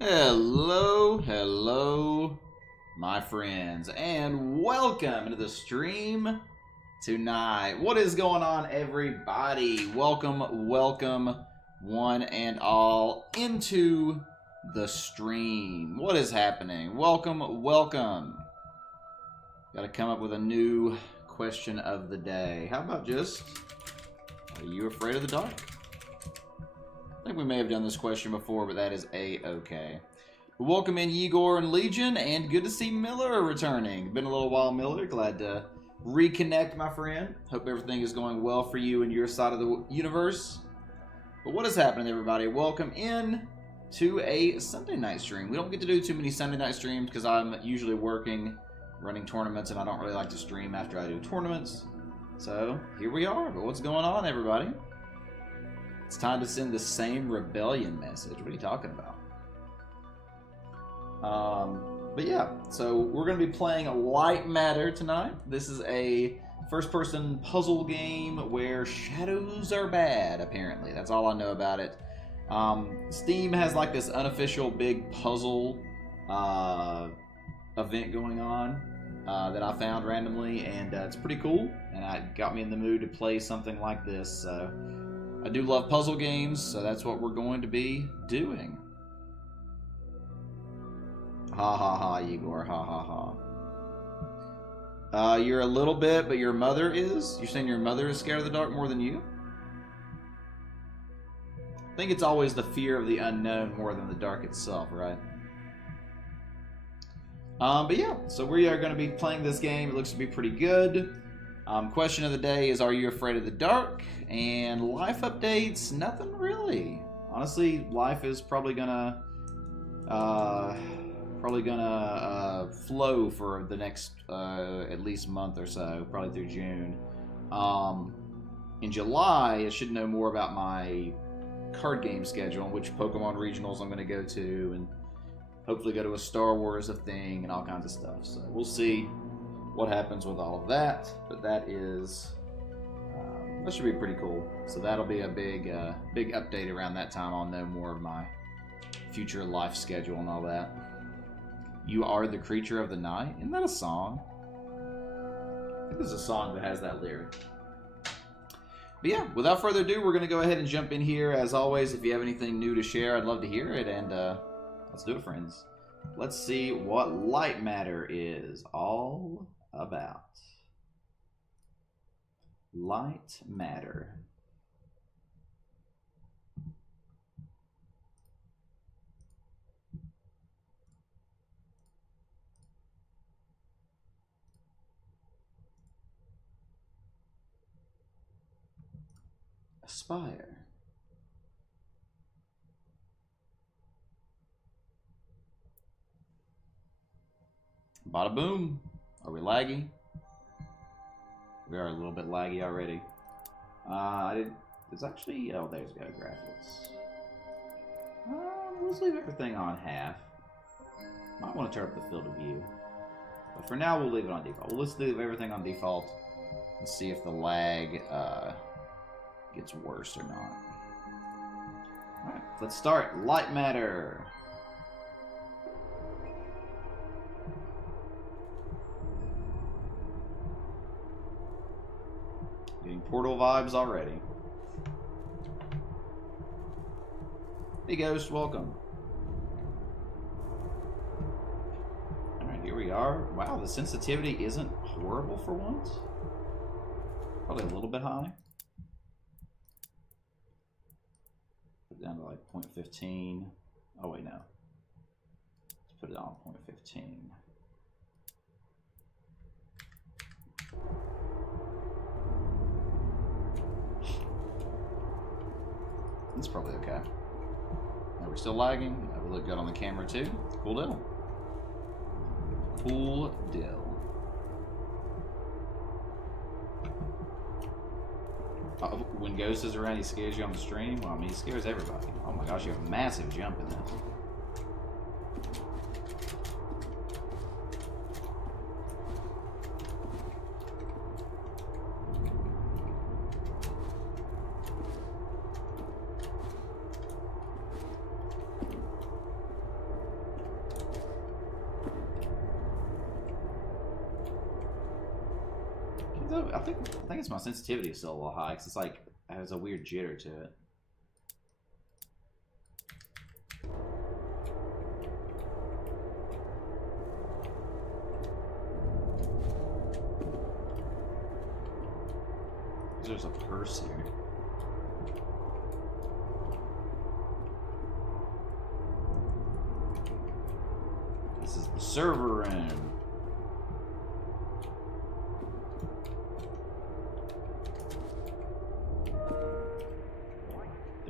Hello, hello, my friends, and welcome to the stream tonight. What is going on, everybody? Welcome, one and all, into the stream. What is happening? Welcome. Got to come up with a new question of the day. How about just, are you afraid of the dark? I think we may have done this question before, but that is a-okay. Welcome in Yegor and Legion, and good to see Miller returning. Been a little while, Miller. Glad to reconnect, my friend. Hope everything is going well for you and your side of the universe. But what is happening, everybody? Welcome in to a Sunday night stream. We don't get to do too many Sunday night streams because I'm usually working, running tournaments, and I don't really like to stream after I do tournaments. So, here we are. But what's going on, everybody? It's time to send the same rebellion message. What are you talking about? But yeah, so we're going to be playing Lightmatter tonight. This is a first-person puzzle game where shadows are bad, apparently. That's all I know about it. Steam has like this unofficial big puzzle event going on that I found randomly, and it's pretty cool, and it got me in the mood to play something like this. So I do love puzzle games, so that's what we're going to be doing. Ha ha ha, Igor, ha ha ha. You're a little bit, but your mother is? You're saying your mother is scared of the dark more than you? I think it's always the fear of the unknown more than the dark itself, right? But yeah, so we are going to be playing this game. It looks to be pretty good. Question of the day is, are you afraid of the dark? And life updates, nothing really. Honestly, life is probably gonna flow for the next at least month or so, probably through June. In July, I should know more about my card game schedule and which Pokemon regionals I'm going to go to, and hopefully go to a Star Wars thing and all kinds of stuff. So we'll see what happens with all of that, but that is that should be pretty cool. So that'll be a big update around that time. I'll know more of my future life schedule and all that. You are the creature of the night. Isn't that a song? I think there's a song that has that lyric. But yeah, without further ado, we're going to go ahead and jump in here. As always, if you have anything new to share, I'd love to hear it, and let's do it, friends. Let's see what Lightmatter is all about. Lightmatter. Aspire. Bada boom. Are we laggy? We are a little bit laggy already. There's actually, oh, there's go graphics. Let's leave everything on half. Might want to turn up the field of view. But for now, we'll leave it on default. Well, let's leave everything on default and see if the lag gets worse or not. Alright, let's start. Lightmatter. Getting Portal vibes already. Hey Ghost, welcome. Alright, here we are. Wow, the sensitivity isn't horrible for once. Probably a little bit high. Put it down to like 0.15. Oh wait, no. Let's put it on 0.15. That's probably okay. Now we're still lagging. That would look good on the camera too. Cool deal. Cool deal. When Ghost is around, he scares you on the stream? Well, I mean, he scares everybody. Oh my gosh, you have a massive jump in this. I think it's my sensitivity is still a little high because it's like it has a weird jitter to it. There's a purse here. This is the server room.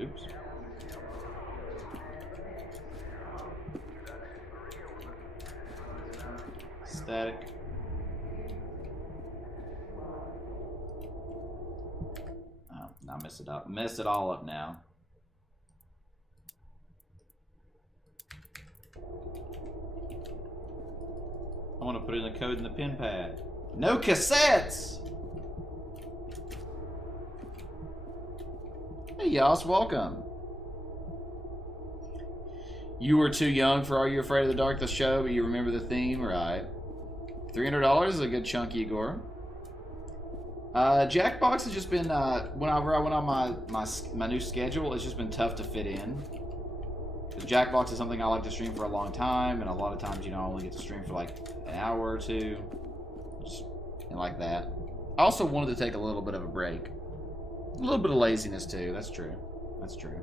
Oops. Static. Oh, I messed it up. Messed it all up now. I want to put in the code in the pin pad. No cassettes! Hey, Yas, welcome. You were too young for Are You Afraid of the Dark, the show, but you remember the theme, right? $300 is a good chunk, Igor. Jackbox has just been, whenever I went on my new schedule, it's just been tough to fit in. Because Jackbox is something I like to stream for a long time, and a lot of times, you know, I only get to stream for like an hour or two. And like that. I also wanted to take a little bit of a break. A little bit of laziness too, that's true. That's true.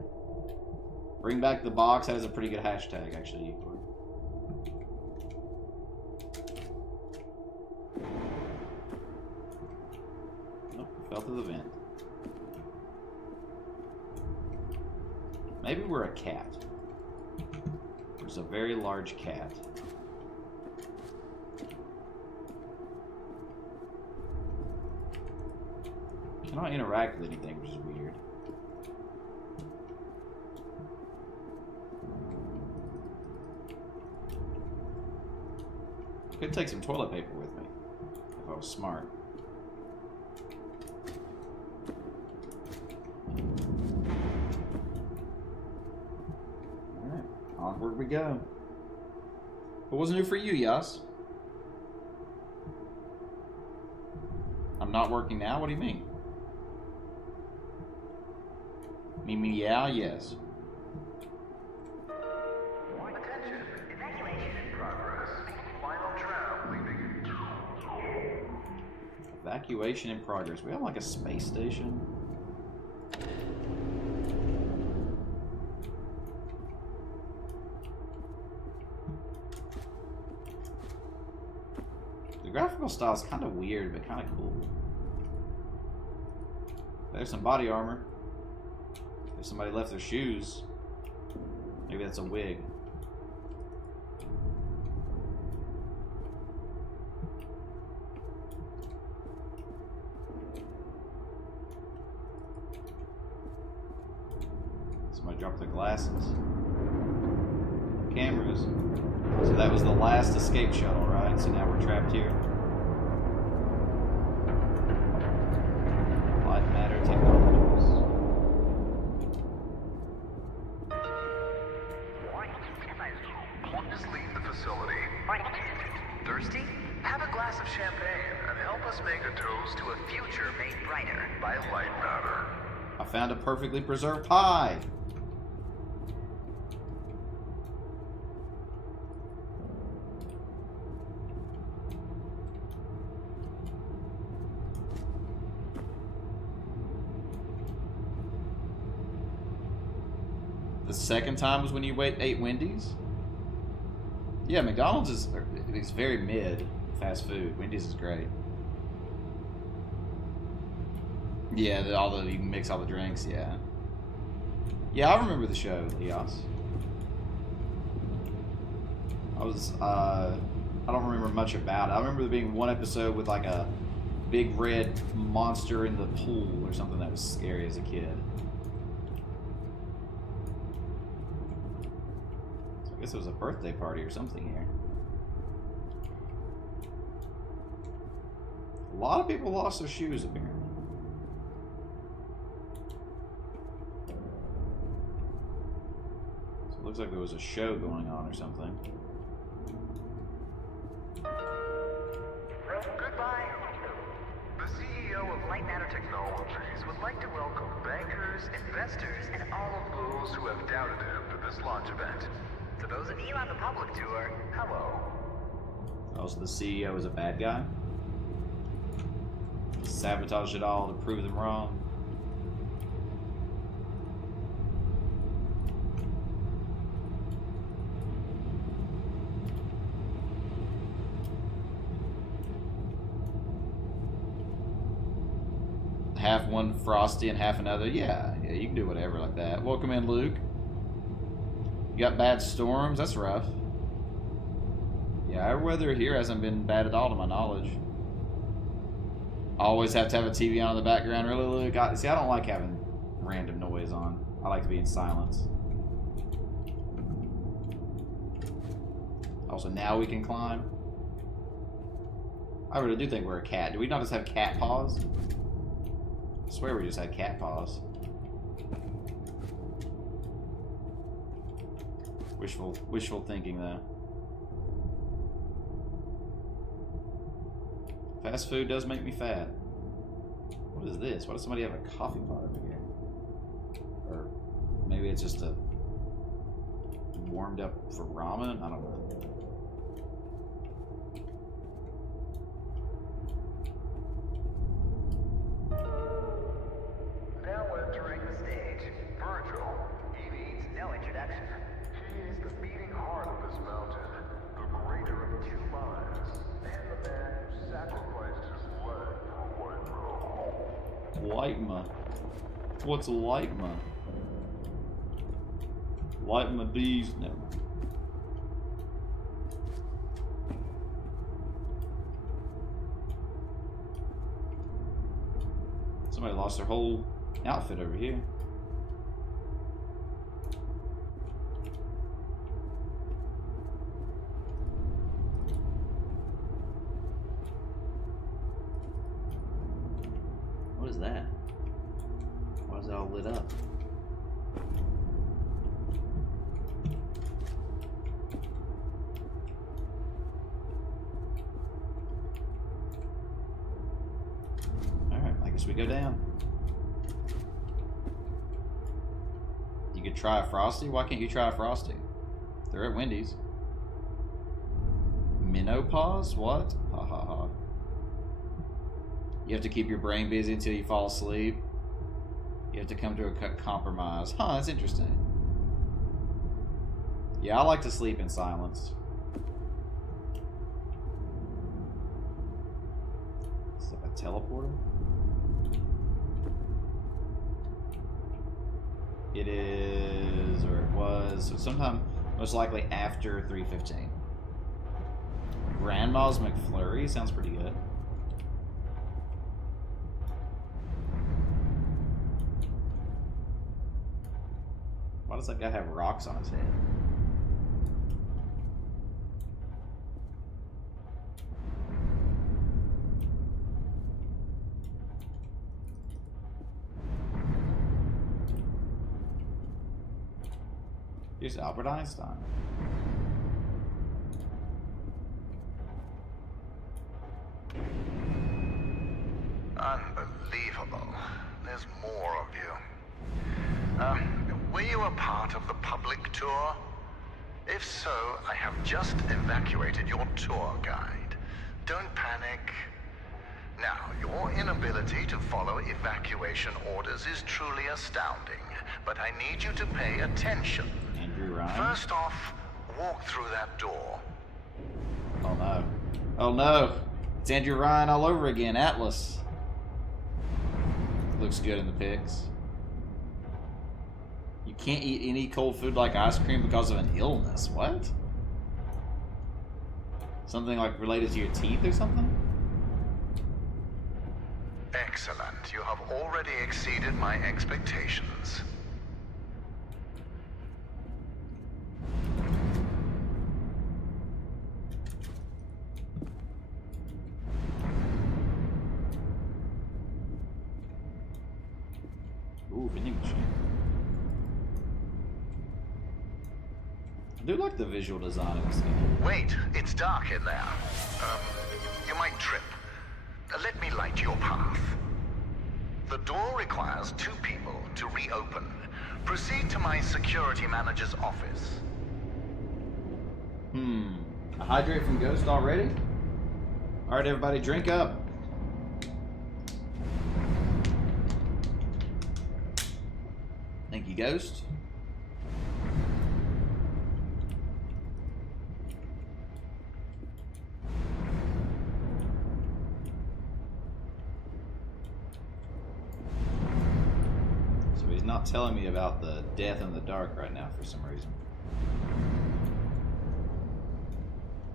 Bring back the box, that is a pretty good hashtag, actually, Igor. Nope, fell through the vent. Maybe we're a cat. There's a very large cat. Cannot interact with anything, which is weird. Could take some toilet paper with me if I was smart. Alright, onward we go. What was new for you, Yas? I'm not working now? What do you mean? Yeah, yes. Attention, evacuation in progress. Final tram leaving. Evacuation in progress. We have like a space station. The graphical style is kind of weird, but kind of cool. There's some body armor. If somebody left their shoes, maybe that's a wig. Somebody dropped their glasses. Cameras. So that was the last escape shuttle, right? So now we're trapped here. Lightmatter technologies. Just leave the facility. Thirsty? Have a glass of champagne and help us make a toast to a future made brighter by Lightmatter. I found a perfectly preserved pie. The second time was when you ate Wendy's? Yeah, McDonald's is very mid fast food. Wendy's is great. Yeah, although you can mix all the drinks, yeah. Yeah, I remember the show, Leos. I don't remember much about it. I remember there being one episode with like a big red monster in the pool or something that was scary as a kid. I guess it was a birthday party or something here. A lot of people lost their shoes, apparently. So it looks like there was a show going on or something. Goodbye. The sea Lightmatter Technologies would like to welcome bankers, investors, and all of those who have doubted him to this launch event. To those of you on the public tour, hello. Oh, so the CEO is a bad guy? Sabotage it all to prove them wrong. Half one frosty and half another. Yeah, you can do whatever like that. Welcome in, Luke. You got bad storms? That's rough. Yeah, our weather here hasn't been bad at all to my knowledge. Always have to have a TV on in the background. Really, Luke? See, I don't like having random noise on. I like to be in silence. Also, now we can climb. I really do think we're a cat. Do we not just have cat paws? I swear we just had cat paws. Wishful thinking, though. Fast food does make me fat. What is this? Why does somebody have a coffee pot over here? Or maybe it's just a warmed up for ramen? I don't know. Now entering the stage, Virgil. He needs no introduction. He is the beating heart of this mountain, the greater of two minds, and the man who sacrificed his leg for a white robe. Lightma. What's Lightma? Lightma bees? No. Somebody lost their whole outfit over here. What is that? Why is it all lit up? Alright, I guess we go down. You could try a Frosty? Why can't you try a Frosty? They're at Wendy's. Menopause? What? Ha ha ha. You have to keep your brain busy until you fall asleep. You have to come to a compromise. Huh, that's interesting. Yeah, I like to sleep in silence. Is that a teleporter? It is, or it was, so sometime, most likely after 3:15. Grandma's McFlurry sounds pretty good. Why does that guy have rocks on his head? Here's Albert Einstein. Unbelievable. There's more of you. Were you a part of the public tour? If so, I have just evacuated your tour guide. Don't panic. Now, your inability to follow evacuation orders is truly astounding, but I need you to pay attention. Andrew Ryan? First off, walk through that door. Oh no. Oh no! It's Andrew Ryan all over again, Atlas. Looks good in the pics. You can't eat any cold food like ice cream because of an illness. What? Something like related to your teeth or something? Excellent. You have already exceeded my expectations. Ooh, vending machine. I do like the visual design of this game. Wait, it's dark in there. You might trip. Let me light your path. door requires 2 people to reopen. Proceed to my security manager's office. A hydrate from Ghost already? Alright, everybody, drink up. Thank you, Ghost. So he's not telling me about the death in the dark right now for some reason.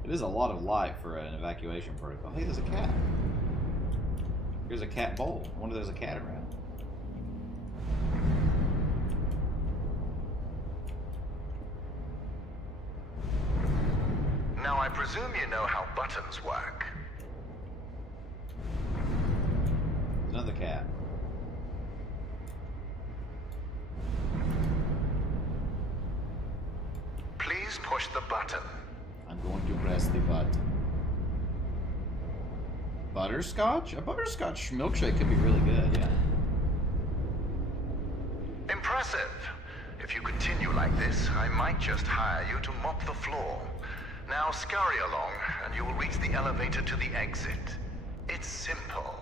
It is a lot of light for an evacuation protocol. Hey, there's a cat. Here's a cat bowl. I wonder if there's a cat around. Now, I presume you know how buttons work. There's another cat. Please push the button. I'm going to press the button. Butterscotch? A butterscotch milkshake could be really good, yeah. Impressive. If you continue like this, I might just hire you to mop the floor. Now scurry along, and you will reach the elevator to the exit. It's simple.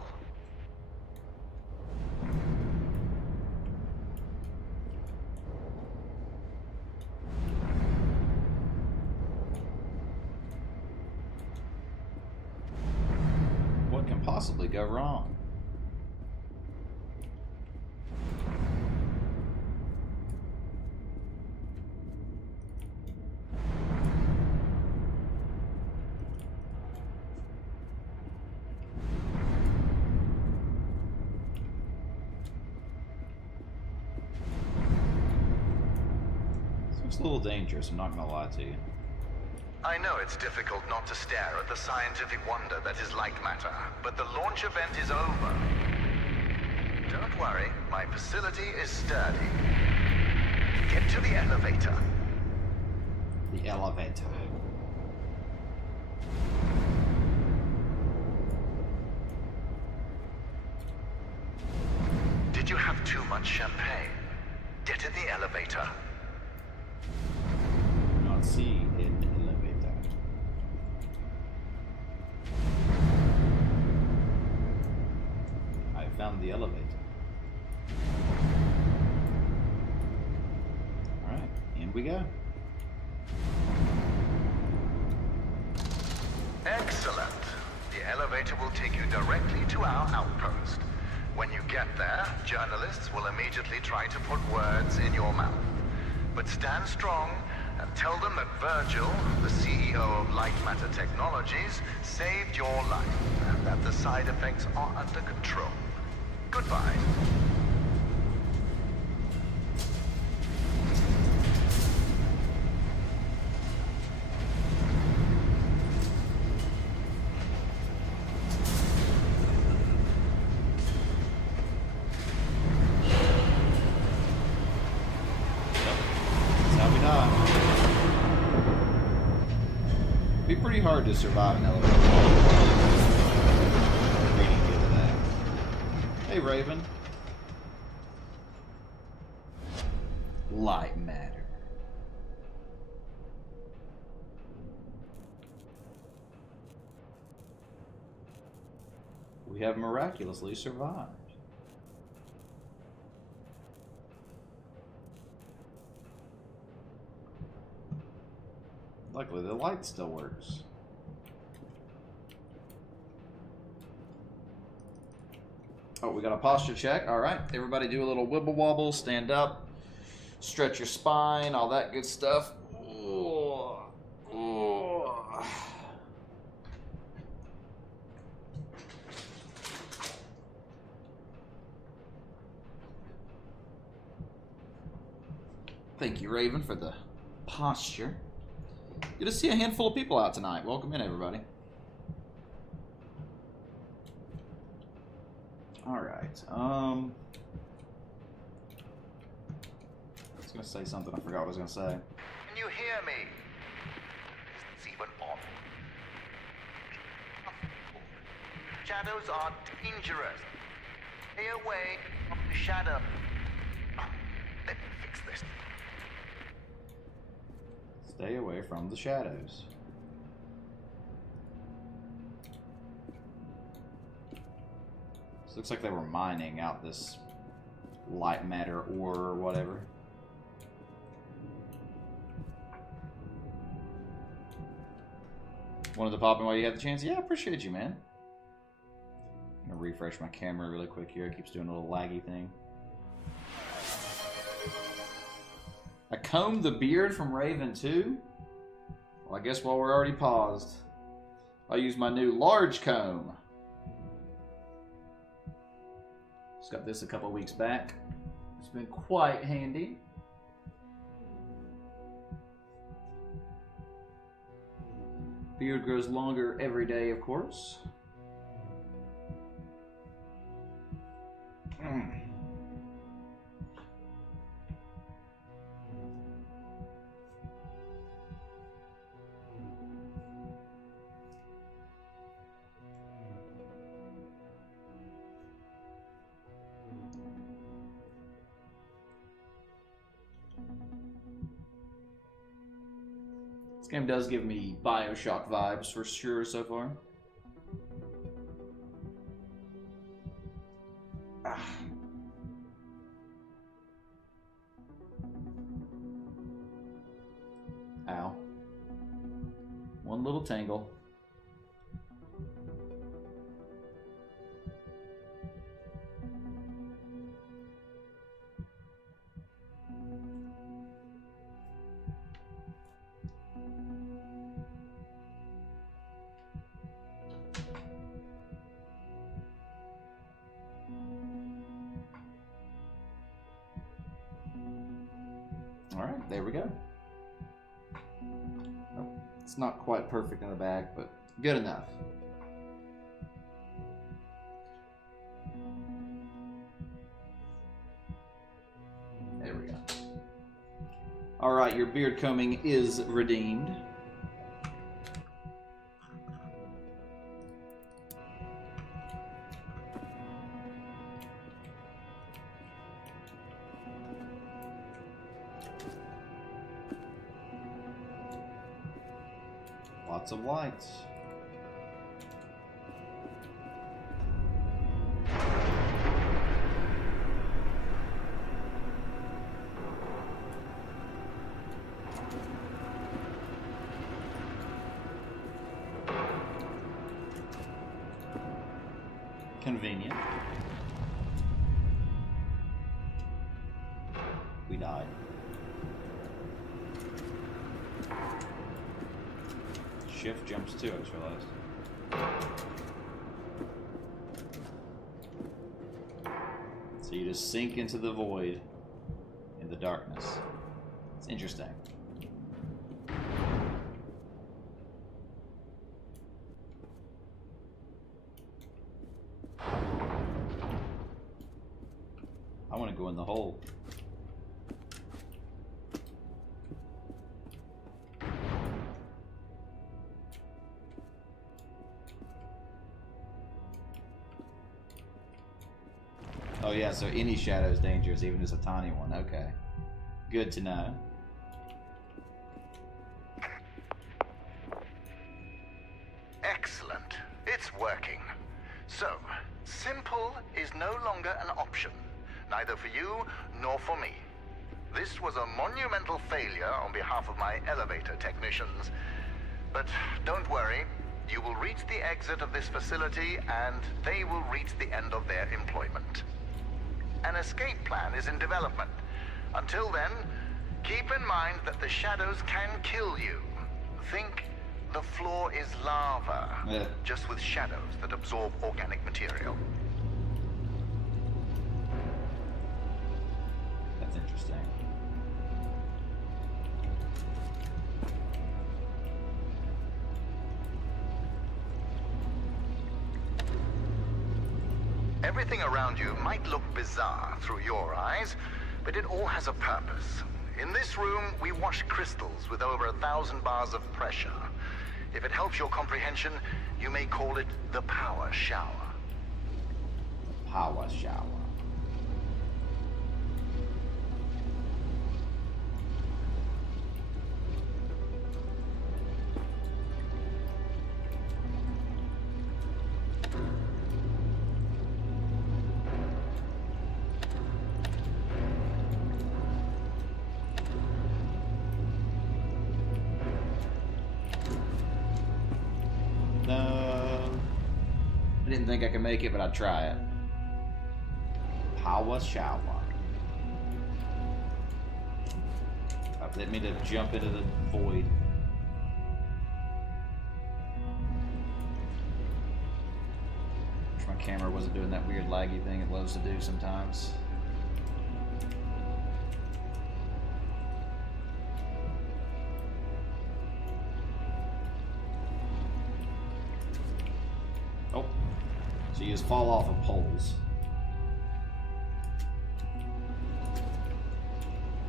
What can possibly go wrong? It's a little dangerous, I'm not gonna lie to you. I know it's difficult not to stare at the scientific wonder that is Lightmatter, but the launch event is over. Don't worry, my facility is sturdy. Get to the elevator. The elevator. Did you have too much champagne? Get in the elevator. Not see in elevator. I found the elevator. Alright, in we go. Excellent. The elevator will take you directly to our outpost. When you get there, journalists will immediately try to put words in your mouth. But stand strong and tell them that Virgil, the CEO of Lightmatter Technologies, saved your life and that the side effects are under control. Goodbye. Be pretty hard to survive an elevator. Reading the other day. Hey, Raven. Lightmatter. We have miraculously survived. Luckily, the light still works. Oh, we got a posture check. All right, everybody do a little wibble wobble, stand up, stretch your spine, all that good stuff. Oh, oh. Thank you, Raven, for the posture. Good to see a handful of people out tonight. Welcome in, everybody. All right. I was going to say something. I forgot what I was going to say. Can you hear me? Is this even on? Shadows are dangerous. Stay away from the shadow. Let me fix this. Stay away from the shadows. This looks like they were mining out this Lightmatter ore or whatever. Wanted to pop in while you had the chance? Yeah, I appreciate you, man. I'm gonna refresh my camera really quick here. It keeps doing a little laggy thing. I combed the beard from Raven 2. Well, I guess while we're already paused, I'll use my new large comb. Just got this a couple weeks back. It's been quite handy. Beard grows longer every day, of course. This game does give me Bioshock vibes for sure so far. Ow. One little tangle. Alright, there we go. Oh, it's not quite perfect in the back, but good enough. There we go. Alright, your beard combing is redeemed. Lots of lights. Convenient. We died. Shift jumps too, I just realized. So you just sink into the void in the darkness. It's interesting. I want to go in the hole. Oh yeah, so any shadow is dangerous, even just a tiny one. Okay. Good to know. Excellent. It's working. So, simple is no longer an option, neither for you nor for me. This was a monumental failure on behalf of my elevator technicians. But don't worry, you will reach the exit of this facility and they will reach the end of their employment. An escape plan is in development. Until then, keep in mind that the shadows can kill you. Think the floor is lava, just with shadows that absorb organic material. That's interesting. Everything around you might look bizarre through your eyes, but it all has a purpose. In this room, we wash crystals with over 1,000 bars of pressure. If it helps your comprehension, you may call it the power shower. power shower. No. I didn't think I could make it, but I'd try it. Power shower. I didn't mean to jump into the void. My camera wasn't doing that weird laggy thing it loves to do sometimes. Oh, so you just fall off of poles.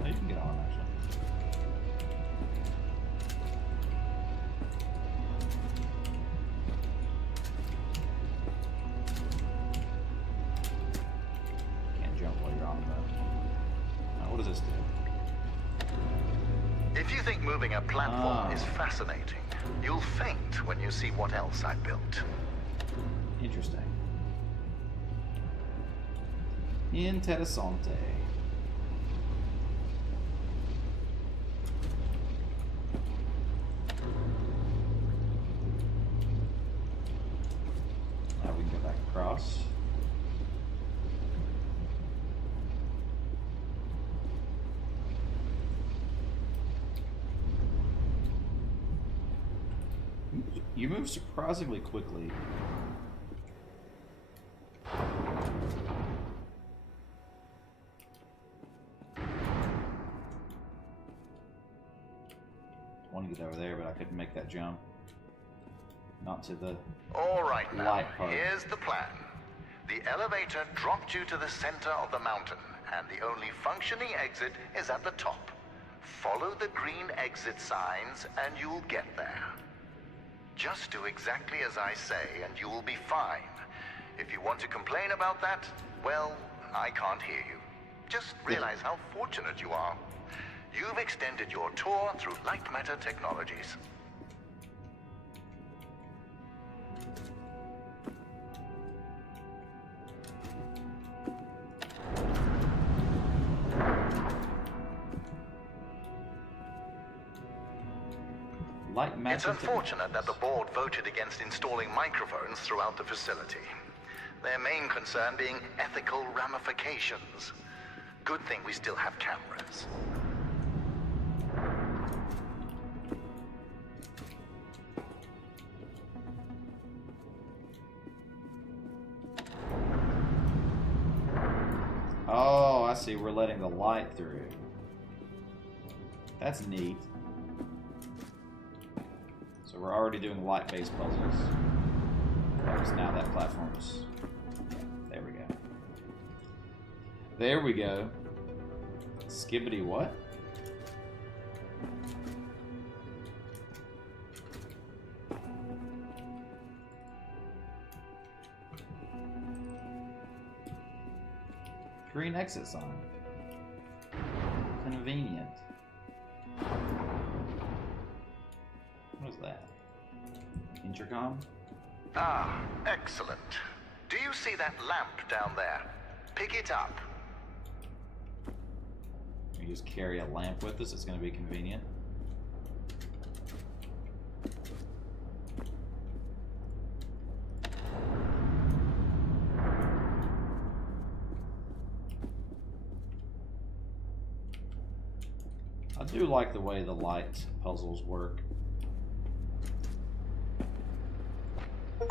Oh, you can get on actually. Can't jump while you're on the. Now, what does this do? If you think moving a platform is fascinating, you'll faint when you see what else I built. Interesting. Interessante. Now we can go back across. You move surprisingly quickly. I want to get over there, but I couldn't make that jump. Not to the All right, now, light part. here's the plan. The elevator dropped you to the center of the mountain, and the only functioning exit is at the top. Follow the green exit signs, and you'll get there. Just do exactly as I say, and you will be fine. If you want to complain about that, well, I can't hear you. Just realize how fortunate you are. You've extended your tour through Lightmatter technologies. Lightmatter. It's unfortunate that the board voted against installing microphones throughout the facility. Their main concern being ethical ramifications. Good thing we still have cameras. Oh, I see. We're letting the light through. That's neat. So we're already doing light-based puzzles. Because now that platform is... There we go. There we go. Skibbity what? Green exit sign. Convenient. What is that? Intercom? Ah, excellent. Do you see that lamp down there? Pick it up. We just carry a lamp with us, it's going to be convenient. I do like the way the light puzzles work.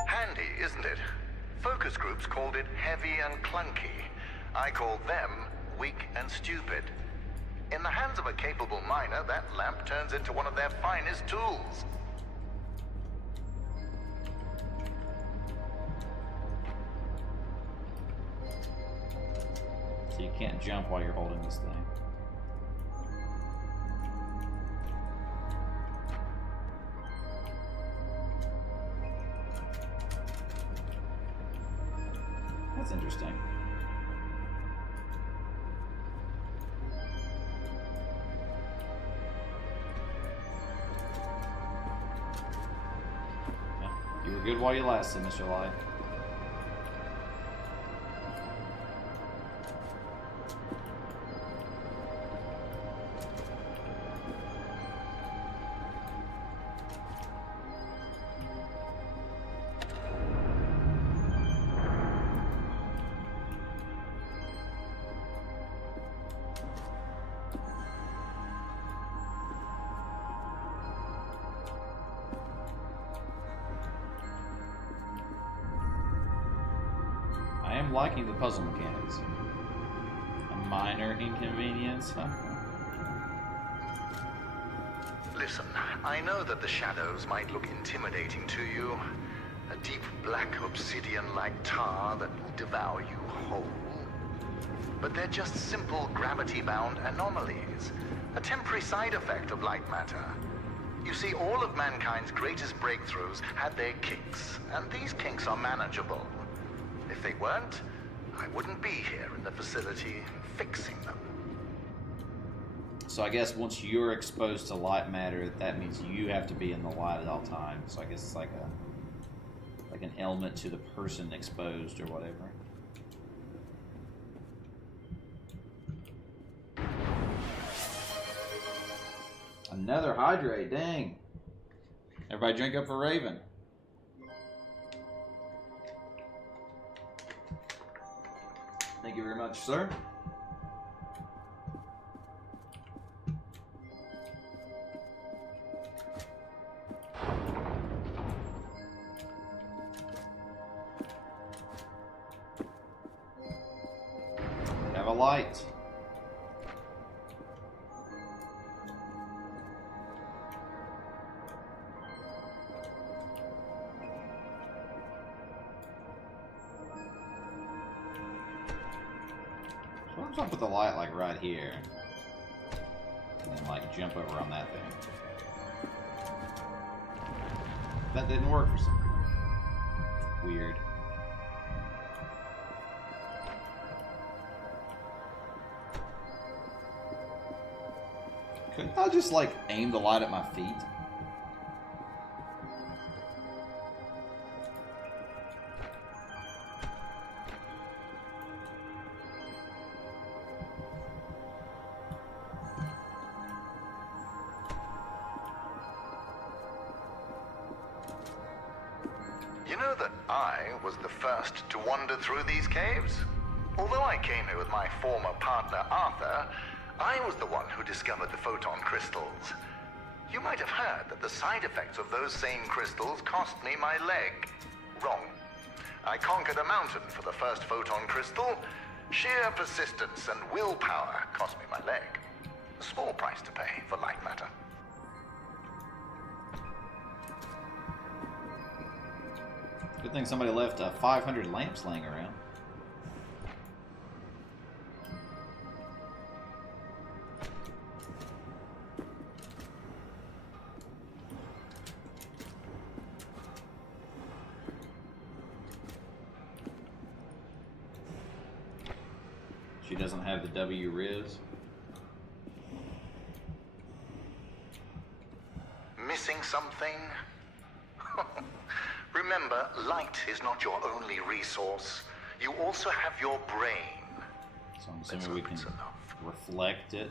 Handy, isn't it? Focus groups called it heavy and clunky. I called them weak and stupid. In the hands of a capable miner, that lamp turns into one of their finest tools. So you can't jump while you're holding this thing. That's interesting. Yeah, you were good while you lasted, Mr. Light. I am liking the puzzle mechanics. A minor inconvenience, huh? Listen, I know that the shadows might look intimidating to you. A deep black obsidian-like tar that will devour you whole. But they're just simple gravity-bound anomalies. A temporary side effect of Lightmatter. You see, all of mankind's greatest breakthroughs had their kinks, and these kinks are manageable. If they weren't, I wouldn't be here in the facility fixing them. So I guess once you're exposed to light matter, that means you have to be in the light at all times. So I guess it's like an ailment to the person exposed or whatever. Another hydrate, dang. Everybody drink up for Raven. Thank you very much, sir. Have a light. I'm gonna put the light like right here, and then like jump over on that thing. That didn't work for some reason. Weird. Couldn't I just like aim the light at my feet? You know that I was the first to wander through these caves? Although I came here with my former partner, Arthur, I was the one who discovered the photon crystals. You might have heard that the side effects of those same crystals cost me my leg. Wrong. I conquered a mountain for the first photon crystal. Sheer persistence and willpower cost me my leg. A small price to pay for Lightmatter. Good thing somebody left 500 lamps laying around. She doesn't have the W Riz. Missing something? Remember, light is not your only resource. You also have your brain. So I'm assuming we can reflect it.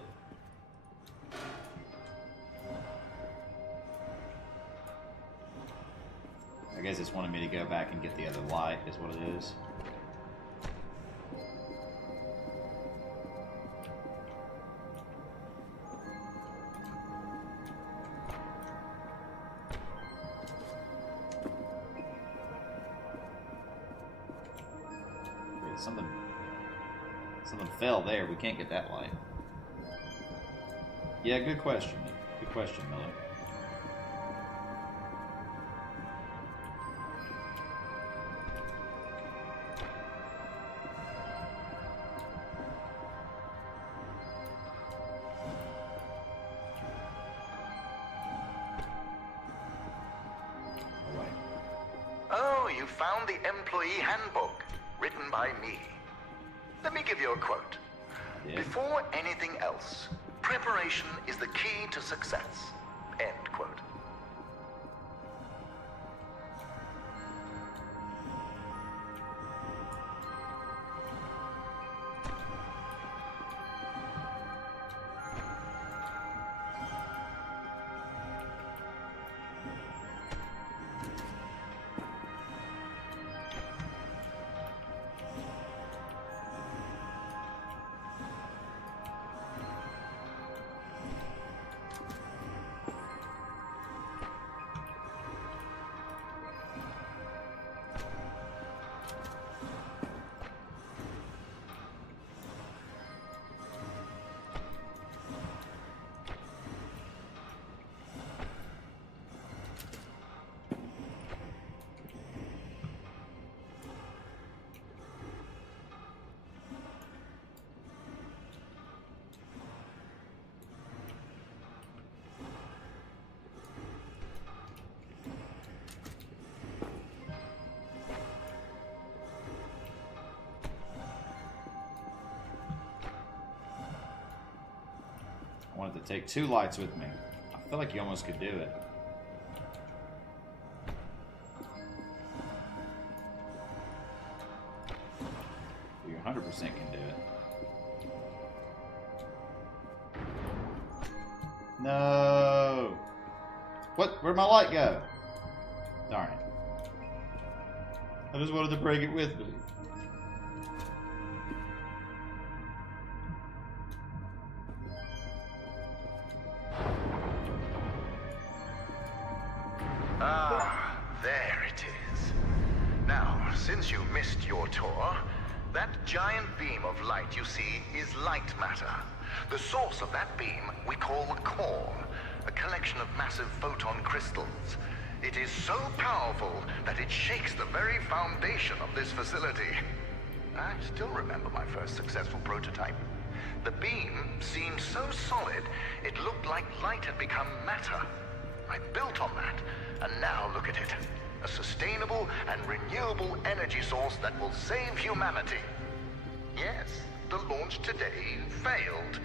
I guess it's wanting me to go back and get the other light, is what it is. Something fell there. We can't get that light. Yeah, good question. Good question, Miller. Oh, you found the employee handbook. written by me. Let me give you a quote. Yeah. Before anything else, preparation is the key to success. End quote. I wanted to take 2 lights with me. I feel like you almost could do it. You 100% can do it. No! What? Where'd my light go? Darn it. I just wanted to bring it with me. Ah, there it is. Now, since you missed your tour, that giant beam of light you see is Lightmatter. The source of that beam we call the core, a collection of massive photon crystals. It is so powerful that it shakes the very foundation of this facility. I still remember my first successful prototype. The beam seemed so solid, it looked like light had become matter. I built on that, and now look at it. A sustainable and renewable energy source that will save humanity. Yes, the launch today failed,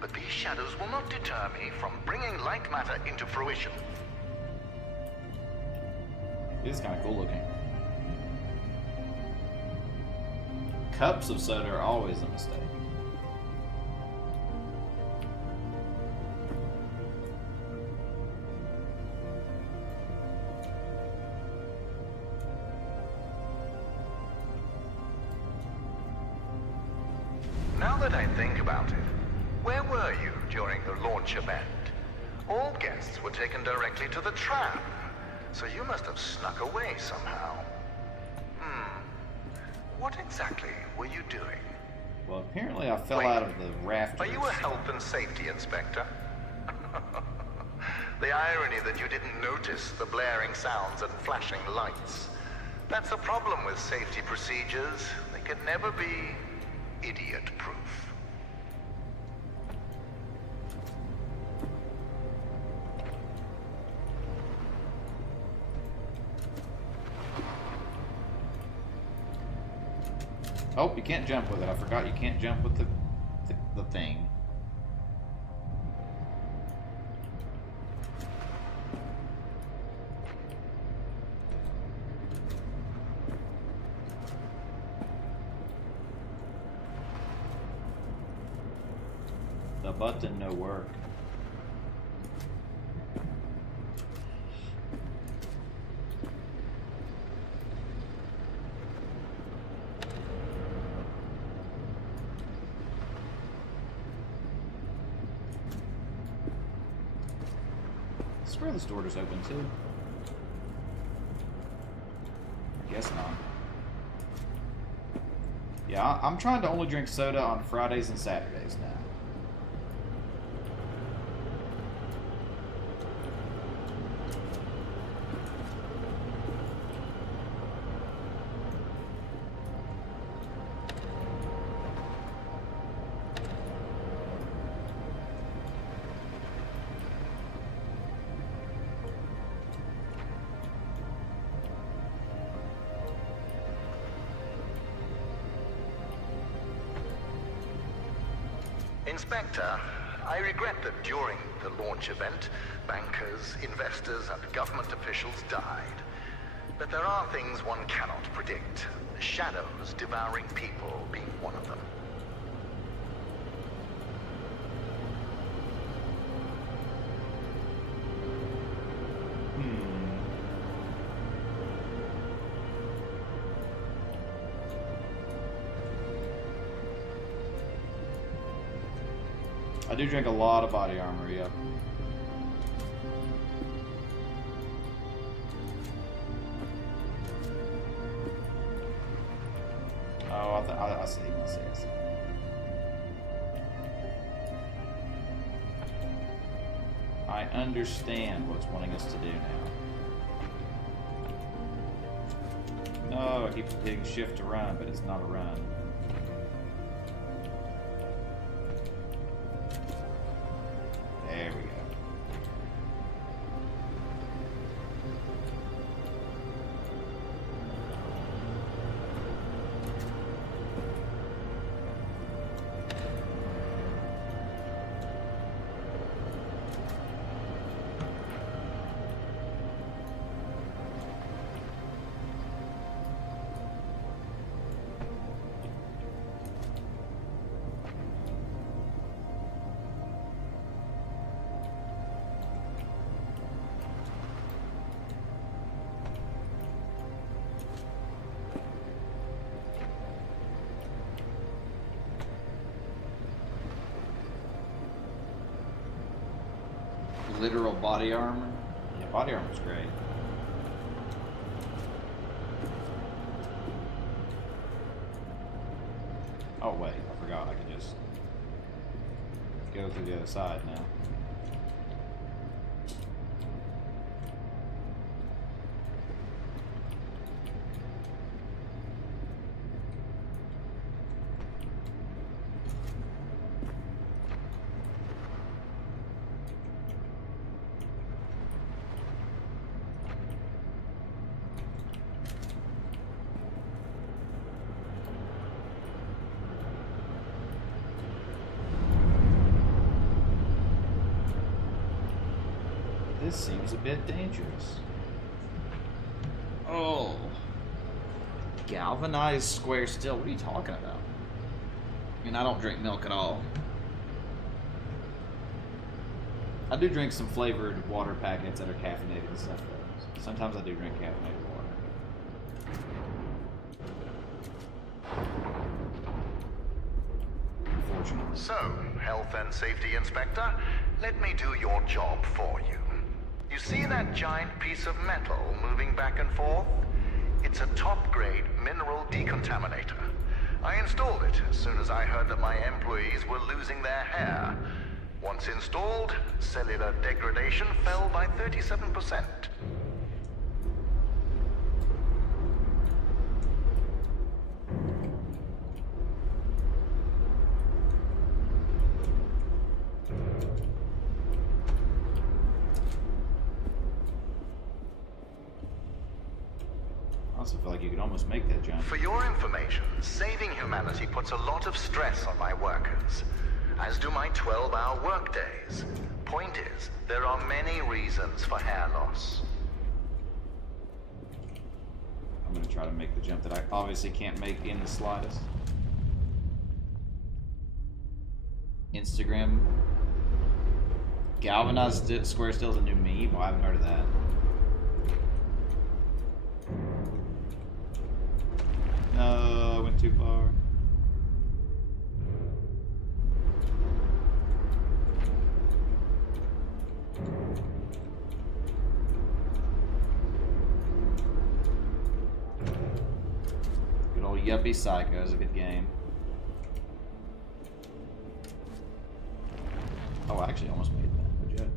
but these shadows will not deter me from bringing Lightmatter into fruition. This is kind of cool looking. Cups of soda are always a mistake. Now that I think about it, where were you during the launch event? All guests were taken directly to the tram, so you must have snuck away somehow. What exactly were you doing? Well, apparently I fell Wait, out of the rafters. Are you a health and safety inspector? The irony that you didn't notice the blaring sounds and flashing lights. That's the problem with safety procedures. They can never be idiot-proof. Oh, you can't jump with it. I forgot you can't jump with the thing. The button no work. I swear this door is open too. I guess not. Yeah, I'm trying to only drink soda on Fridays and Saturdays now. Inspector, I regret that during the launch event, bankers, investors, and government officials died. But there are things one cannot predict. Shadows devouring people being one of them. I do drink a lot of body armor, yep. Oh, I see. I understand what's wanting us to do now. No, I keep hitting shift to run, but it's not a run. There we go. Literal body armor? Yeah, body armor's great. Oh wait, I forgot I could just go through the other side now. This seems a bit dangerous. Oh. Galvanized square steel? What are you talking about? I mean, I don't drink milk at all. I do drink some flavored water packets that are caffeinated and stuff, though. Sometimes I do drink caffeinated water. Unfortunately. So, Health and Safety Inspector, let me do your job for you. You see that giant piece of metal moving back and forth? It's a top-grade mineral decontaminator. I installed it as soon as I heard that my employees were losing their hair. Once installed, cellular degradation fell by 37%. I feel like you could almost make that jump. For your information, saving humanity puts a lot of stress on my workers, as do my 12-hour workdays. Point is, there are many reasons for hair loss. I'm going to try to make the jump that I obviously can't make in the slightest. Instagram. Galvanized square steel is a new meme? Well, I haven't heard of that. No, I went too far. Good old Yuppie Psycho is a good game. Oh, I actually almost made that. Good job.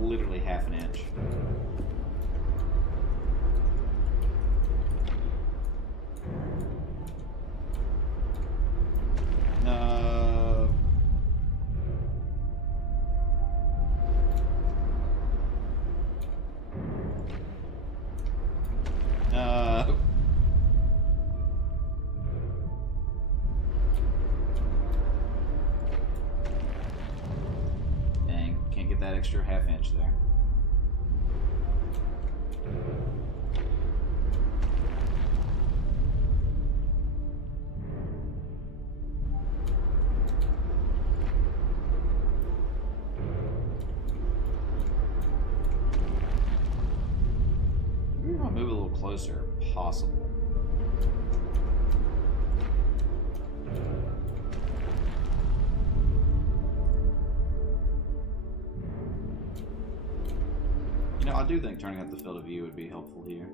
Literally half an inch. extra half-inch there. Maybe if I move a little closer, possible. You know, I do think turning up the field of view would be helpful here.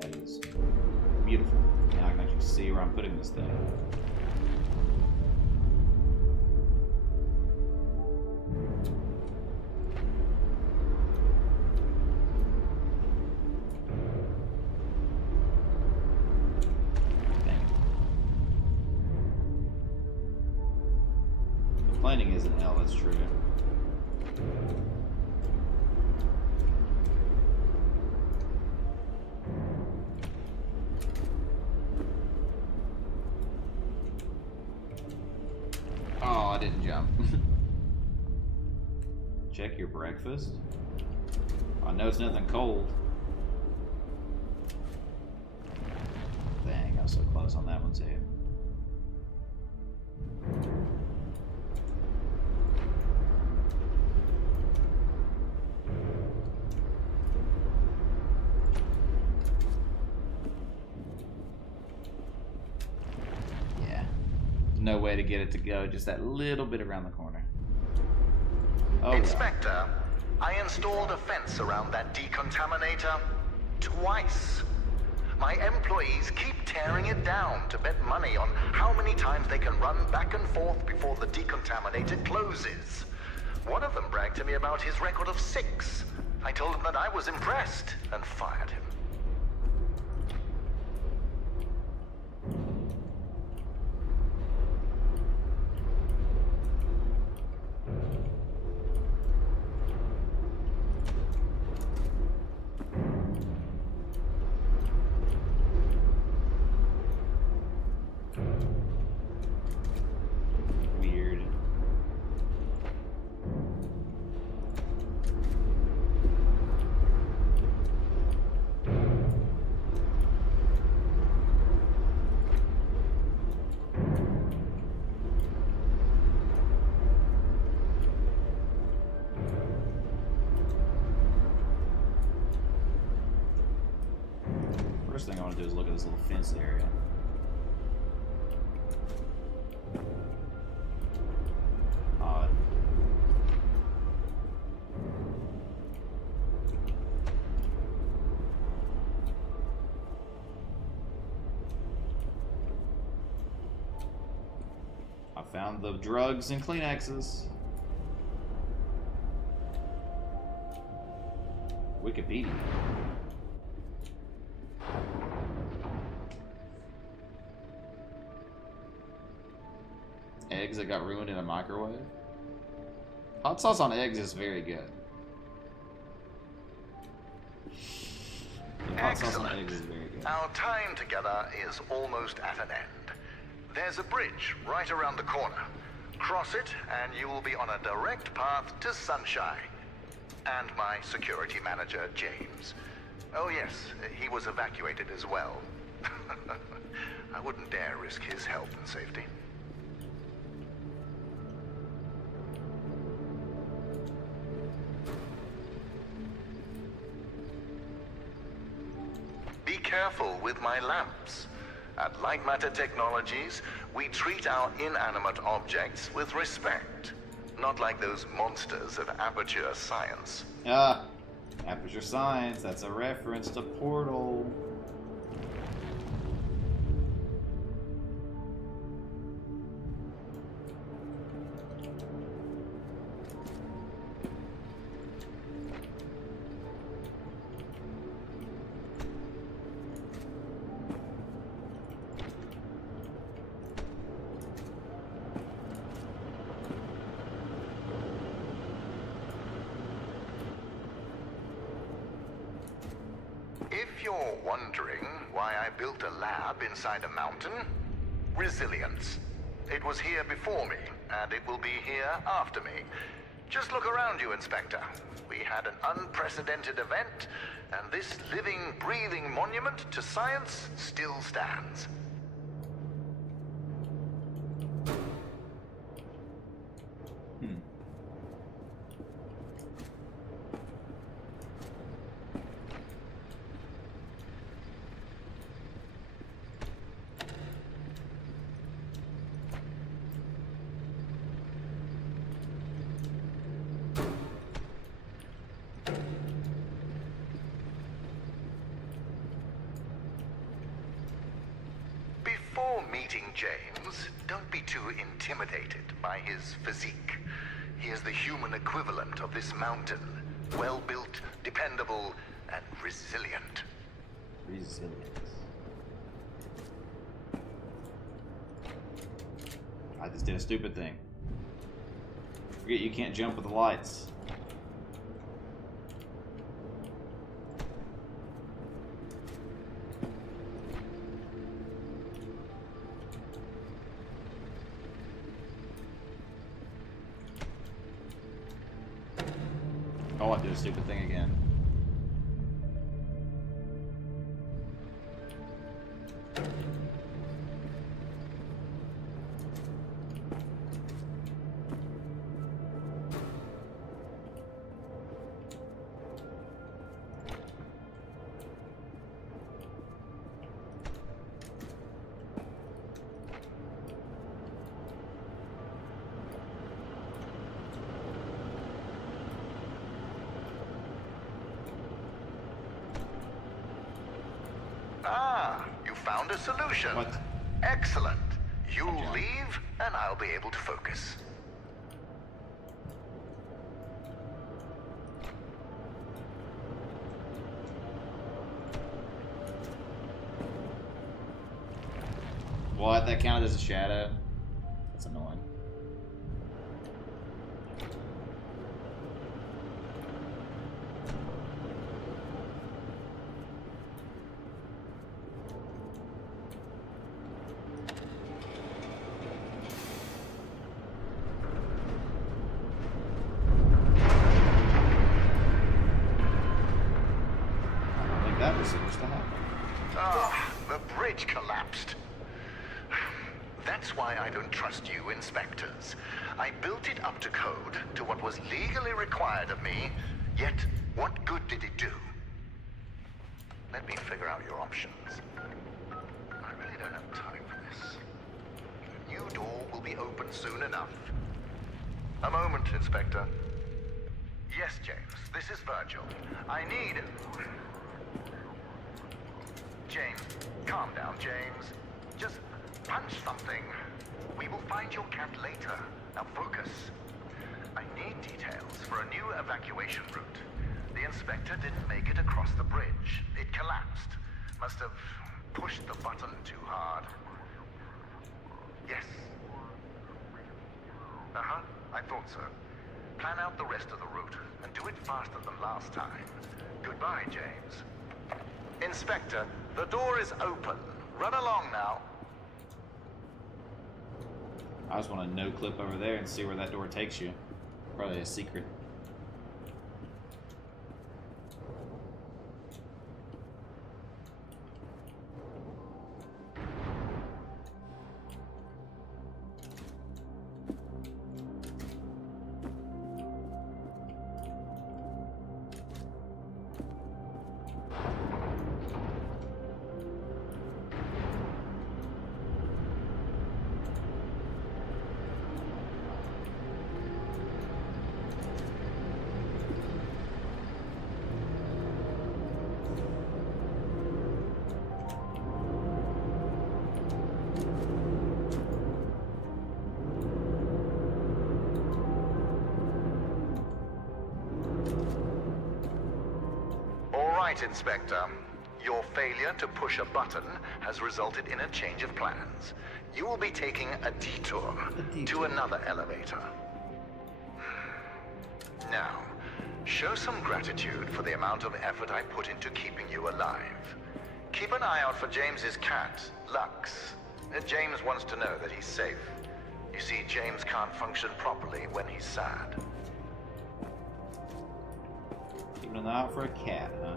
That is beautiful. Now I can actually see where I'm putting this thing. Planning is an L, that's true. Oh, I didn't jump. Check your breakfast. I know it's nothing cold. Dang, I was so close on that one too. No way to get it to go, just that little bit around the corner. Oh, Inspector, well. I installed a fence around that decontaminator twice. My employees keep tearing it down to bet money on how many times they can run back and forth before the decontaminator closes. One of them bragged to me about his record of 6. I told him that I was impressed and fired him. First thing I want to do is look at this little fenced area. Odd. I found the drugs and Kleenexes. Wikipedia. Eggs that got ruined in a microwave. Hot sauce on eggs is very good. Yeah, hot sauce on eggs is very good. Our time together is almost at an end. There's a bridge right around the corner. Cross it and you will be on a direct path to Sunshine. And my security manager, James. Oh yes, he was evacuated as well. I wouldn't dare risk his health and safety. Be careful with my lamps. At Lightmatter Technologies, we treat our inanimate objects with respect. Not like those monsters of Aperture Science. Ah, Aperture Science, that's a reference to Portal. If you're wondering why I built a lab inside a mountain, resilience. It was here before me, and it will be here after me. Just look around you, Inspector. We had an unprecedented event, and this living, breathing monument to science still stands. Before meeting James, don't be too intimidated by his physique. He is the human equivalent of this mountain. Well-built, dependable, and resilient. Resilient. I just did a stupid thing. Forget you can't jump with the lights. Oh, I did a stupid thing again. Ah, you found a solution. What? Excellent. You'll leave, and I'll be able to focus. What? That counted as a shadow? That's annoying. That was supposed to happen. Ah, the bridge collapsed. That's why I don't trust you, inspectors. I built it up to code, to what was legally required of me, yet what good did it do? Let me figure out your options. I really don't have time for this. The new door will be open soon enough. A moment, Inspector. Yes, James, this is Virgil. I need... James, calm down, James. Just punch something. We will find your cat later. Now focus. I need details for a new evacuation route. The inspector didn't make it across the bridge. It collapsed. Must have pushed the button too hard. Yes. Uh-huh, I thought so. Plan out the rest of the route, and do it faster than last time. Goodbye, James. Inspector, the door is open. Run along now. I just want to no-clip over there and see where that door takes you. Probably a secret. Right, Inspector. Your failure to push a button has resulted in a change of plans. You will be taking a detour to another elevator. Now, show some gratitude for the amount of effort I put into keeping you alive. Keep an eye out for James's cat, Lux. James wants to know that he's safe. You see, James can't function properly when he's sad. Keeping an eye out for a cat, huh?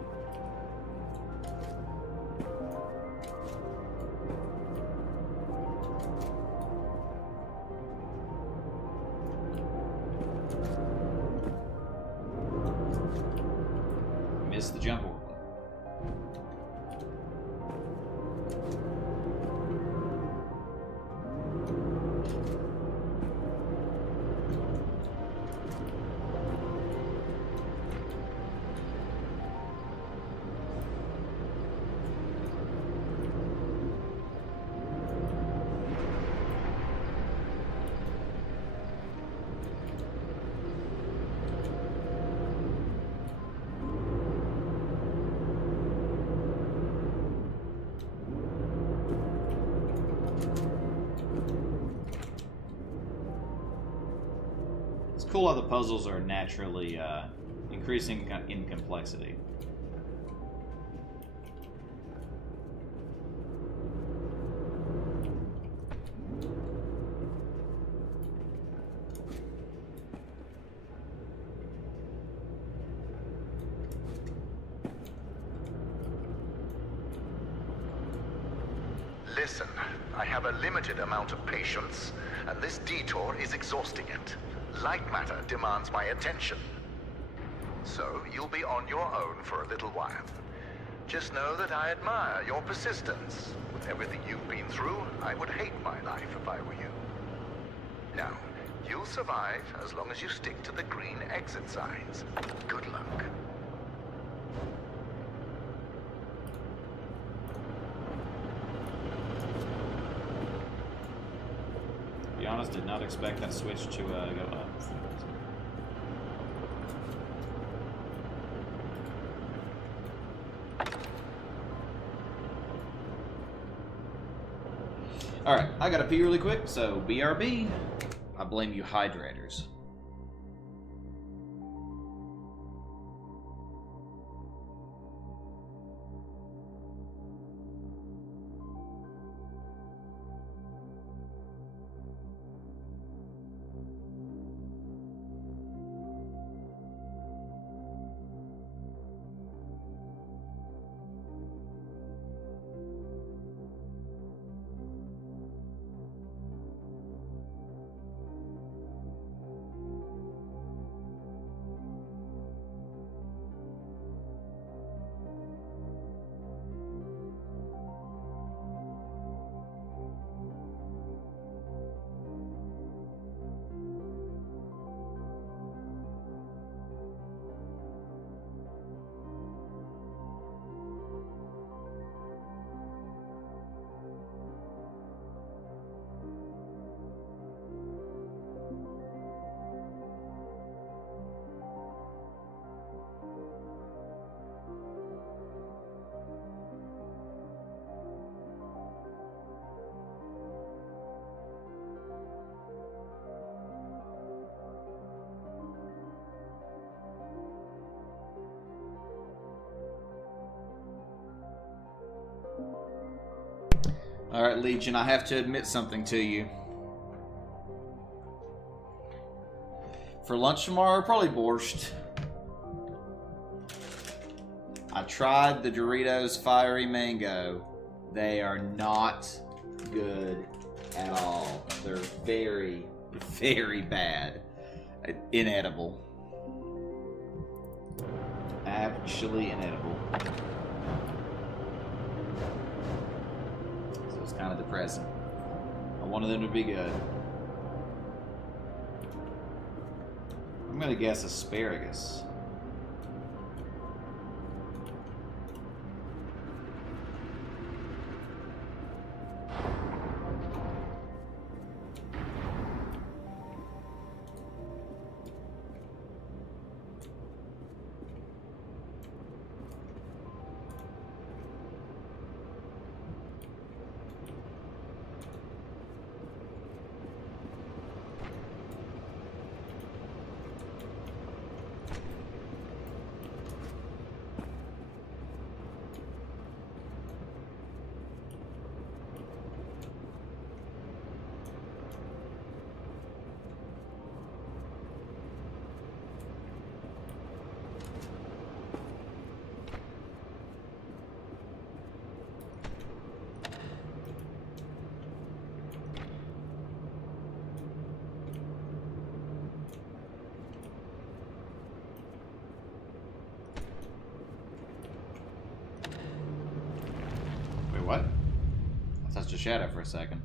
Missed the jump order. It's cool how the puzzles are naturally increasing in complexity. Listen, I have a limited amount of patience, and this detour is exhausting it. Lightmatter demands my attention. So, you'll be on your own for a little while. Just know that I admire your persistence. With everything you've been through, I would hate my life if I were you. Now, you'll survive as long as you stick to the green exit signs. Good luck. To be honest, did not expect that switch to go up. Alright, I gotta pee really quick, so BRB. I blame you hydrators. Alright, Legion, I have to admit something to you. For lunch tomorrow, probably borscht. I tried the Doritos Fiery Mango. They are not good at all. They're very, very bad. Inedible. Actually inedible. So it's kind of depressing. I wanted them to be good. I'm gonna guess asparagus. shadow for a second.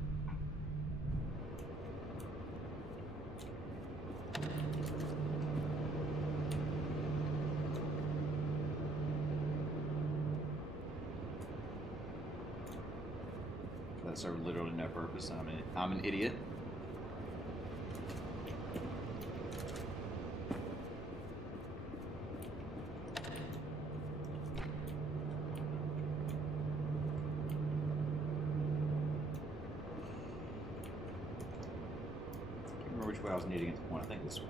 That served literally no purpose. I'm an idiot. Can't remember which way I was needing at the point. I think this way.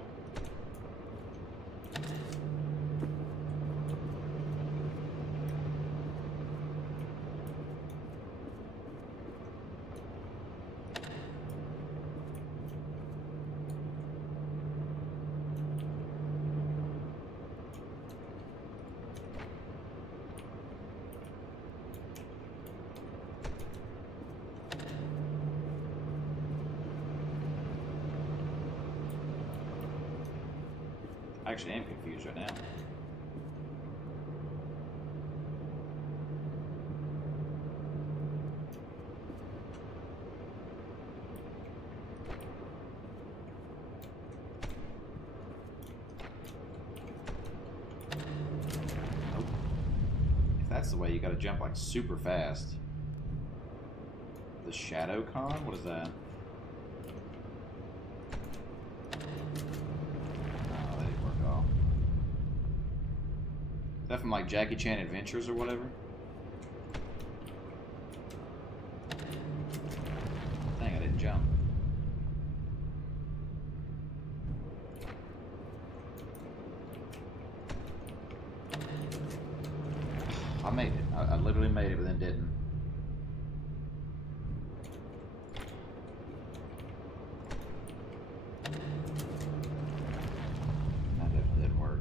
Actually, I am confused right now. Nope. If that's the way, you gotta jump like super fast. The Shadow Con? What is that? Is that from like Jackie Chan Adventures or whatever? Dang, I didn't jump. I made it. I literally made it, but then didn't. That definitely didn't work.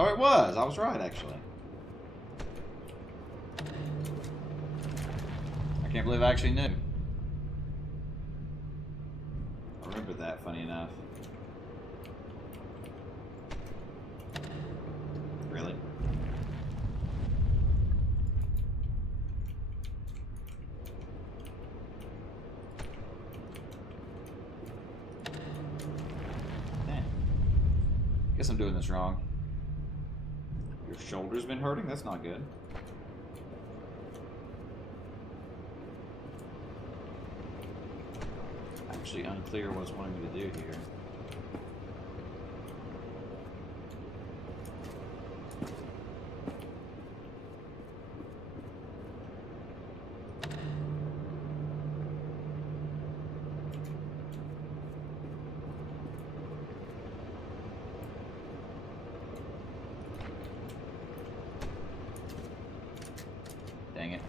Oh, it was. I was right, actually. I can't believe I actually knew. I remember that, funny enough. Really? Damn. Guess I'm doing this wrong. Your shoulder's been hurting? That's not good. Actually unclear what it's wanting me to do here. Dang it.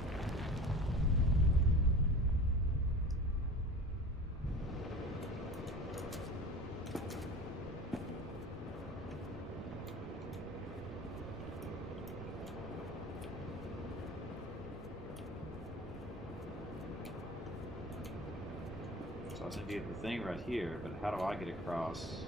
So I was going to get the thing right here, but how do I get across?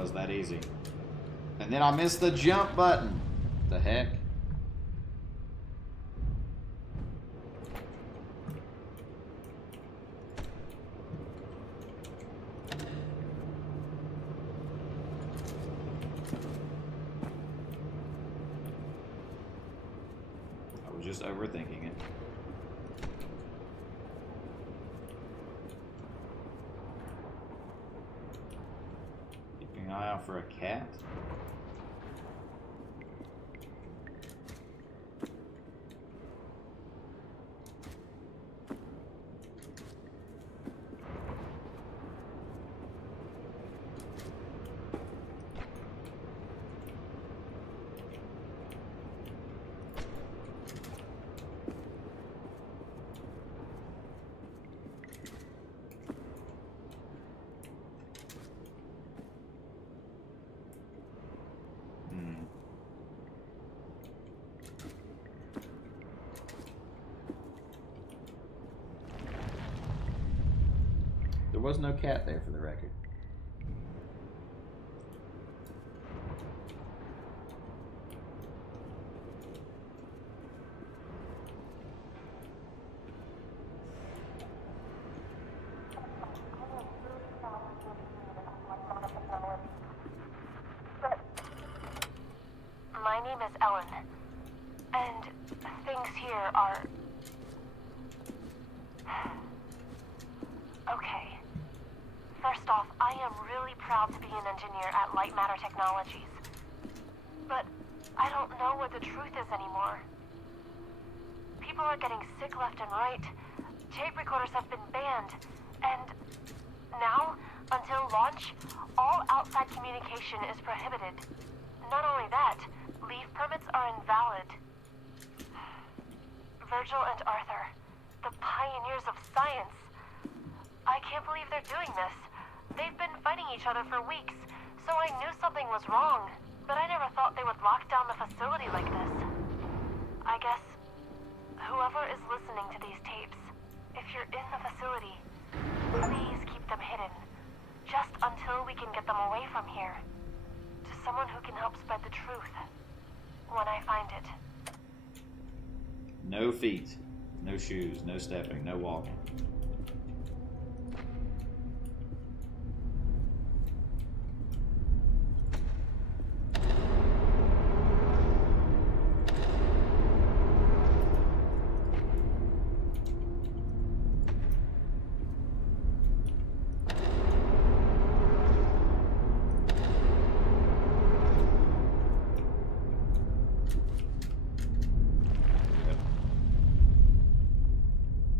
Was that easy. And then I missed the jump button. The heck? I was just overthinking it. Eye out for a cat. There was no cat there, for the record. My name is Ellen, and things here are... Okay. First off, I am really proud to be an engineer at Lightmatter Technologies. But I don't know what the truth is anymore. People are getting sick left and right. Tape recorders have been banned, and now, until launch, all outside communication is prohibited. Not only that, leave permits are invalid. Virgil and Arthur, the pioneers of science. I can't believe they're doing this. They've been fighting each other for weeks, so I knew something was wrong, but I never thought they would lock down the facility like this. I guess whoever is listening to these tapes, if you're in the facility, please keep them hidden, just until we can get them away from here. To someone who can help spread the truth when I find it. No feet, no shoes, no stepping, no walking.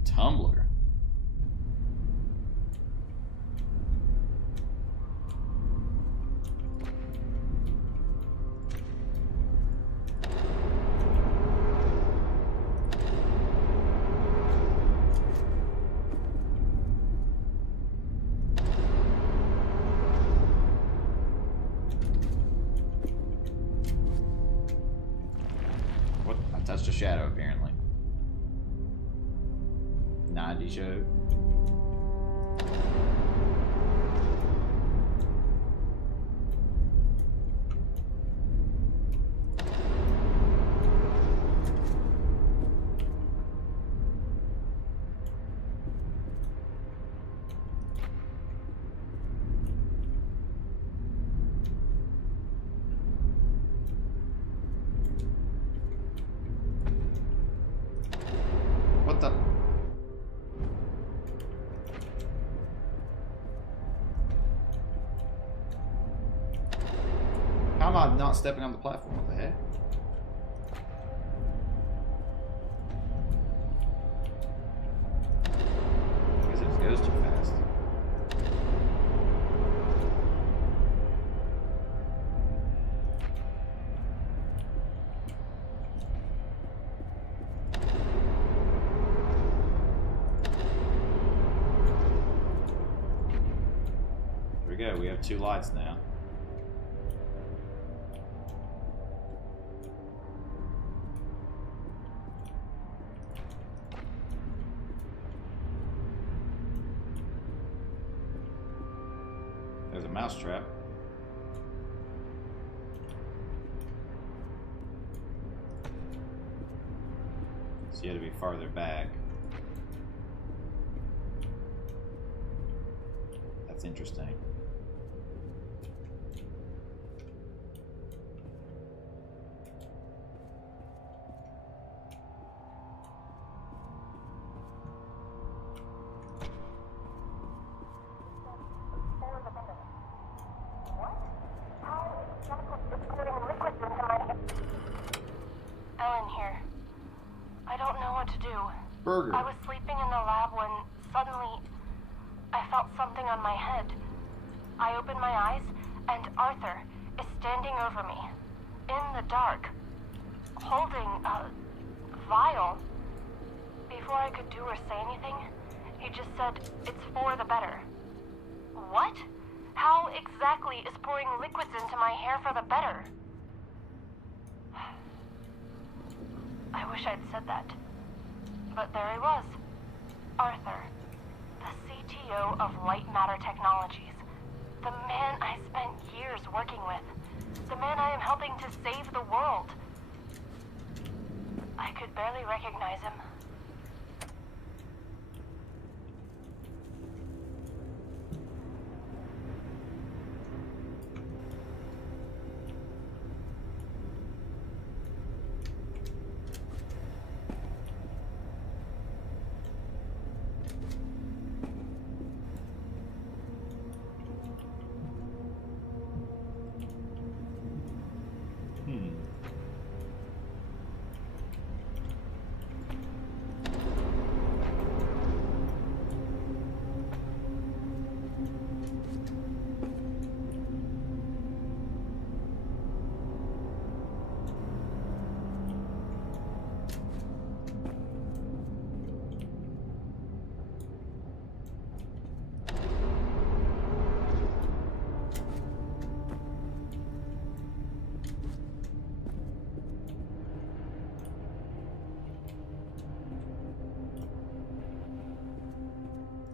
Tumblr. What? I touched a shadow, apparently. 90 show. What the? How am I not stepping on the platform? What the heck? I guess it just goes too fast. Here we go. We have 2 lights now. There's a mousetrap. So you had to be farther back. That's interesting. Ellen here. I don't know what to do. Burger. I was sleeping in the lab when suddenly I felt something on my head. I opened my eyes and Arthur is standing over me in the dark, holding a vial. Before I could do or say anything, he just said, "It's for the better." What? How exactly is pouring liquids into my hair for the better? I wish I'd said that. But there he was. Arthur, the CTO CEO of Lightmatter Technologies. The man I spent years working with. The man I am helping to save the world. I could barely recognize him.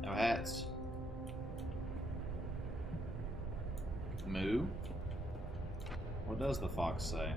No hats. Moo? What does the fox say?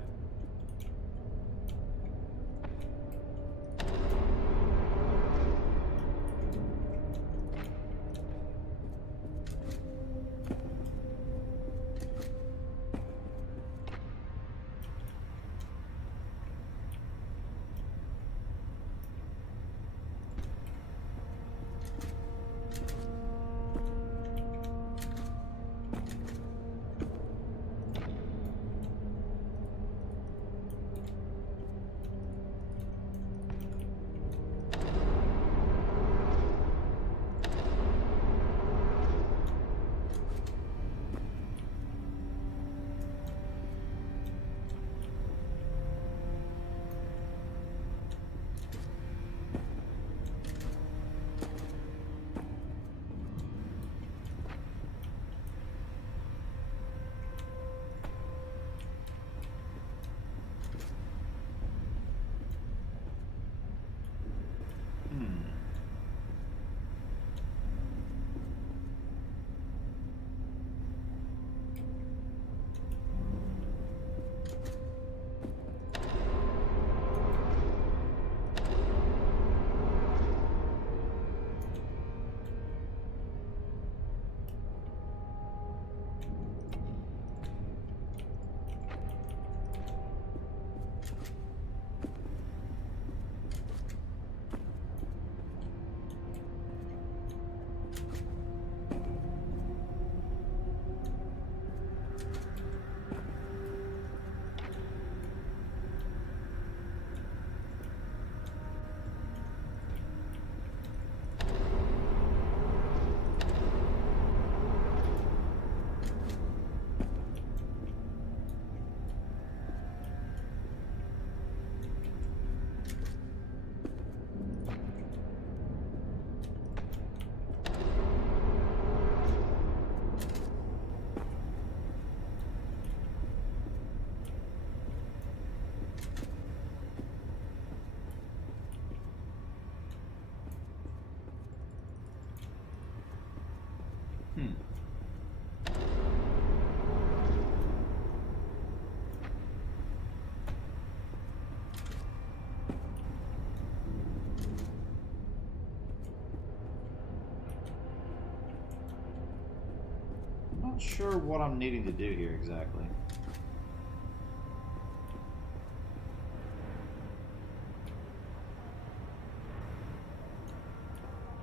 Not sure what I'm needing to do here exactly.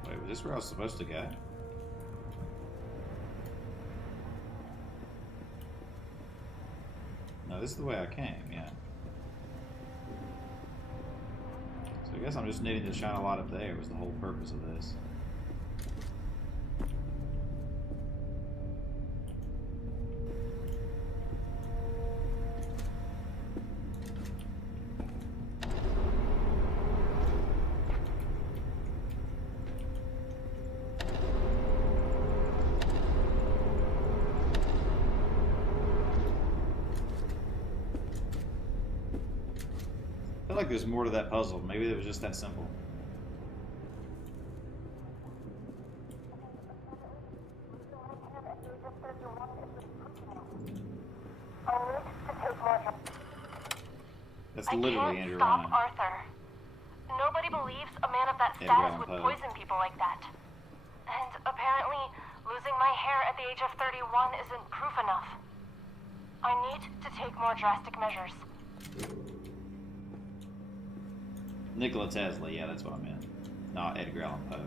Wait, was this where I was supposed to go? No, this is the way I came, yeah. So I guess I'm just needing to shine a light up there was the whole purpose of this. I feel like there's more to that puzzle. Maybe it was just that simple. 31 isn't proof enough. I need to take more drugs. That's literally I Andrew can't stop Ryan. Arthur. Nobody believes a man of that Edgar status Allan would Poe. poison people like that. And apparently, losing my hair at the age of 31 isn't proof enough. I need to take more drastic measures. Nikola Tesla, yeah, that's what I meant. Not Edgar Allan Poe.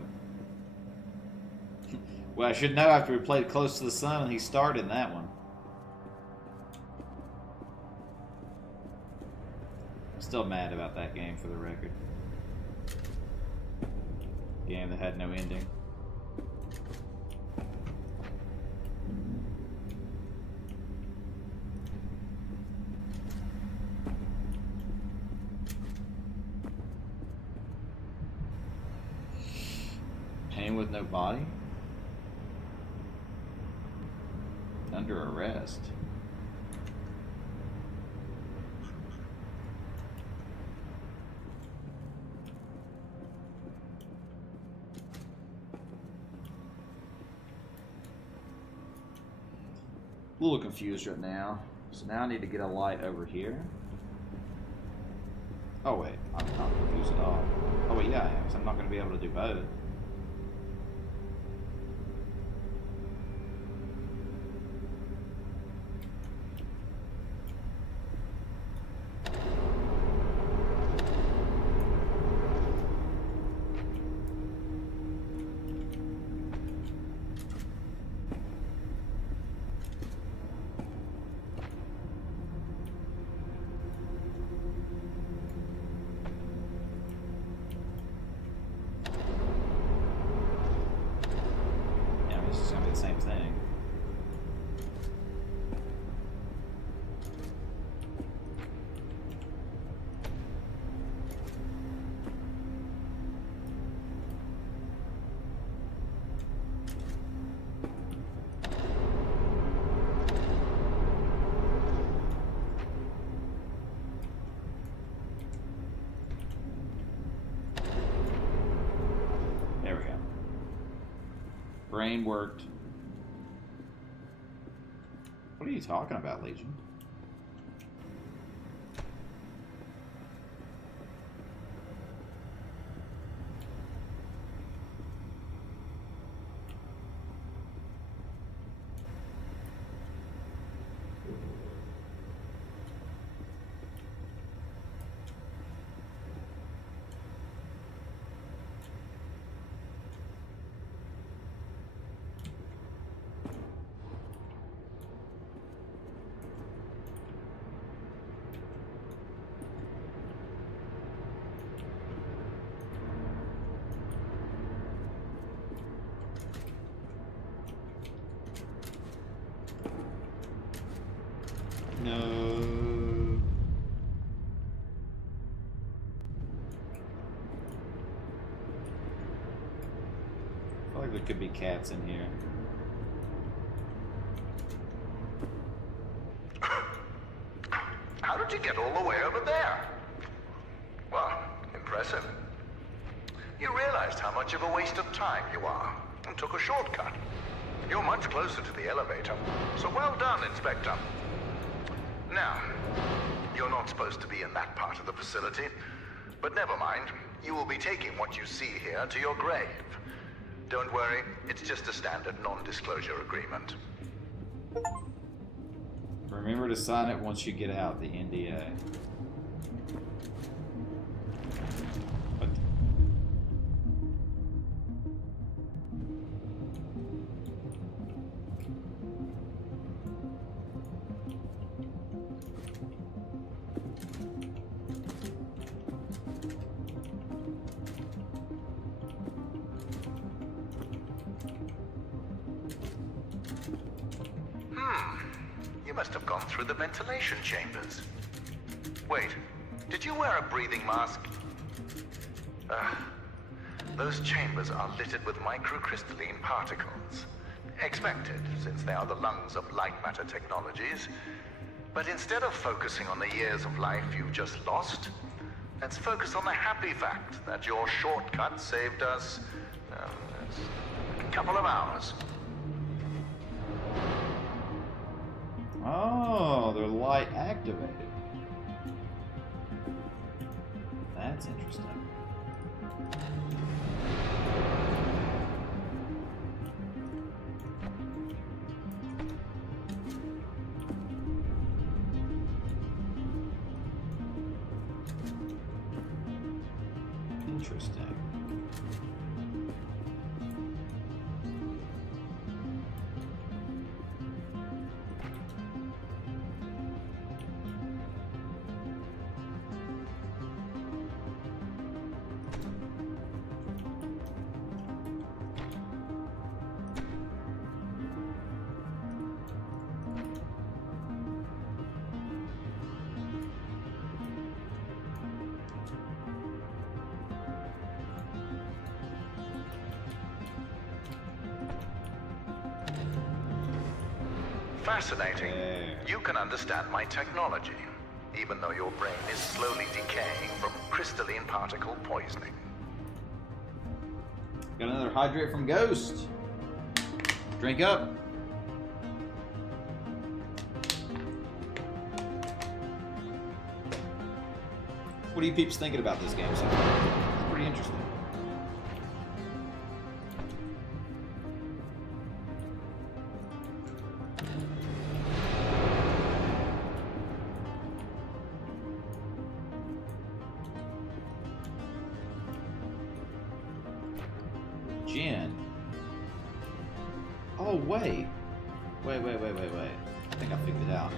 Well, I should know after we played Close to the Sun and he starred in that one. Still mad about that game, for the record. Game that had no ending. Pain with no body? Under arrest. A little confused right now. So now I need to get a light over here. Oh wait, I'm not confused at all. Oh wait, yeah I am, because I'm not going to be able to do both. Same thing. There we go. Brain worked. What are you talking about, Legion? No. I feel like there could be cats in here. How did you get all the way over there? Well, impressive. You realized how much of a waste of time you are and took a shortcut. You're much closer to the elevator, so well done, Inspector. Now, you're not supposed to be in that part of the facility, but never mind. You will be taking what you see here to your grave. Don't worry, it's just a standard non-disclosure agreement. Remember to sign it once you get out, the NDA. What? You must have gone through the ventilation chambers. Wait, did you wear a breathing mask? Those chambers are littered with microcrystalline particles. Expected, since they are the lungs of Lightmatter technologies. But instead of focusing on the years of life you've just lost, let's focus on the happy fact that your shortcut saved us a couple of hours. Oh, they're light activated. That's interesting. Interesting. Fascinating. You can understand my technology, even though your brain is slowly decaying from crystalline particle poisoning. Got another hydrate from Ghost. Drink up. What are you peeps thinking about this game so far? It's pretty interesting. Jen. Oh, wait. Wait. I think I figured it out.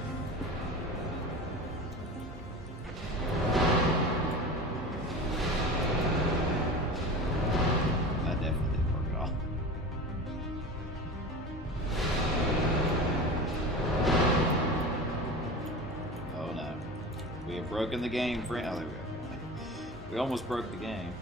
That definitely didn't work at all. Oh, no. We have broken the game, friend. Oh, there we go. We almost broke the game.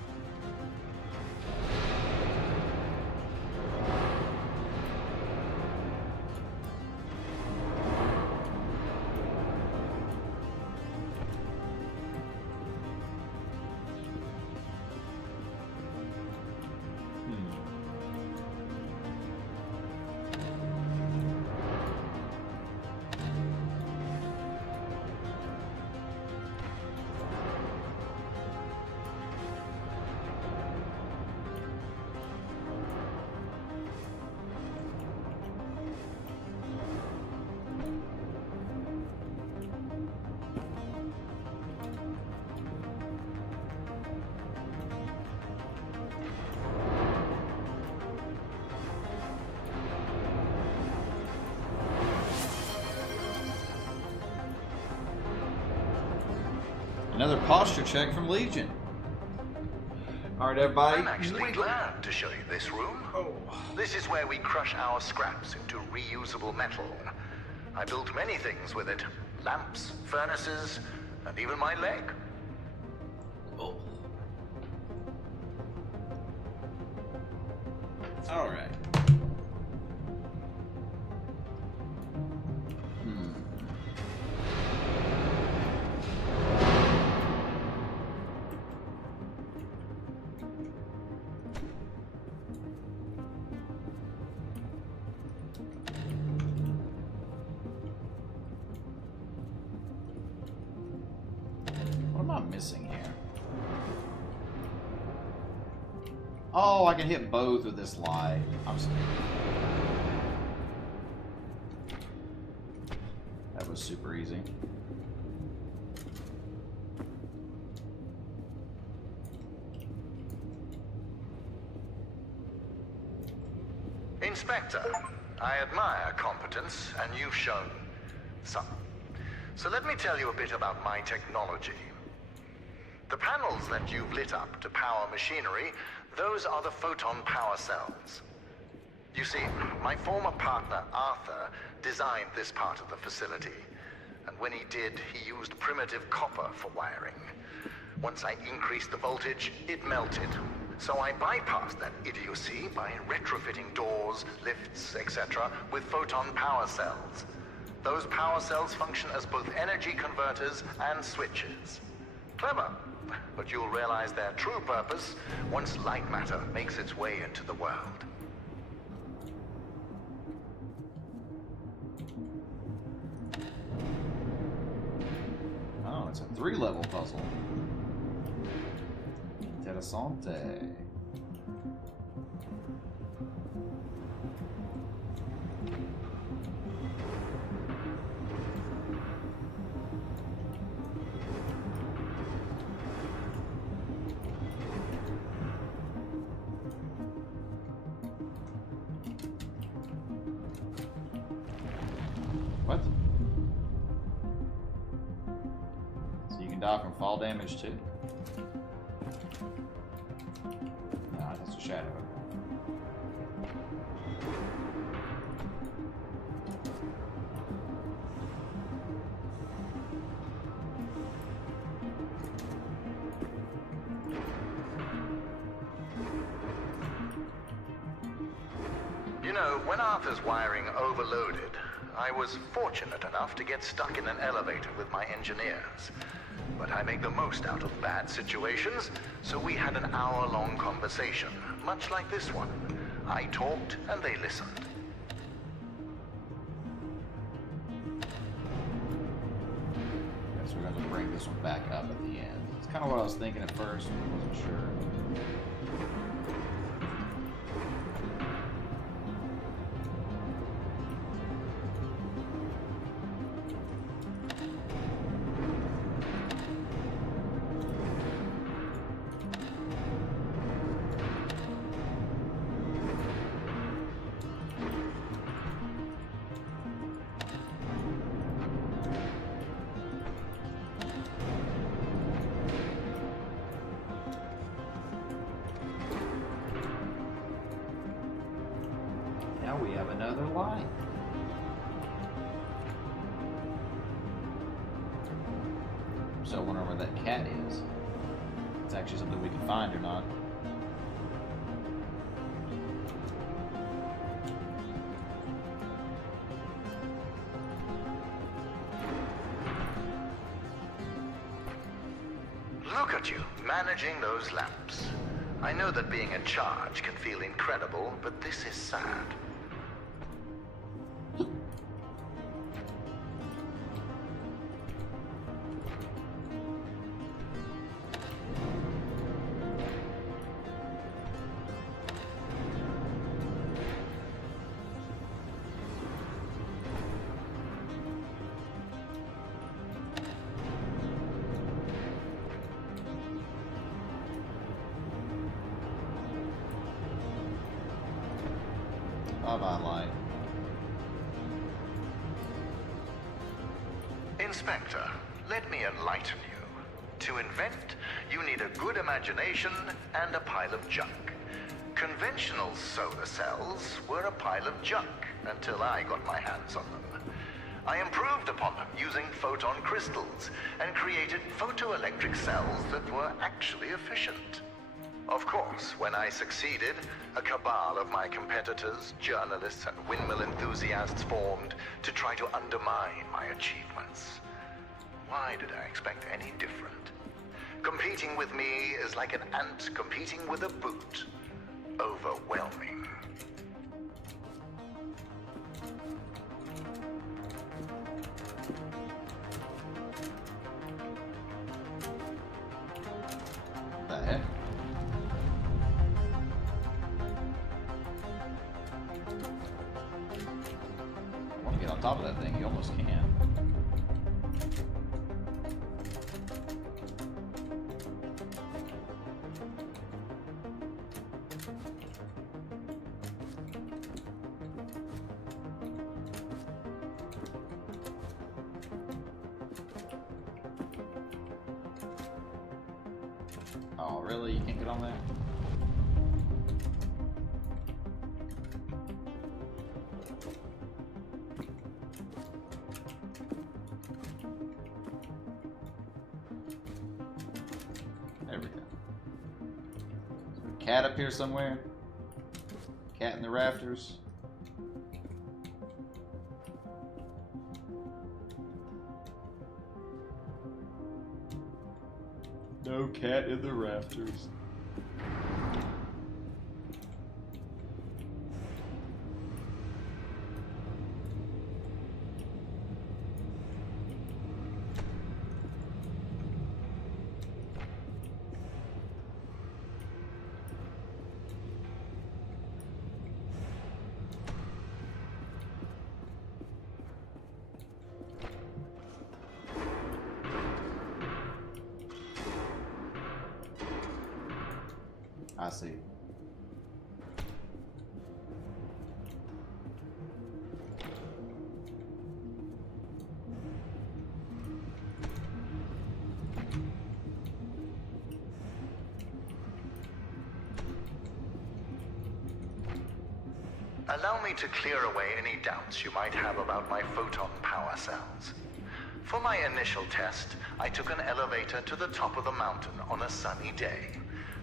Another posture check from Legion. Alright, everybody. I'm actually glad to show you this room. This is where we crush our scraps into reusable metal. I built many things with it. Lamps, furnaces, and even my leg. Oh. Alright. Missing here. Oh, I can hit both with this light. I'm sorry. That was super easy. Inspector, I admire competence, and you've shown some. So let me tell you a bit about my technology. The panels that you've lit up to power machinery, those are the photon power cells. You see, my former partner, Arthur, designed this part of the facility. And when he did, he used primitive copper for wiring. Once I increased the voltage, it melted. So I bypassed that idiocy by retrofitting doors, lifts, etc. with photon power cells. Those power cells function as both energy converters and switches. Clever. But you'll realize their true purpose once Lightmatter makes its way into the world. it's a 3-level puzzle. Interessante. What? So you can die from fall damage too? Nah, that's a shadow. You know, when Arthur's wiring overloaded, I was fortunate enough to get stuck in an elevator with my engineers. But I make the most out of bad situations, so we had an hour-long conversation, much like this one. I talked and they listened. Guess we're going to bring this one back up at the end. It's kind of what I was thinking at first, but I wasn't sure. Now we have another line. So I wonder where that cat is. It's actually something we can find or not. Look at you, managing those lamps. I know that being in charge can feel incredible, but this is sad. Bye-bye, light. Inspector, let me enlighten you. To invent, you need a good imagination and a pile of junk. Conventional solar cells were a pile of junk until I got my hands on them. I improved upon them using photon crystals and created photoelectric cells that were actually efficient. Of course, when I succeeded, a cabal of my competitors, journalists, and windmill enthusiasts formed to try to undermine my achievements. Why did I expect any different? Competing with me is like an ant competing with a boot. Overwhelming. What the heck? I want to get on top of that thing. You almost can. Oh, really? You can't get on there? There we go. Cat up here somewhere? Cat in the rafters? No cat in the rafters. I see. Allow me to clear away any doubts you might have about my photon power cells. For my initial test, I took an elevator to the top of the mountain on a sunny day.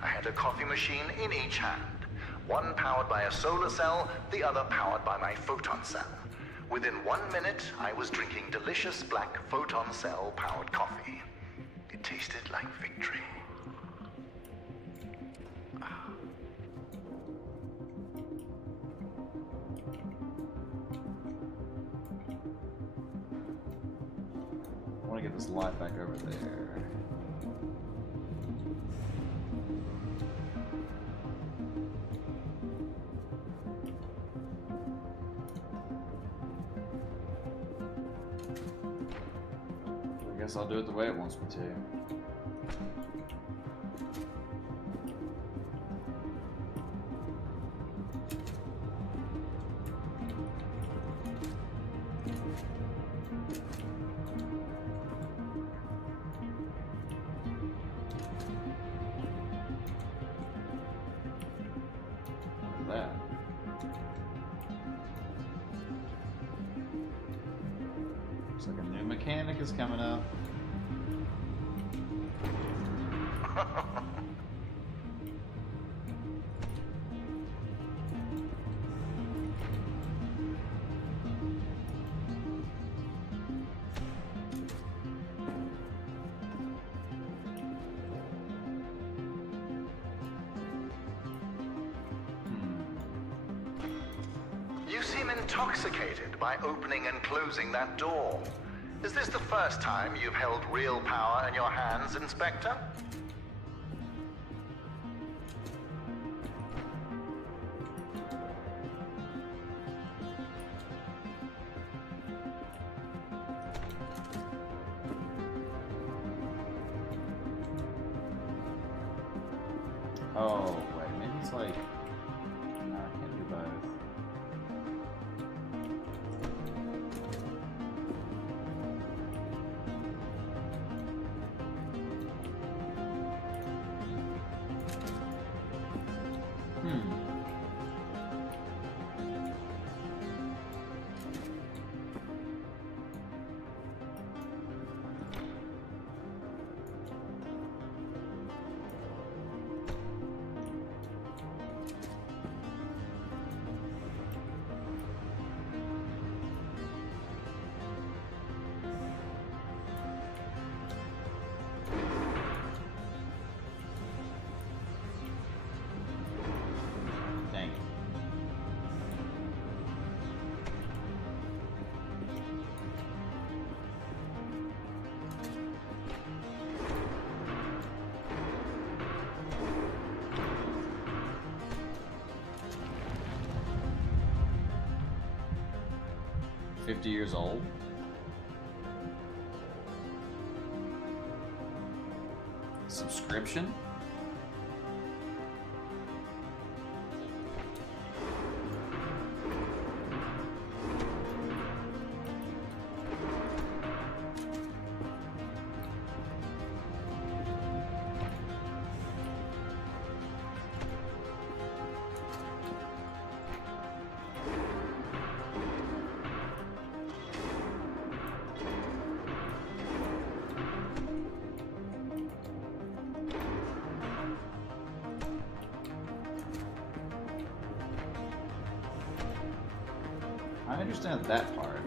I had a coffee machine in each hand. One powered by a solar cell, the other powered by my photon cell. Within 1 minute, I was drinking delicious black photon cell powered coffee. It tasted like victory. I want to get this light back over there. I guess I'll do it the way it wants me to. That. Looks like a new mechanic is coming up. You seem intoxicated by opening and closing that door. Is this the first time you've held real power in your hands, Inspector? Oh, wait, maybe it's like... No, I can't do both. Dang it. $50 old. Subscription? I understand that part,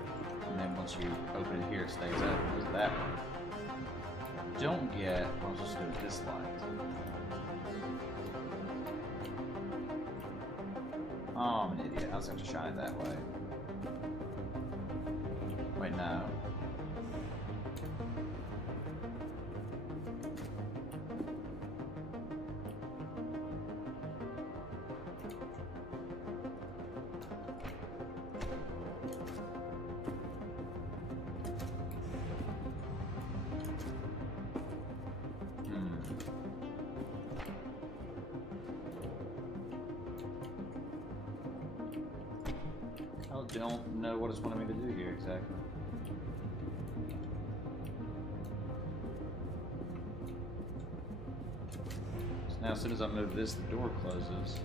and then once you open it here, it stays open. Because that one, don't get. I'll just do this light. Oh, I'm an idiot. I was going to shine it that way. Wait, no. don't know what it's wanting me to do here exactly. So now as soon as I move this, the door closes.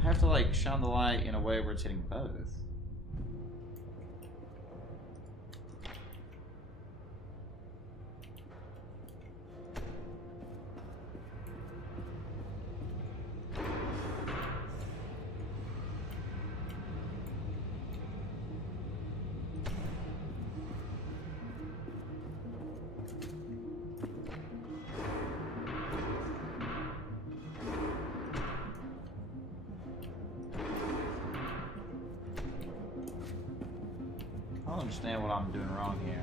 I have to like shine the light in a way where it's hitting both. I don't understand what I'm doing wrong here.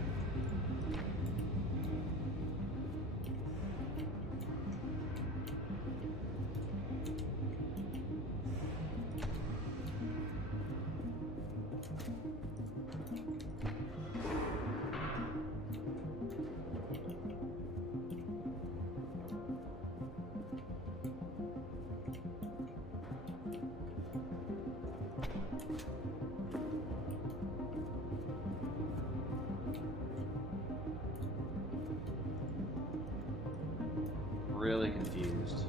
Really confused.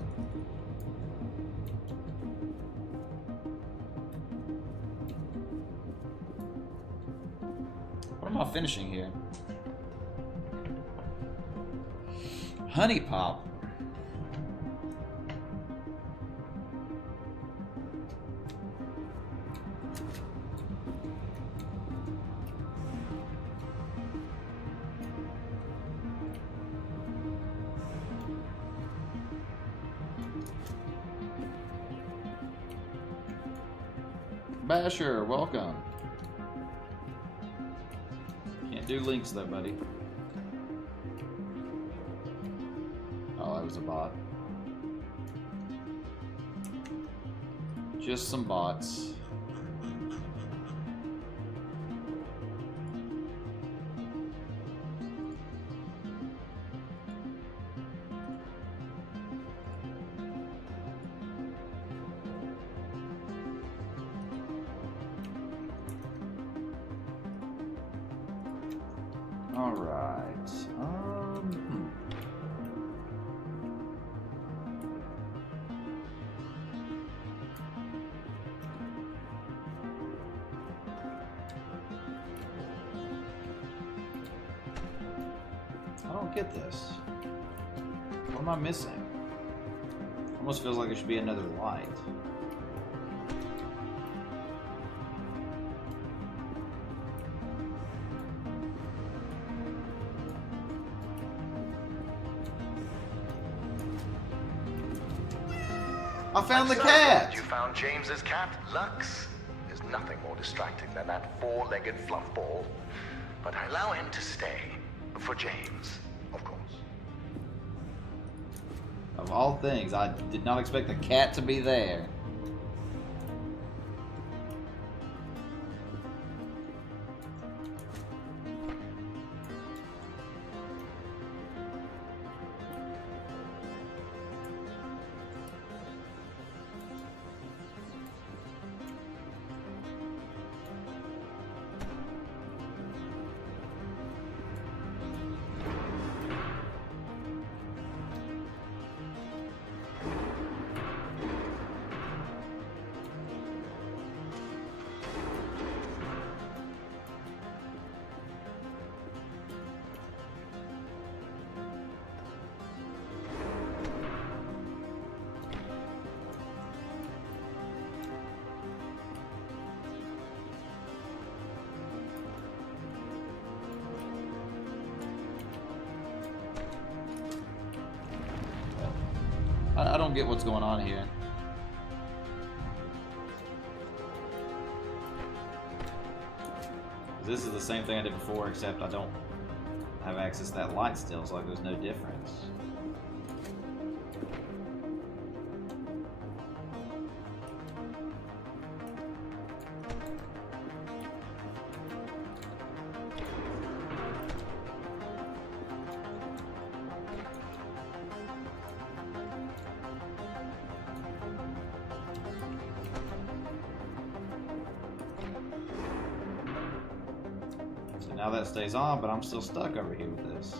What am I finishing here? Honey Pop. Basher, welcome. Can't do links though, buddy. Oh, that was a bot. Just some bots. All right. I don't get this. What am I missing? Almost feels like it should be another light. I found the cat! You found James's cat, Lux. There's nothing more distracting than that four-legged fluff ball. But I allow him to stay. For James, of course. Of all things, I did not expect the cat to be there. I don't get what's going on here. This is the same thing I did before, except I don't have access to that light still, so like there's no difference. Now that stays on, but I'm still stuck over here with this.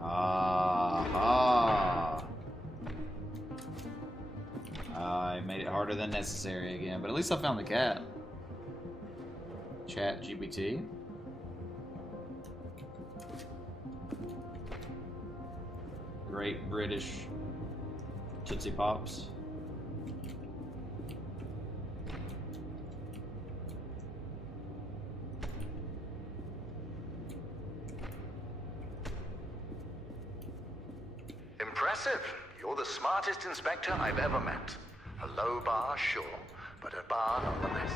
Aha! I made it harder than necessary again, but at least I found the cat. Chat GPT. Great British Tootsie Pops. Impressive. You're the smartest inspector I've ever met. A low bar, sure, but a bar nonetheless.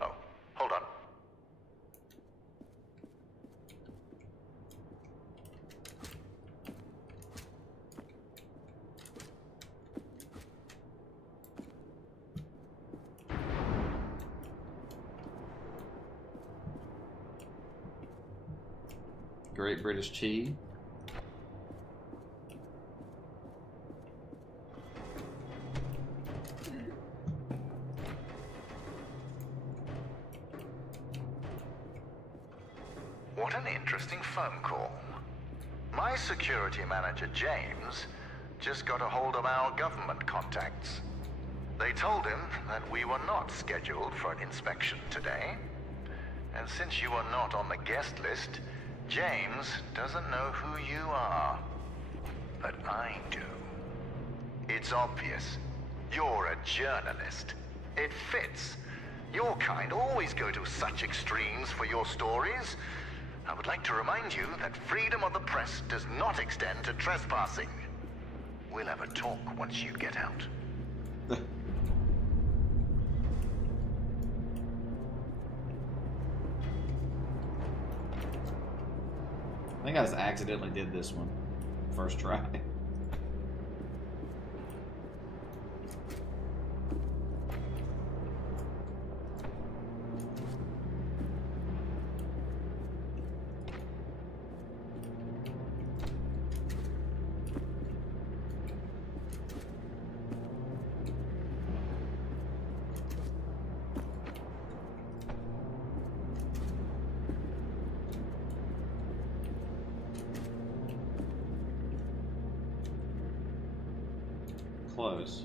Oh, hold on. Great British Tea. What an interesting phone call. My security manager, James, just got a hold of our government contacts. They told him that we were not scheduled for an inspection today. And since you are not on the guest list, James doesn't know who you are. But I do. It's obvious. You're a journalist. It fits. Your kind always go to such extremes for your stories. I would like to remind you that freedom of the press does not extend to trespassing. We'll have a talk once you get out. I think I just accidentally did this one. First try. Close.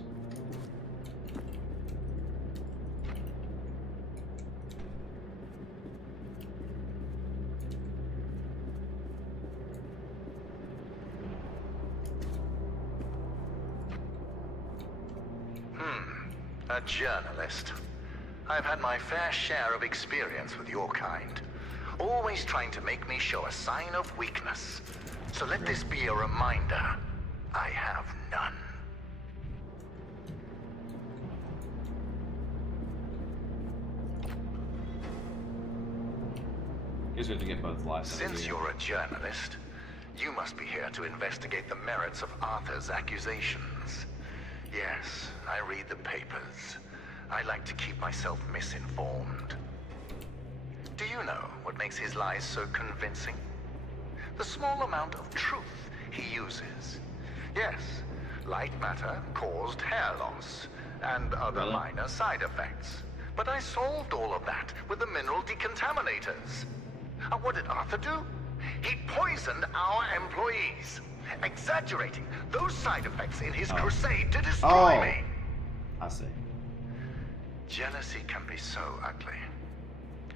A journalist. I've had my fair share of experience with your kind. Always trying to make me show a sign of weakness. So let this be a reminder. I have none. Guess we have to get both licenses. Since you're a journalist, you must be here to investigate the merits of Arthur's accusations. Yes, I read the papers. I like to keep myself misinformed. Do you know what makes his lies so convincing? The small amount of truth he uses. Yes, Lightmatter caused hair loss and other minor side effects. But I solved all of that with the mineral decontaminators. And what did Arthur do? He poisoned our employees, exaggerating those side effects in his crusade to destroy me. I see. Jealousy can be so ugly.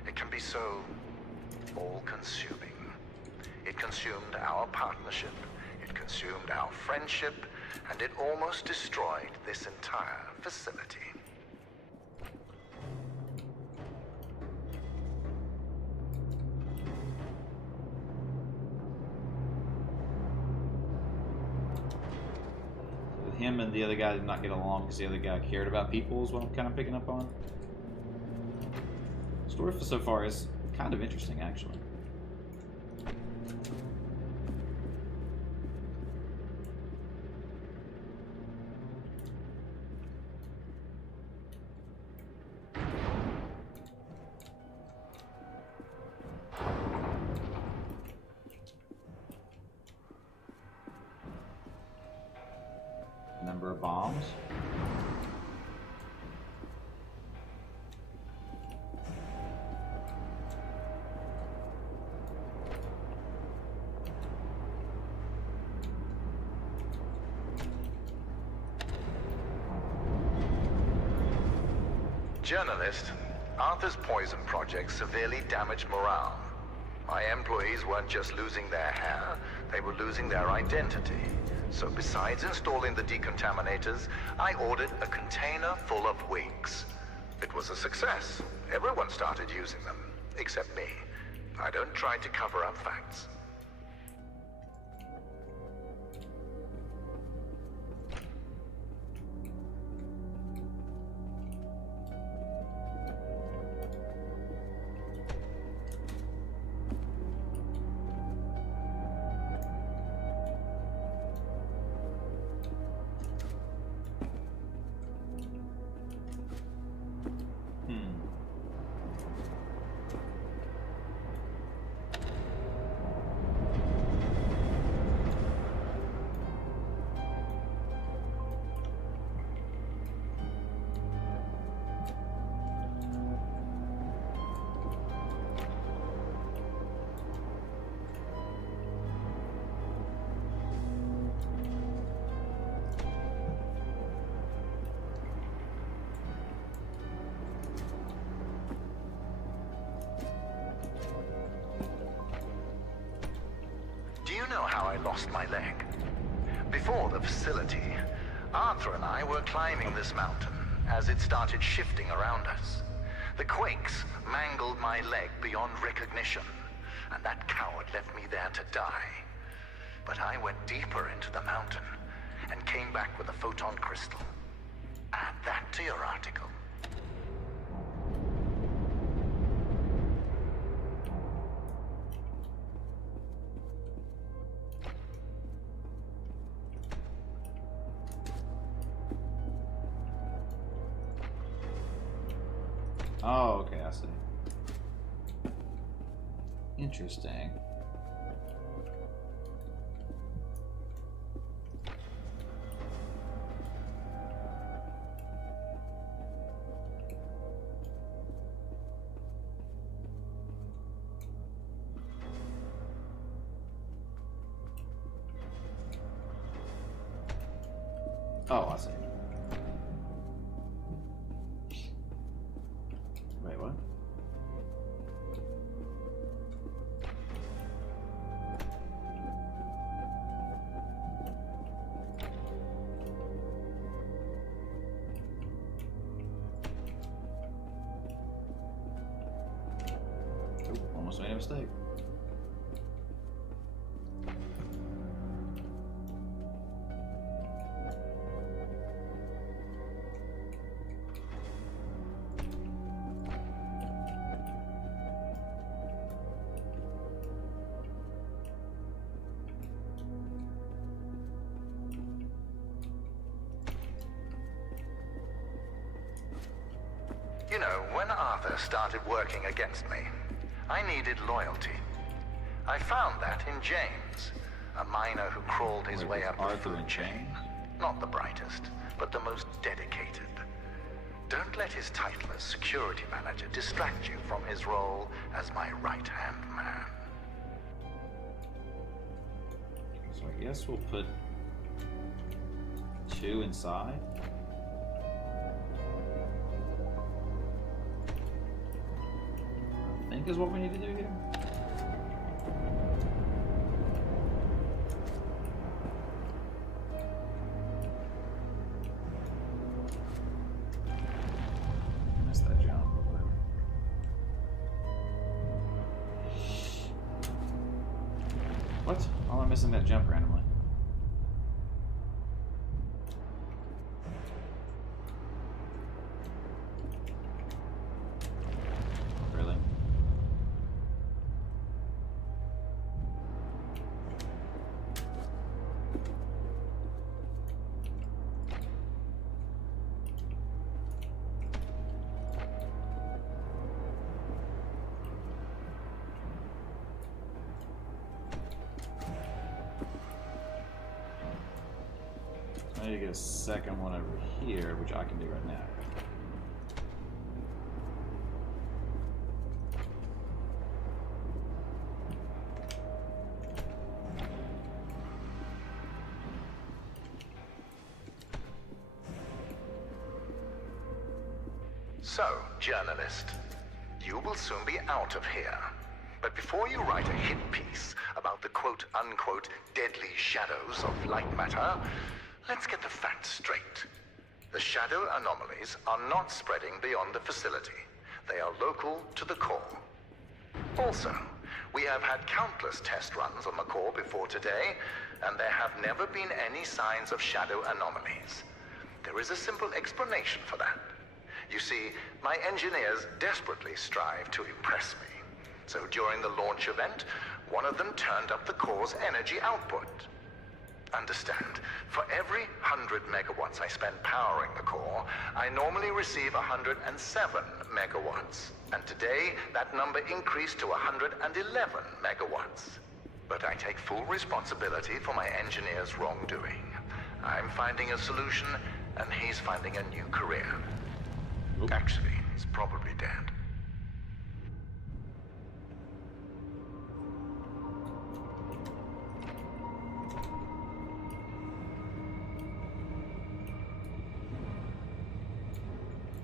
It can be so all-consuming. It consumed our partnership, it consumed our friendship, and it almost destroyed this entire facility. Him and the other guy did not get along because the other guy cared about people is what I'm kind of picking up on. The story so far is kind of interesting, actually. bombs. Journalist, Arthur's poison project severely damaged morale. My employees weren't just losing their hair, they were losing their identity. So besides installing the decontaminators, I ordered a container full of wigs. It was a success. Everyone started using them, except me. I don't try to cover up facts. Do you know how I lost my leg? Before the facility, Arthur and I were climbing this mountain as it started shifting around us. The quakes mangled my leg beyond recognition, and that coward left me there to die. But I went deeper into the mountain and came back with a photon crystal. Add that to your article. Oh, okay, I see. Interesting. Oh, I see. Wait, what? Oop, almost made a mistake. You know, when Arthur started working against me, I needed loyalty. I found that in James, a miner who crawled his way up the Arthur food and chain. Not the brightest, but the most dedicated. Don't let his title as security manager distract you from his role as my right-hand man. So I guess we'll put 2 inside. I think is what we need to do here. Missed that jump. What? Why am I missing that jump randomly? Really? I need to get a second one over here, which I can do right now. So, journalist, you will soon be out of here. But before you write a hit piece about the quote-unquote deadly shadows of Lightmatter, let's get the facts straight. The shadow anomalies are not spreading beyond the facility. They are local to the core. Also, we have had countless test runs on the core before today, and there have never been any signs of shadow anomalies. There is a simple explanation for that. You see, my engineers desperately strive to impress me. So during the launch event, one of them turned up the core's energy output. Understand, for every 100 megawatts I spend powering the core, I normally receive 107 megawatts. And today, that number increased to 111 megawatts. But I take full responsibility for my engineer's wrongdoing. I'm finding a solution, and he's finding a new career. Oop. Actually, he's probably dead.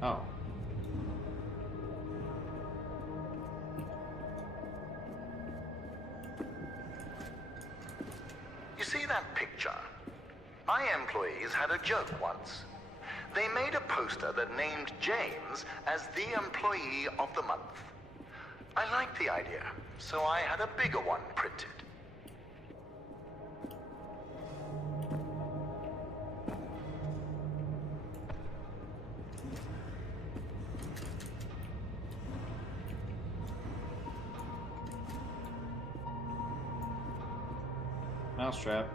Oh. You see that picture? My employees had a joke once. They made a poster that named James as the Employee of the Month. I liked the idea, so I had a bigger one printed. Mousetrap.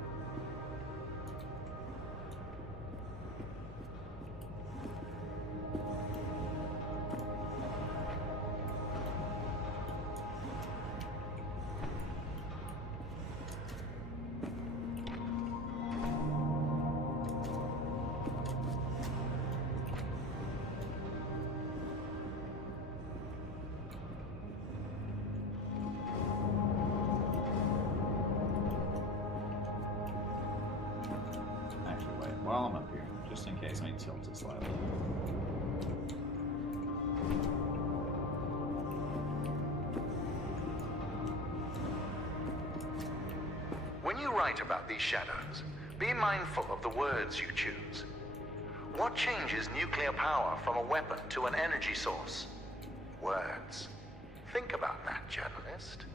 While I'm up here, just in case, I need to tilt it slightly. When you write about these shadows, be mindful of the words you choose. What changes nuclear power from a weapon to an energy source? Words. Think about that, journalist.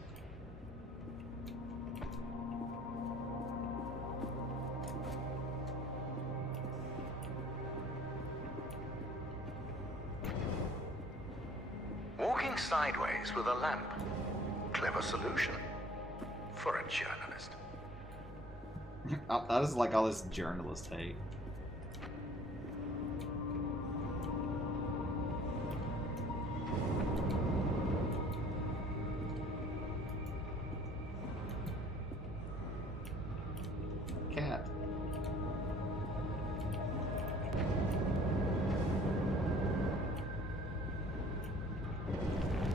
Walking sideways with a lamp. Clever solution. For a journalist. That is like all this journalist hate. Cat.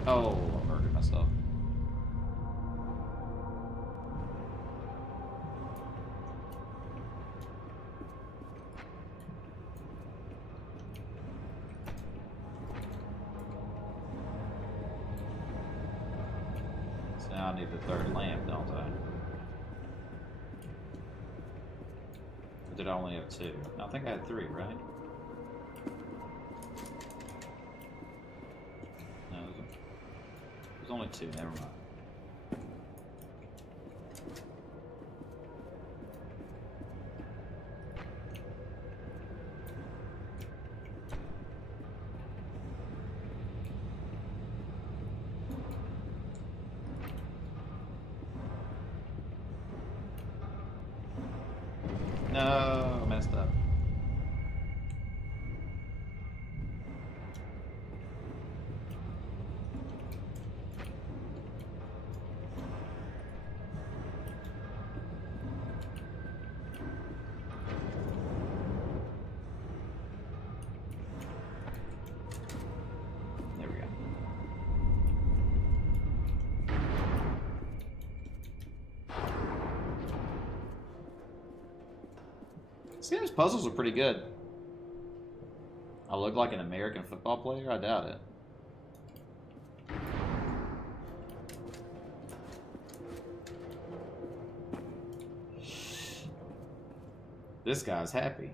Oh, I murdered myself. So now I need the third lamp, don't I? Or did I only have two? No, I think I had three, right? No, there's only two, never mind. No, I messed up. This game's puzzles are pretty good. I look like an American football player? I doubt it. This guy's happy.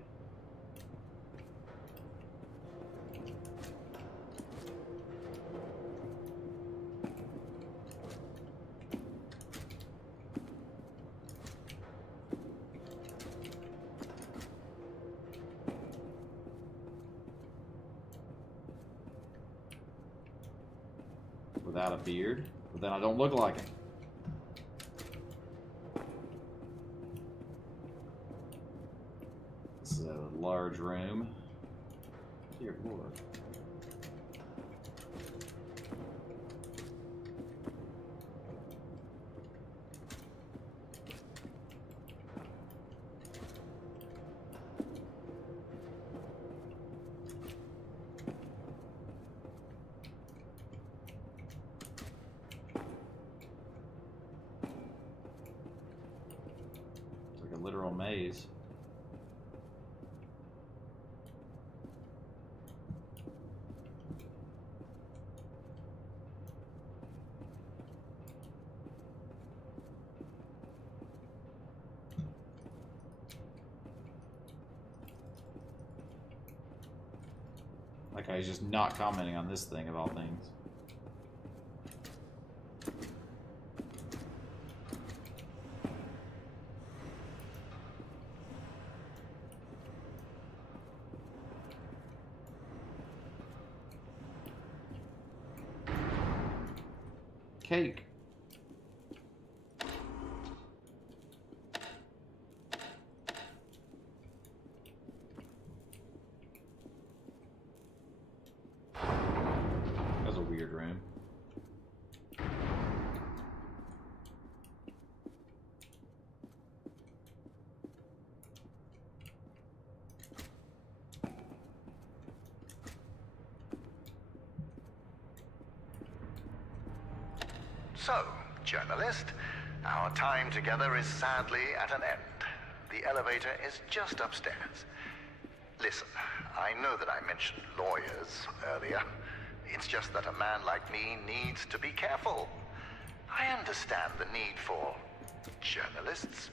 Without a beard, but then I don't look like him. This is a large room. Dear Lord. Literal maze. Like he's just not commenting on this thing of all things. Cake. That's a weird room. So, journalist, our time together is sadly at an end. The elevator is just upstairs. Listen, I know that I mentioned lawyers earlier. It's just that a man like me needs to be careful. I understand the need for journalists.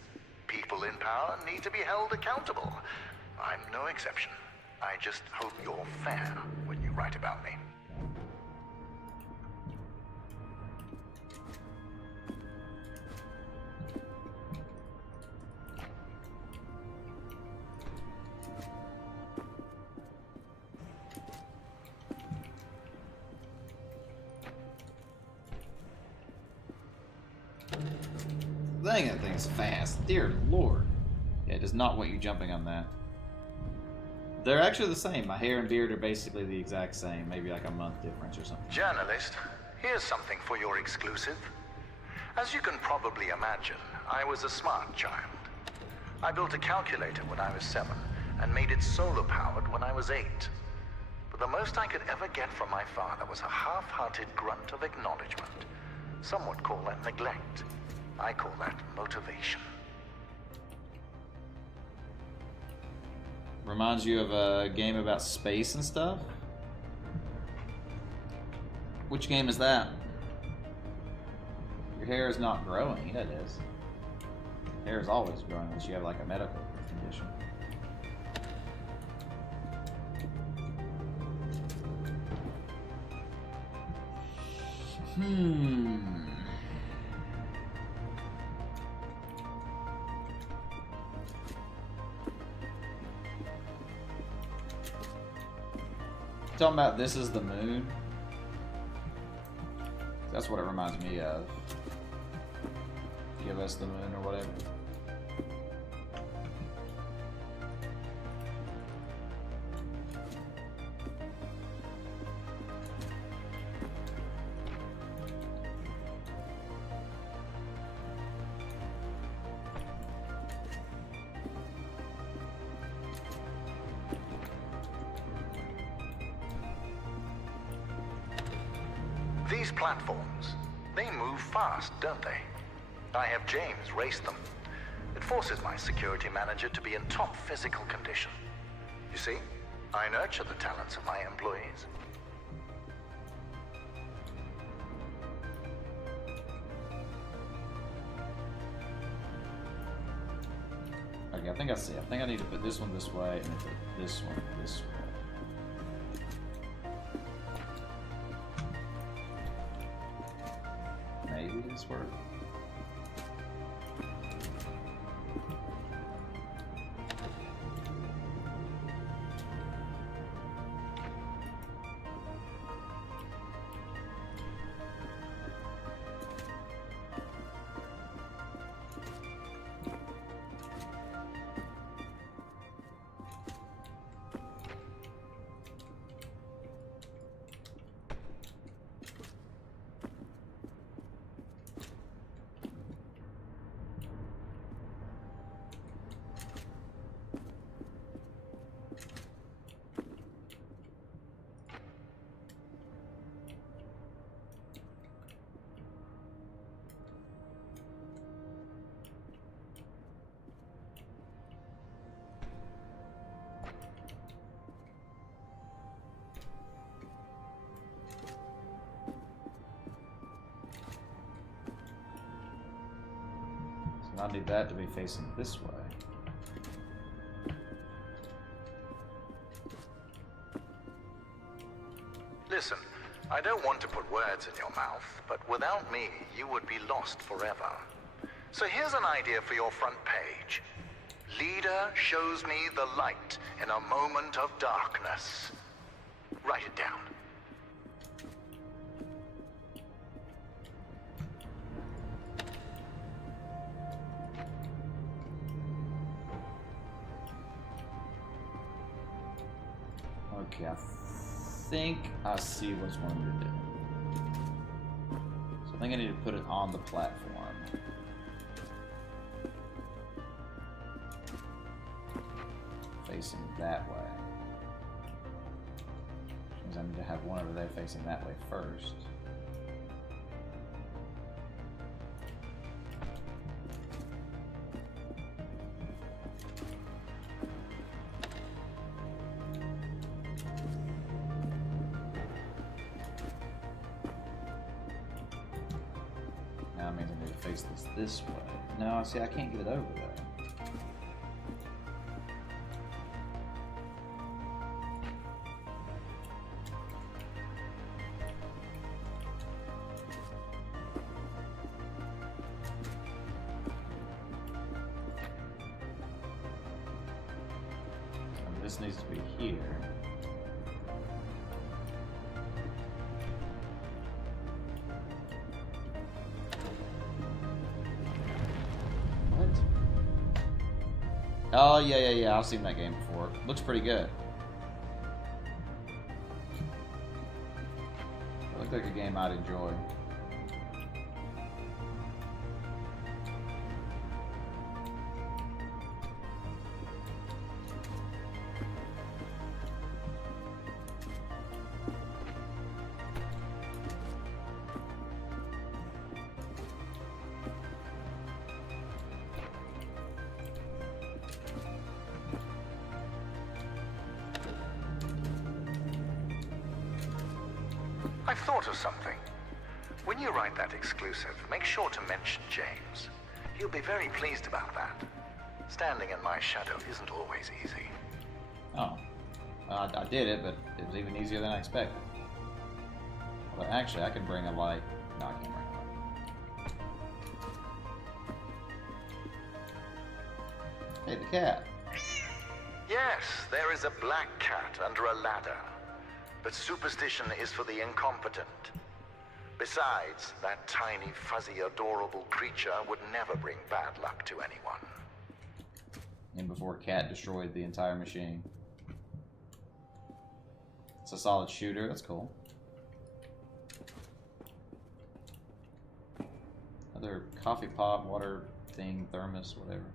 People in power need to be held accountable. I'm no exception. I just hope you're fair when you write about me. Dang, that thing's fast. Dear Lord. Yeah, it does not want you jumping on that. They're actually the same. My hair and beard are basically the exact same. Maybe like a month difference or something. Journalist, here's something for your exclusive. As you can probably imagine, I was a smart child. I built a calculator when I was 7 and made it solar-powered when I was 8. But the most I could ever get from my father was a half-hearted grunt of acknowledgement. Some would call that neglect. I call that motivation. Reminds you of a game about space and stuff? Which game is that? Your hair is not growing. Yeah, it is. Hair is always growing unless you have like a medical condition. Talking about this is the moon. That's what it reminds me of. Give us the moon or whatever. These platforms, they move fast, don't they? I have James race them. At It forces my security manager to be in top physical condition. You see, I nurture the talents of my employees. Okay, I think I see. I think I need to put this one this way and then put this one this way. Maybe this works. I need that to be facing this way. Listen, I don't want to put words in your mouth, but without me, you would be lost forever. So here's an idea for your front page. Leader shows me the light in a moment of darkness. Write it down. Okay, I think I see what's wanting me to do. So I think I need to put it on the platform. Facing that way. Means I need to have one over there facing that way first. Now it means I need to face this way. No, see, I can't get it over there. This needs to be here. What? Oh, yeah. I've seen that game before. Looks pretty good. It looked like a game I'd enjoy. I've thought of something. When you write that exclusive, make sure to mention James. He'll be very pleased about that. Standing in my shadow isn't always easy. Oh. I did it, but it was even easier than I expected. But actually, I can bring a light. No, I can't bring a light. Hey, the cat. Yes, there is a black cat under a ladder. But superstition is for the incompetent. Besides, that tiny, fuzzy, adorable creature would never bring bad luck to anyone. And before Cat destroyed the entire machine. It's a solid shooter, that's cool. Another coffee pot, water thing, thermos, whatever.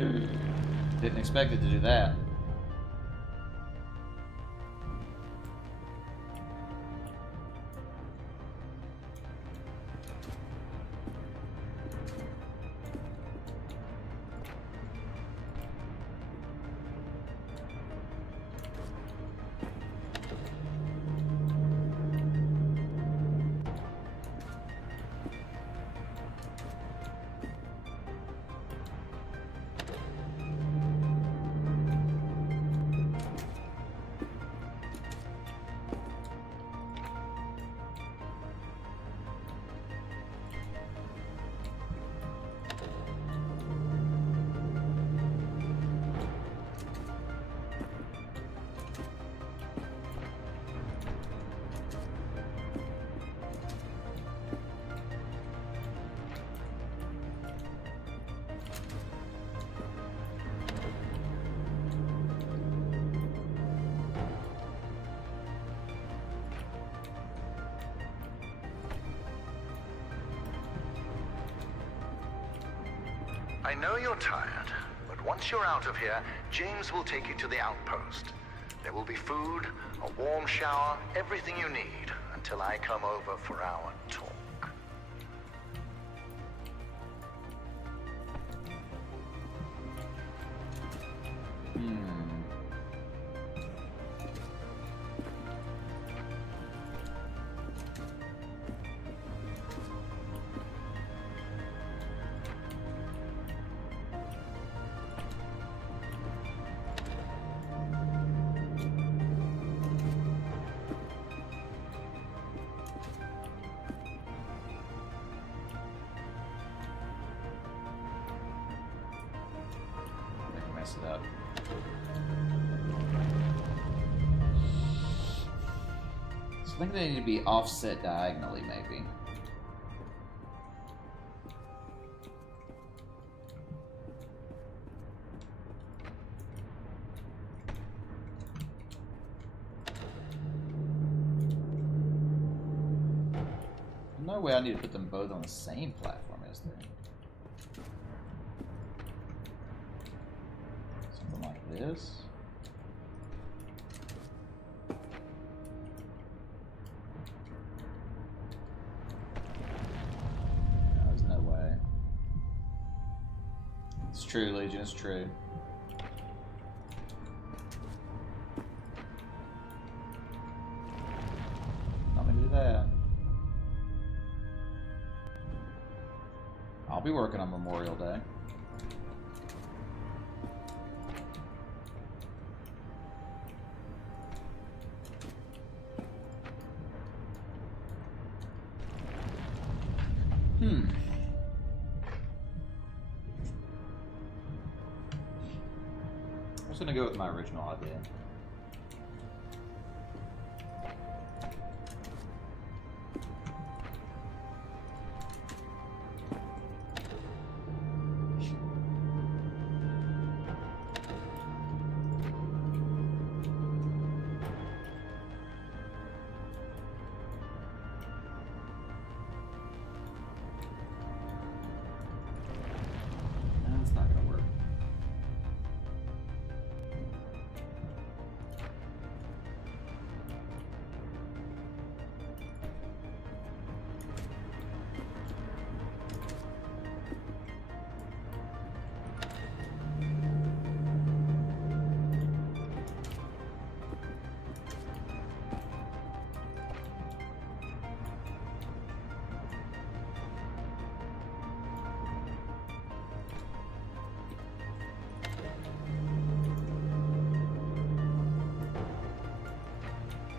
Didn't expect it to do that. I know you're tired, but once you're out of here, James will take you to the outpost. There will be food, a warm shower, everything you need until I come over for our talk. Mess it up. So I think they need to be offset diagonally, maybe. No way I need to put them both on the same platform, is there? This. There's no way. It's true, Legion, it's true. Not gonna do that. I'll be working on Memorial Day. I'm just gonna go with my original idea.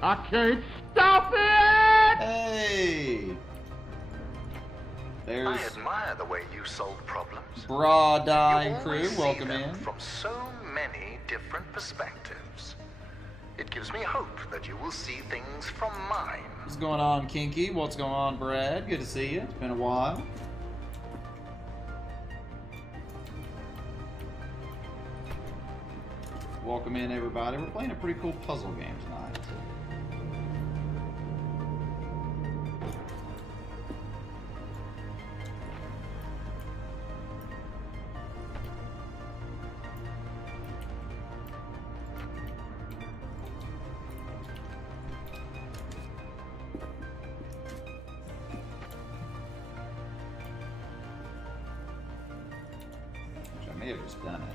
I can't stop it! Hey! There's I admire the way you solve problems. Broad Eye You and crew, always see welcome them in. from so many different perspectives. It gives me hope that you will see things from mine. What's going on, Kinky? What's going on, Brad? Good to see you. It's been a while. Welcome in, everybody. We're playing a pretty cool puzzle game tonight. may have just done it.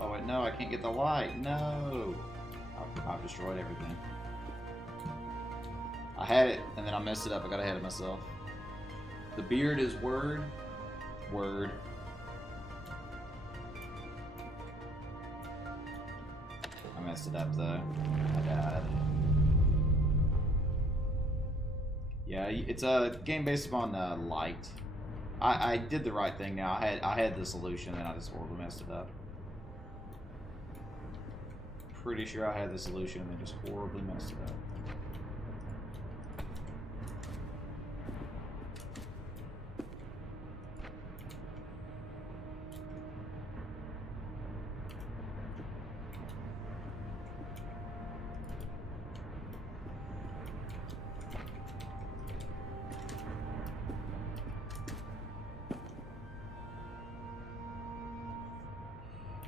Oh wait, no, I can't get the light. No! I've destroyed everything. I had it, and then I messed it up. I got ahead of myself. The beard is word. Word. I messed it up though. I died. Yeah, it's a game based upon light. I did the right thing now. I had the solution and I just horribly messed it up. Pretty sure I had the solution and then just horribly messed it up.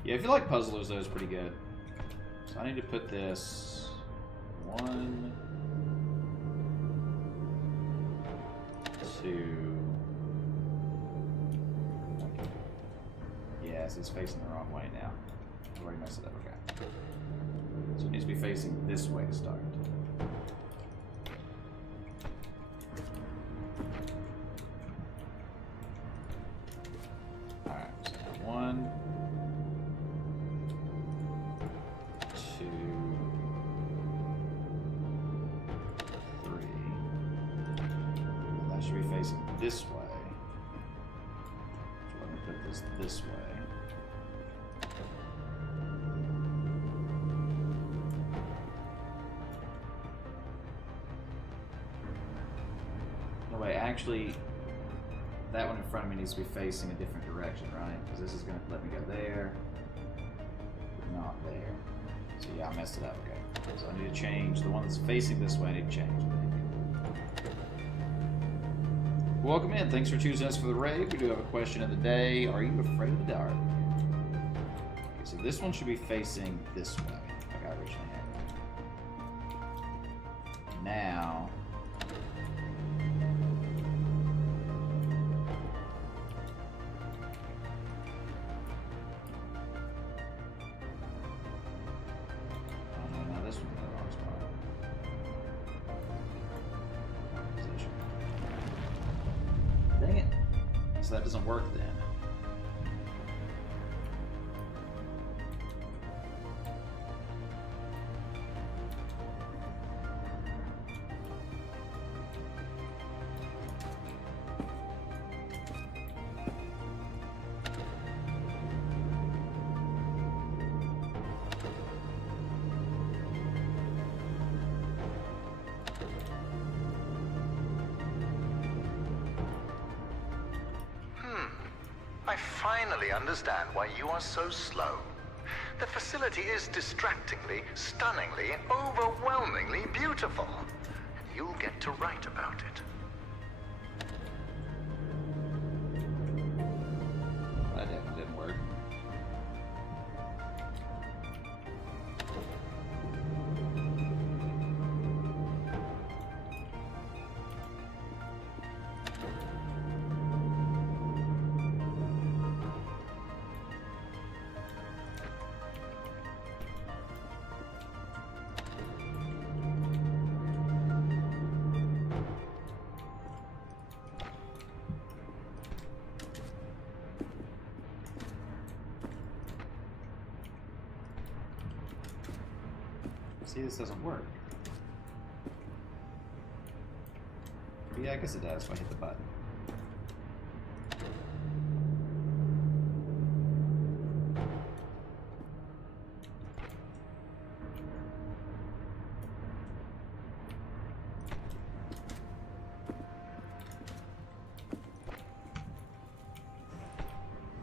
Yeah, I feel like Puzzlers, though, is pretty good. So I need to put this 1, 2. Okay. Yes, it's facing the wrong way now. I've already messed it up. Okay. So it needs to be facing this way to start. Alright, so 1, 2, 3. That should be facing this way. So let me put this way. No way, actually, that one in front of me needs to be facing a different direction, right? Because this is going to let me go there, but not there. So yeah, I messed it up, okay. So I need to change the one that's facing this way. I need to change. Welcome in. Thanks for choosing us for the raid. We do have a question of the day. Are you afraid of the dark? Okay, so this one should be facing this way, like I originally had. Now, so that doesn't work then. I finally understand why you are so slow. The facility is distractingly, stunningly, overwhelmingly beautiful. And you'll get to write about it. That didn't work. See, this doesn't work. Yeah, I guess it does if I hit the button.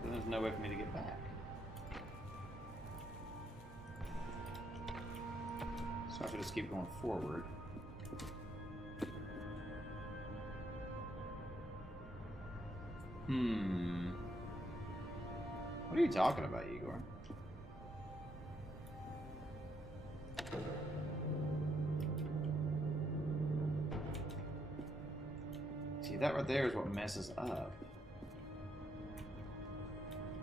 Then there's no way for me to get back. So I should just keep going forward. What are you talking about, Igor? See, that right there is what messes up.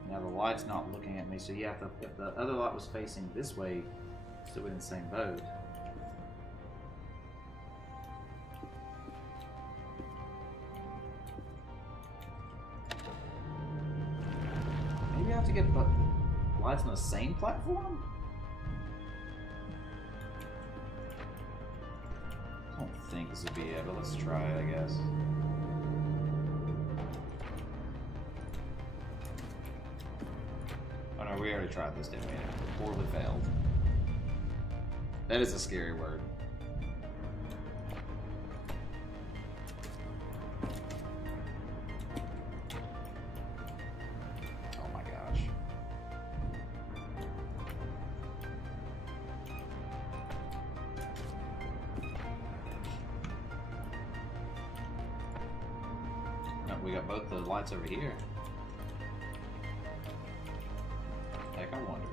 Now the light's not looking at me, so yeah, if the other light was facing this way, still in the same boat. Maybe I have to get lights on the same platform? I don't think this would be it, but let's try it, I guess. Oh no, we already tried this, didn't we? Poorly failed. That is a scary word. Oh my gosh. No, we got both the lights over here. Heck, I wonder.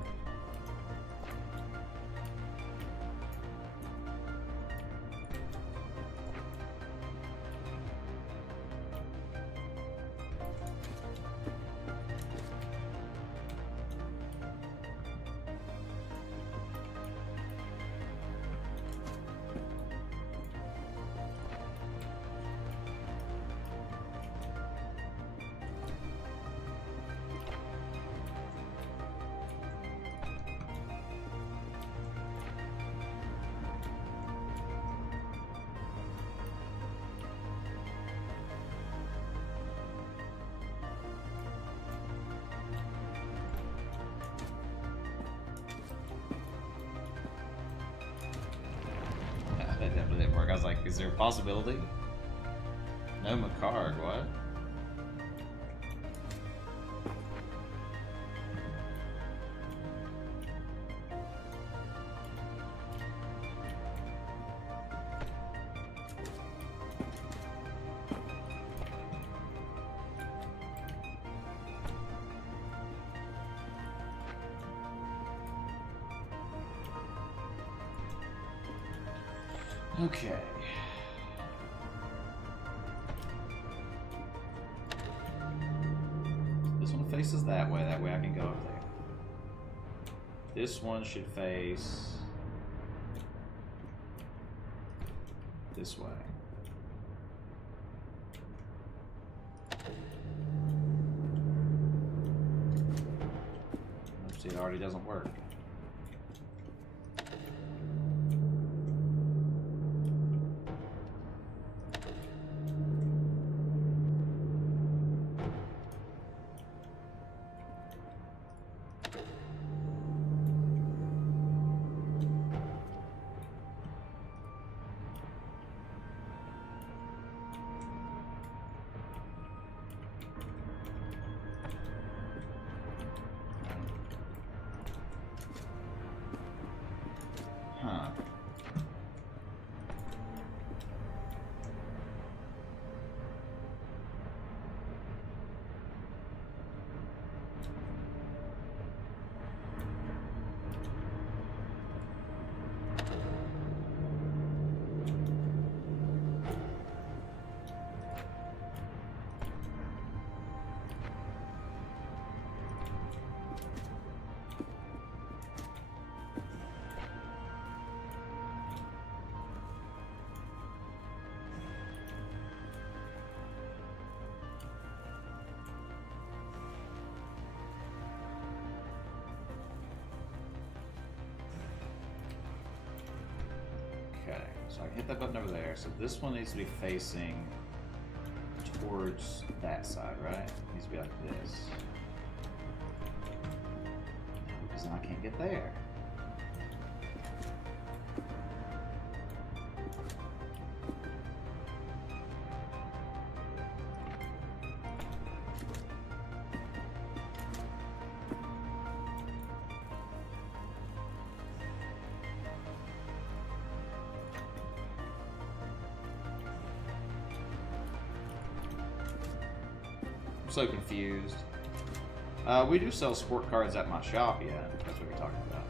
That definitely didn't work. I was like, is there a possibility? No Macard, what? Okay. This one faces that way I can go up there. This one should face this way. Oops, it already doesn't work. Huh. Okay, so I can hit that button over there. So this one needs to be facing towards that side, right? It needs to be like this. Because then I can't get there. I'm so confused. We do sell sport cards at my shop, yeah. That's what we're talking about.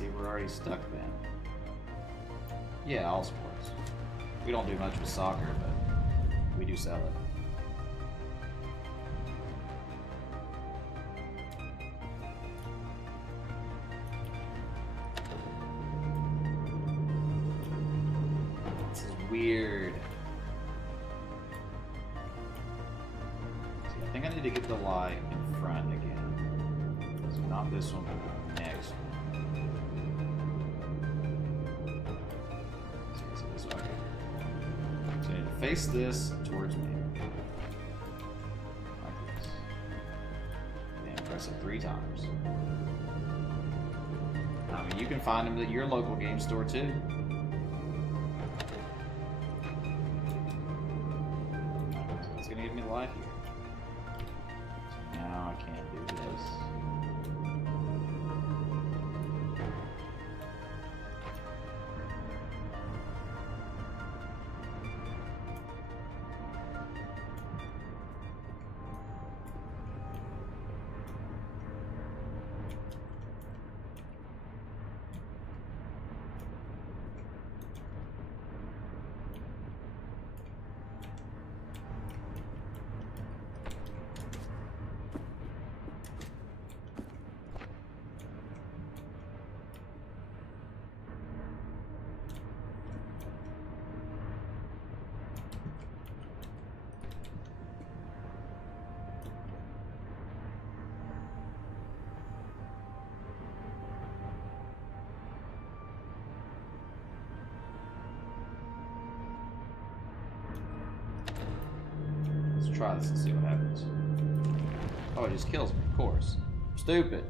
See, we're already stuck then. Yeah, all sports. We don't do much with soccer, but we do sell it. This is weird. See, I think I need to get the light in front again. So not this one, but the next one. So I need to face this towards me. Like this. And press it 3 times. I mean, you can find them at your local game store too. It's gonna give me light here. So now I can't do this. Try this and see what happens. Oh, it just kills me, of course. Stupid.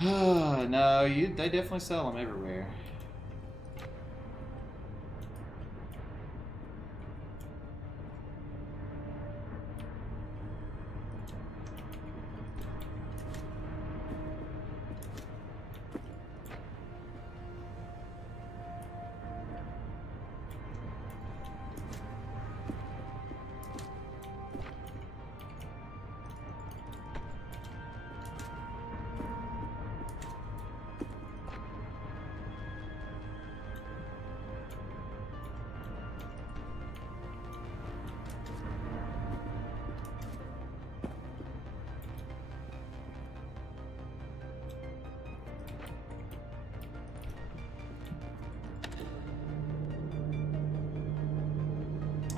No, they definitely sell them everywhere.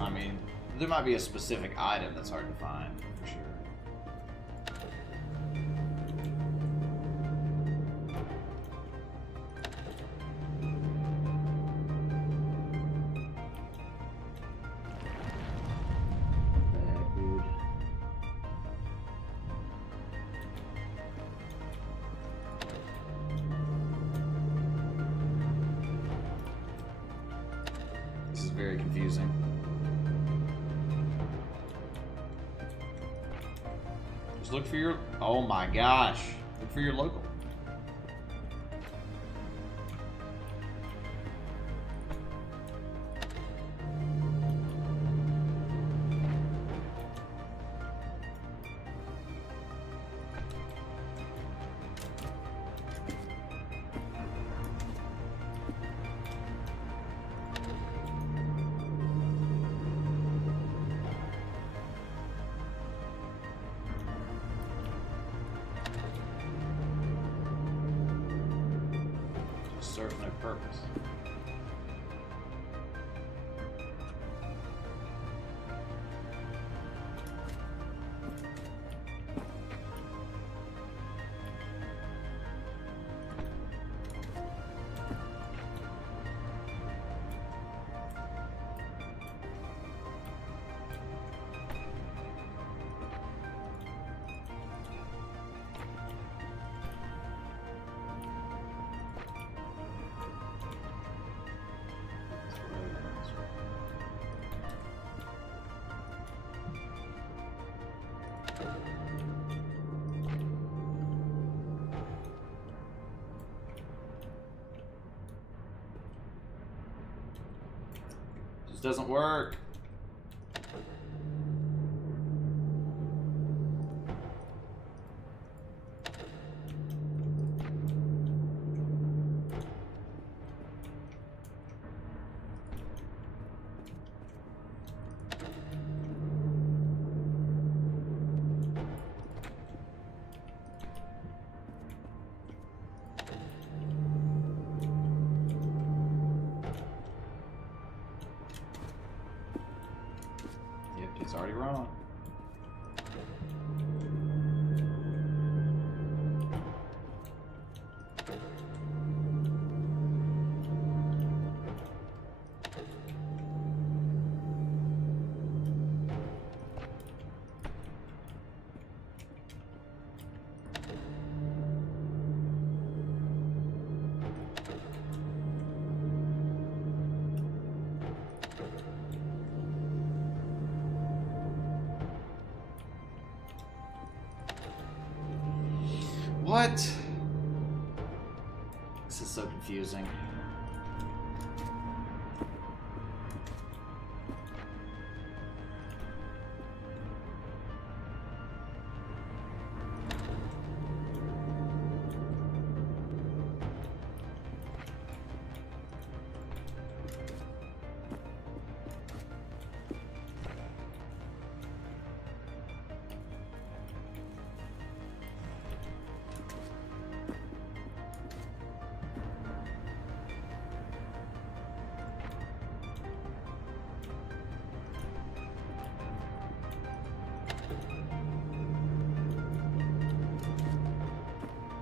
I mean, there might be a specific item that's hard to find, for sure. This is very confusing. Just look for your... Oh my gosh. Look for your local. Serve no purpose. Just doesn't work. on. What? This is so confusing.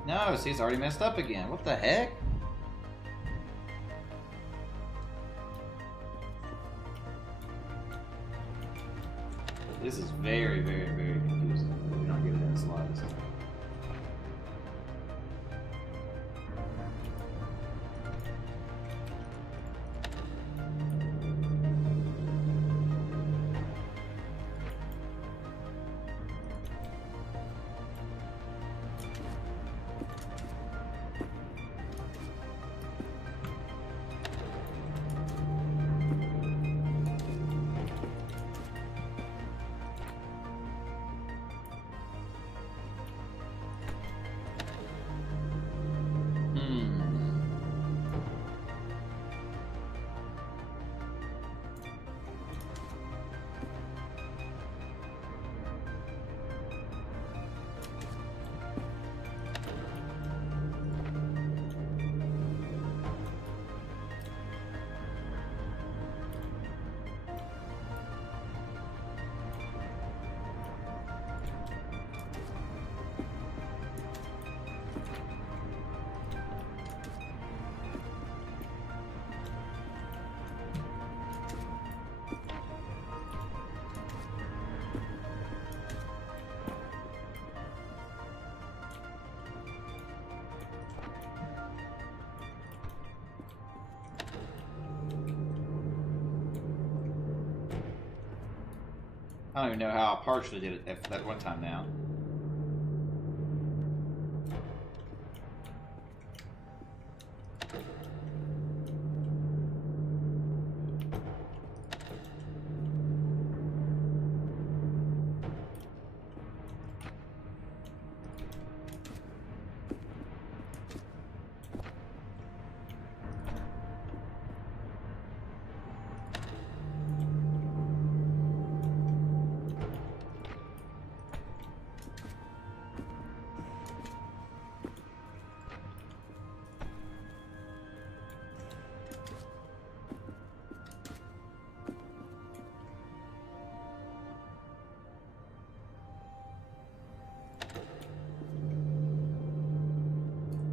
No, see, it's already messed up again. What the heck? This is very, very, very confusing. We're not getting in the slightest. I don't even know how I partially did it that one time now.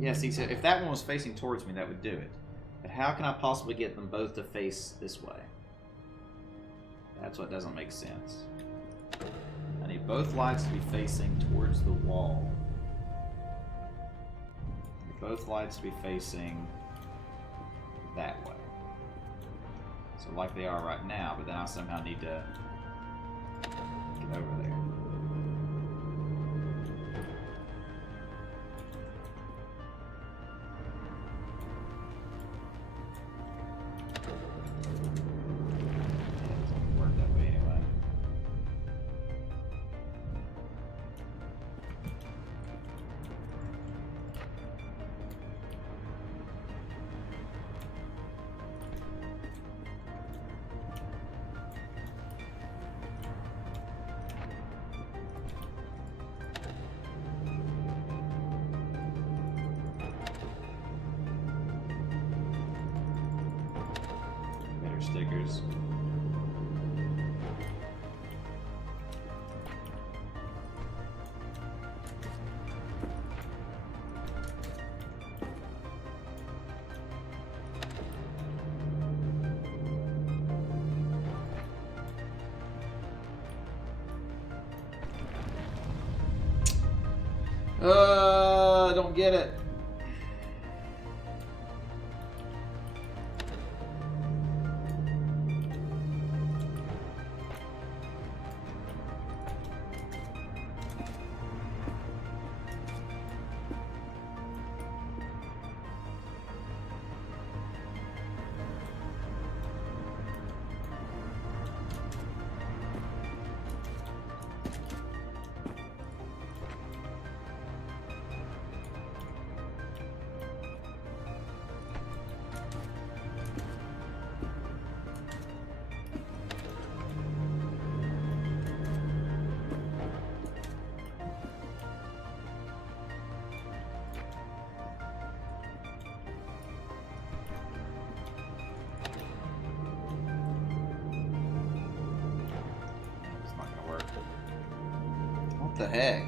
Yeah, see, so if that one was facing towards me, that would do it. But how can I possibly get them both to face this way? That's what doesn't make sense. I need both lights to be facing towards the wall. I need both lights to be facing that way. So like they are right now, but then I somehow need to get over there. Stickers. I don't get it. What the heck?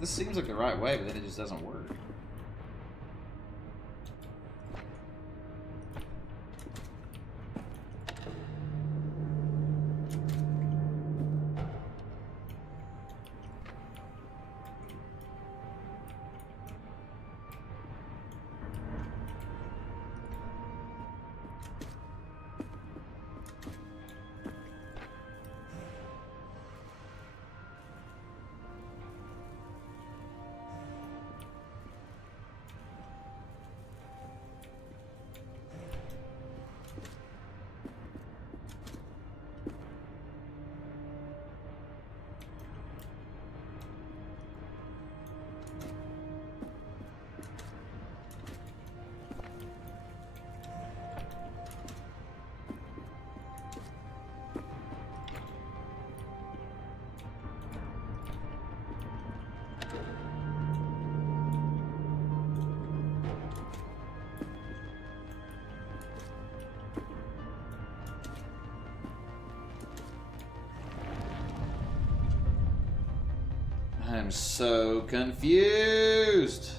This seems like the right way, but then it just doesn't work. I'm so confused.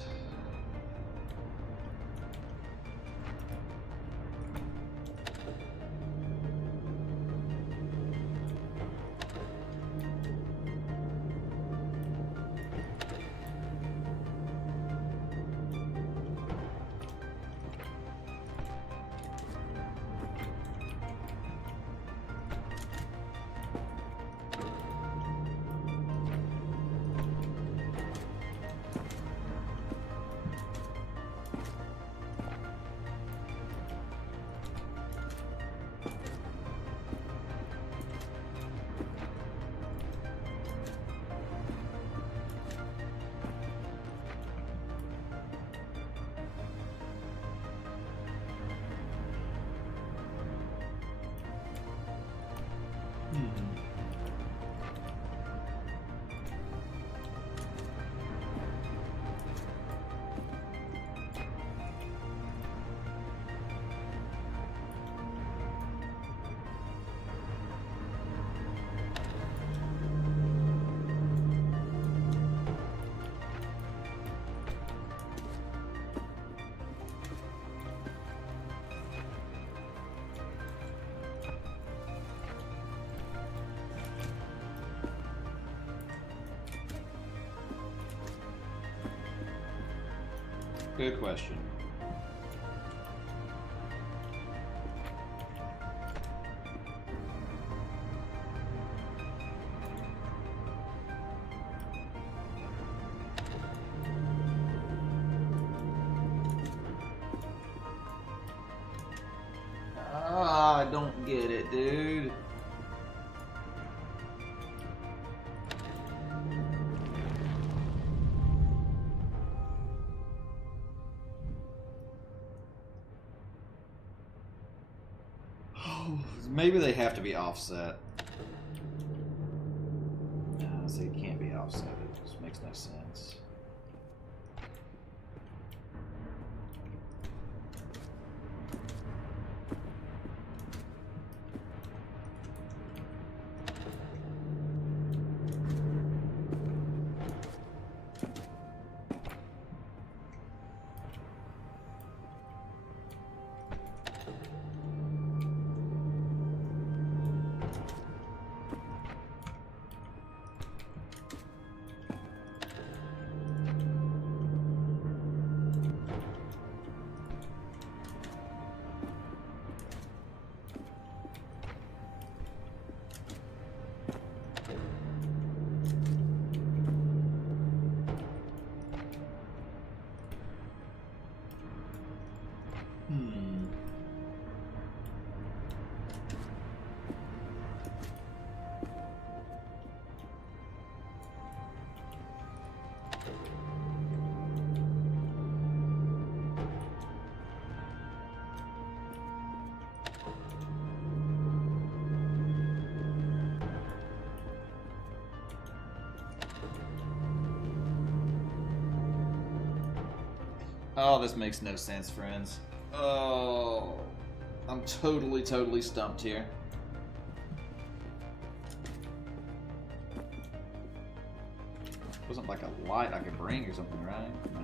Good question. I don't get it, dude. Maybe they have to be offset. No, so it can't be offset. It just makes no sense. Oh, this makes no sense, friends. Oh, I'm totally stumped here. Wasn't like a light I could bring or something, right? No.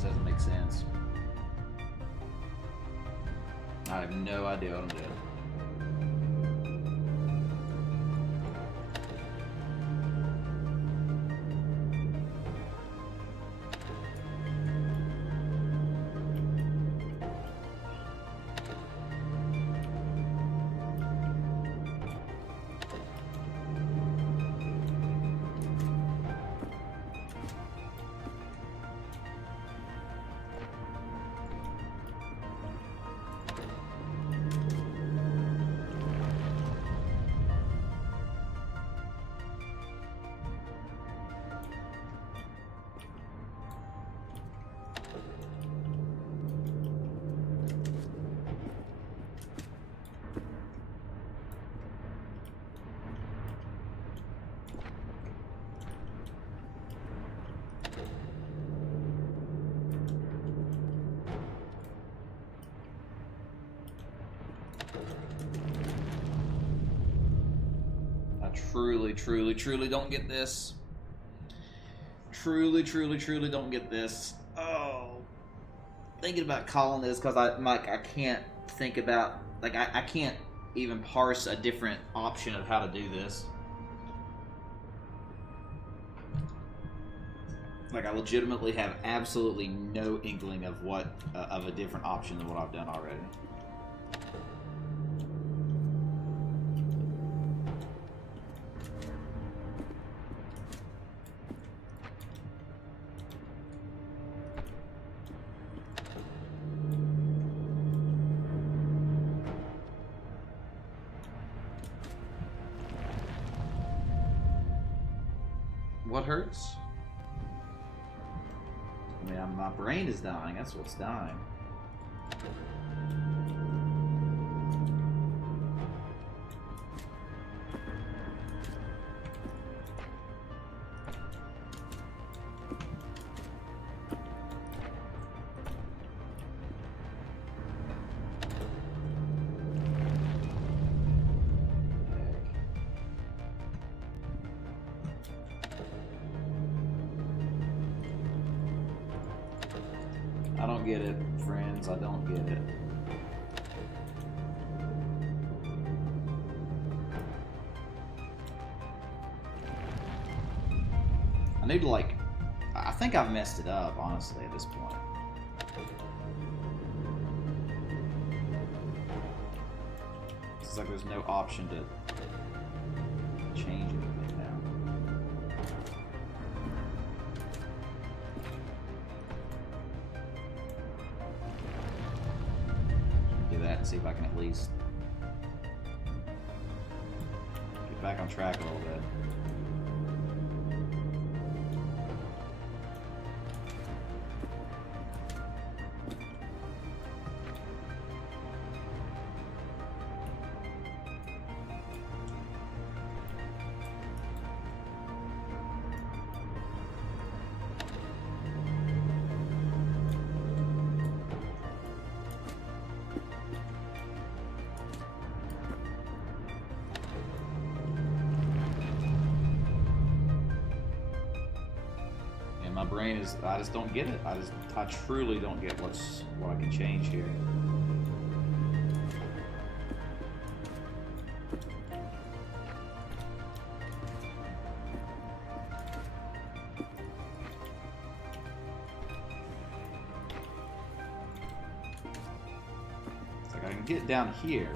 Doesn't make sense. I have no idea what I'm doing. Truly don't get this. Truly don't get this. Oh, thinking about calling this because I can't think about, like, I can't even parse a different option of how to do this. Like, I legitimately have absolutely no inkling of what of a different option than what I've done already. What hurts? I mean, my brain is dying. That's what's dying. I don't get it, friends. I don't get it. I need to, like... I think I've messed it up, honestly, at this point. It's like there's no option to change anything now. That and see if I can at least get back on track a little bit. My brain is, I just don't get it. I truly don't get what I can change here. It's like I can get down here,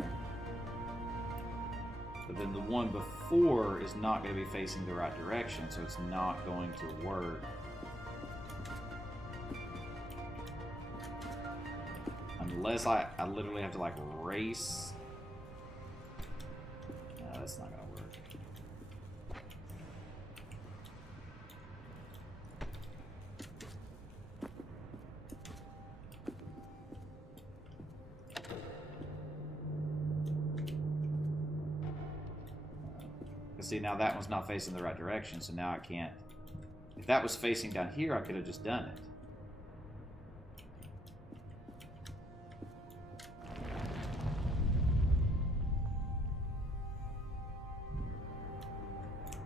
but then the one before is not going to be facing the right direction, so it's not going to work. Unless I literally have to like race. No, that's not gonna work. See, now that one's not facing the right direction, so now I can't. If that was facing down here, I could have just done it.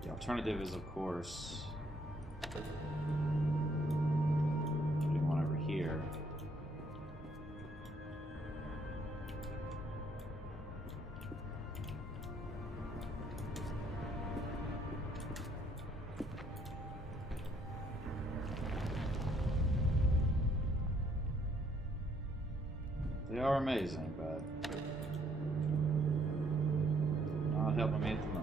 The alternative is, of course, putting one over here. They are amazing, but not helping me at the moment.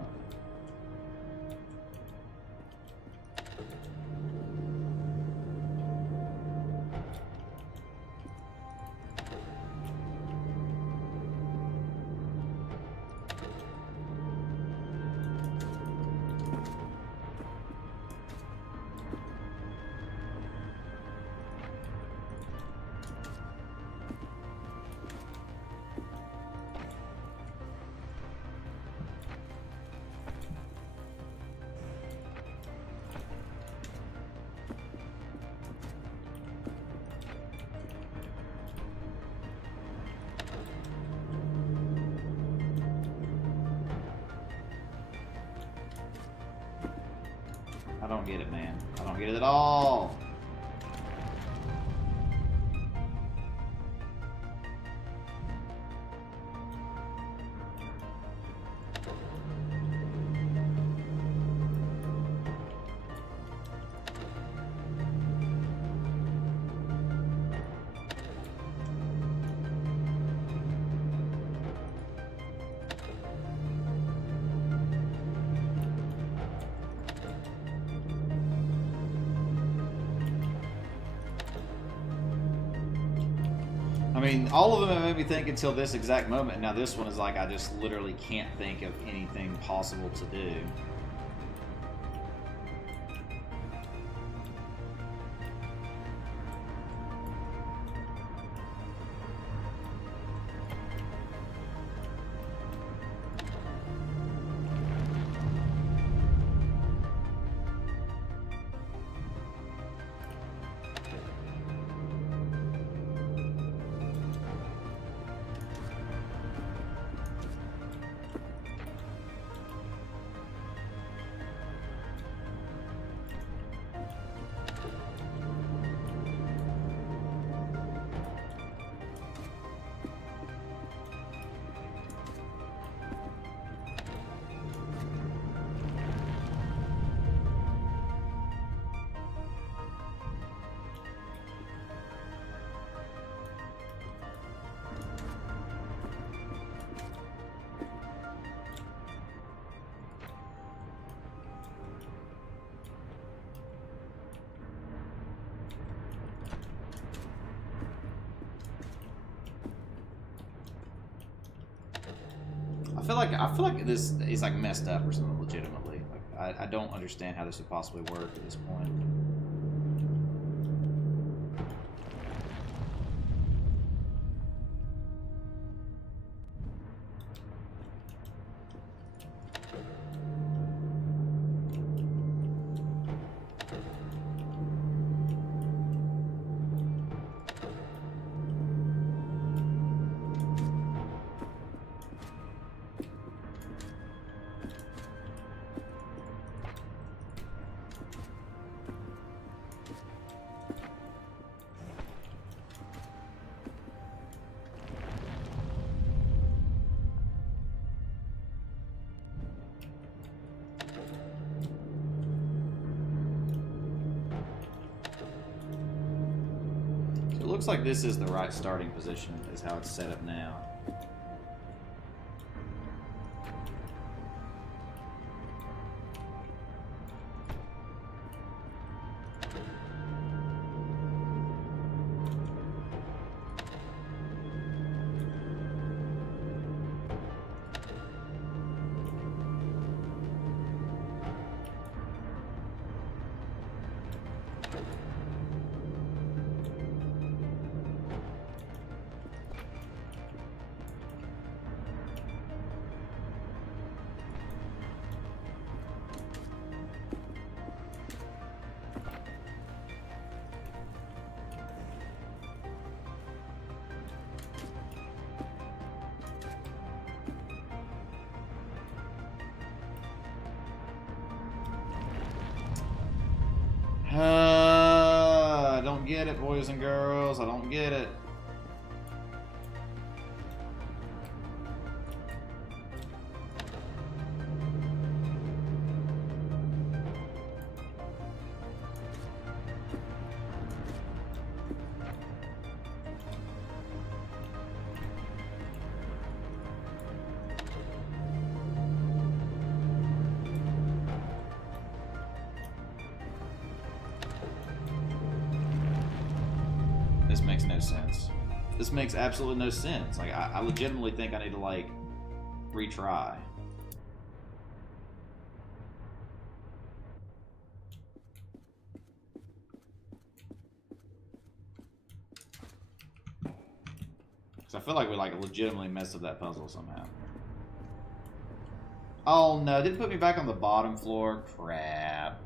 I don't get it, man. I don't get it at all. I mean, all of them have made me think until this exact moment. Now this one is like, I just literally can't think of anything possible to do. I feel like this is like messed up or something legitimately. Like I don't understand how this would possibly work at this point. Looks like this is the right starting position, is how it's set up now. I don't get it, boys and girls. I don't get it. This makes no sense. This makes absolutely no sense. Like, I legitimately think I need to, like, retry. Because I feel like we, like, legitimately messed up that puzzle somehow. Oh, no. Did it put me back on the bottom floor? Crap.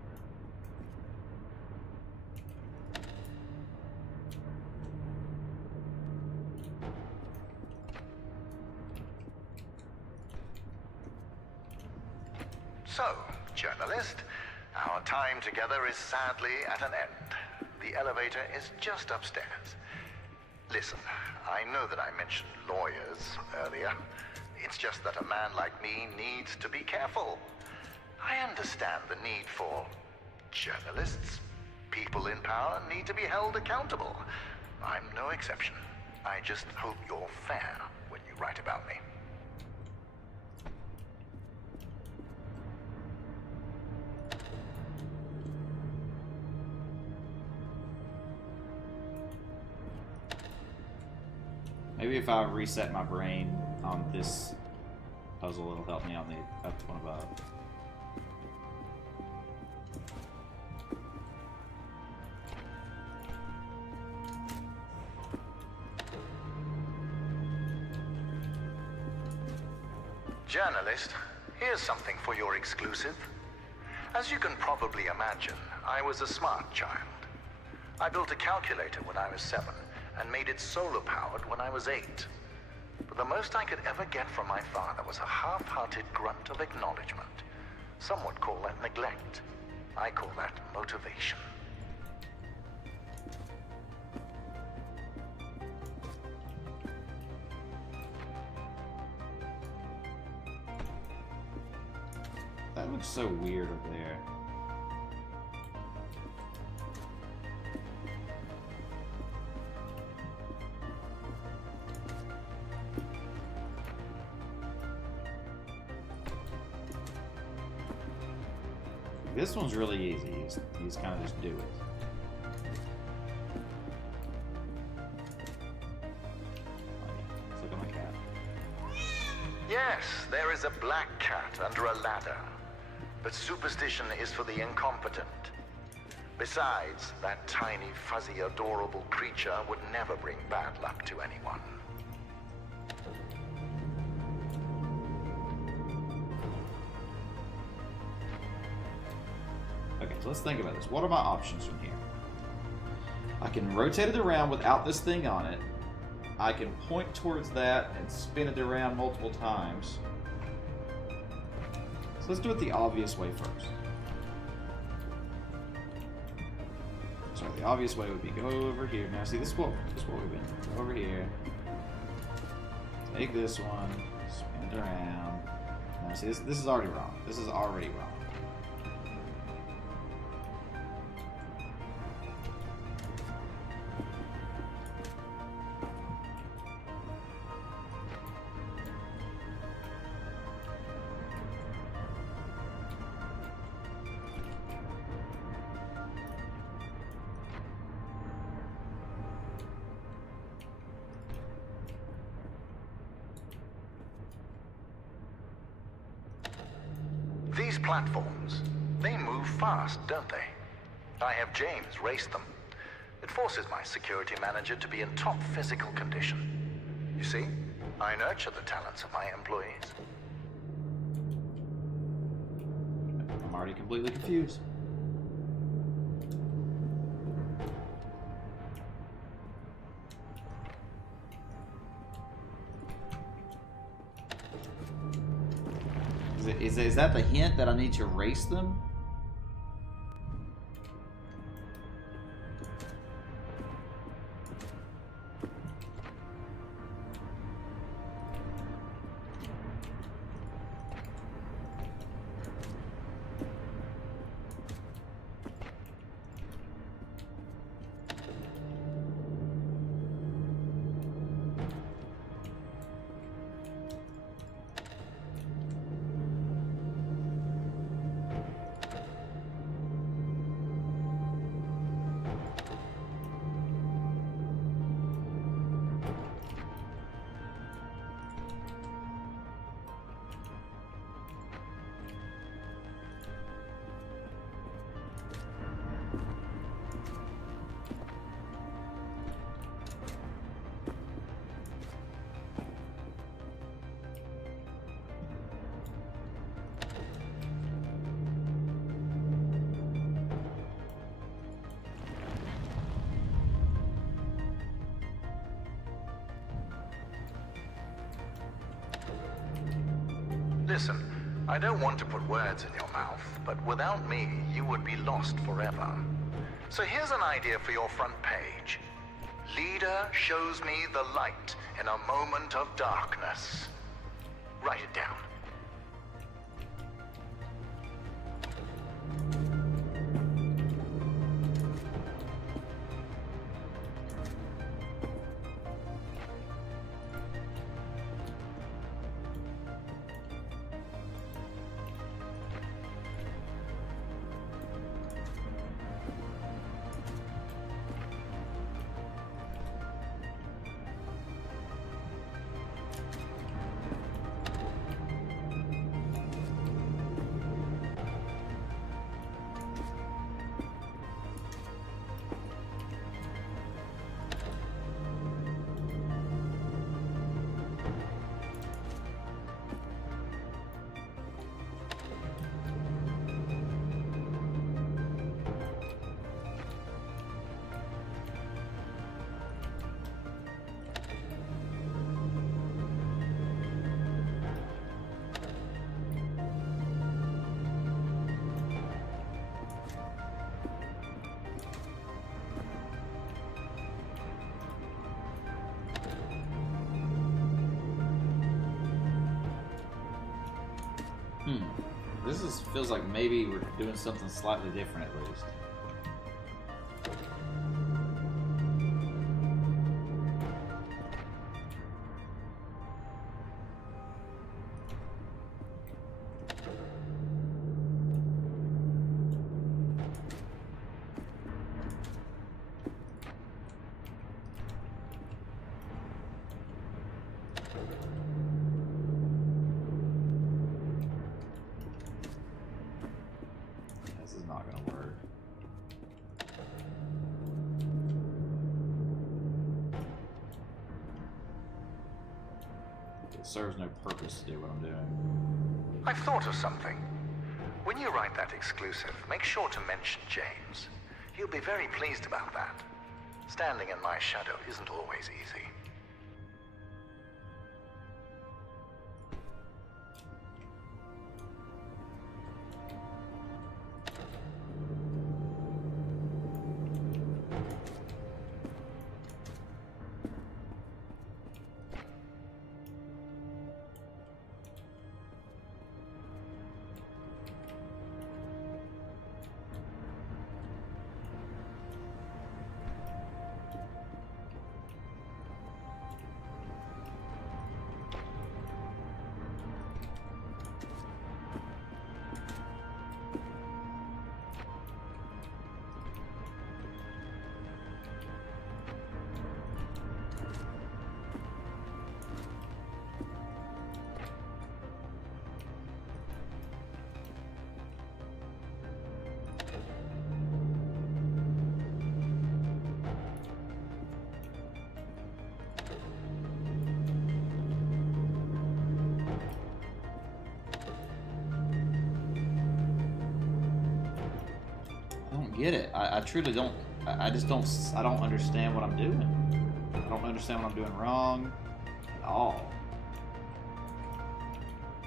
So, journalist, our time together is sadly at an end. The elevator is just upstairs. Listen, I know that I mentioned lawyers earlier. It's just that a man like me needs to be careful. I understand the need for journalists. People in power need to be held accountable. I'm no exception. I just hope you're fair when you write about me. Maybe if I reset my brain on this puzzle, it'll help me on the one above. Journalist, here's something for your exclusive. As you can probably imagine, I was a smart child. I built a calculator when I was 7 and made it solar-powered when I was 8. But the most I could ever get from my father was a half-hearted grunt of acknowledgement. Some would call that neglect. I call that motivation. That looks so weird up there. This one's really easy. You just kind of just do it. Let's look at my cat. Yes, there is a black cat under a ladder. But superstition is for the incompetent. Besides, that tiny, fuzzy, adorable creature would never bring bad luck to anyone. Okay, so let's think about this. What are my options from here? I can rotate it around without this thing on it. I can point towards that and spin it around multiple times. So let's do it the obvious way first. Sorry, the obvious way would be go over here. Now, see, this is what we've been. Go over here. Take this one, spin it around. Now, see, this is already wrong. This is already wrong. platforms. They move fast, don't they? I have James race them. It forces my security manager to be in top physical condition. You see, I nurture the talents of my employees. I'm already completely confused. Is that the hint that I need to race them? Listen, I don't want to put words in your mouth, but without me, you would be lost forever. So here's an idea for your front page. Leader shows me the light in a moment of darkness. Write it down. Feels like maybe we're doing something slightly different at least. Serves no purpose to do what I'm doing. I've thought of something. When you write that exclusive, make sure to mention James. He'll be very pleased about that. Standing in my shadow isn't always easy. get it. I truly don't. I just don't. I don't understand what I'm doing. I don't understand what I'm doing wrong at all.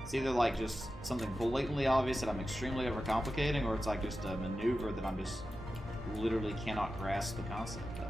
It's either like just something blatantly obvious that I'm extremely overcomplicating, or it's like just a maneuver that I'm just literally cannot grasp the concept of.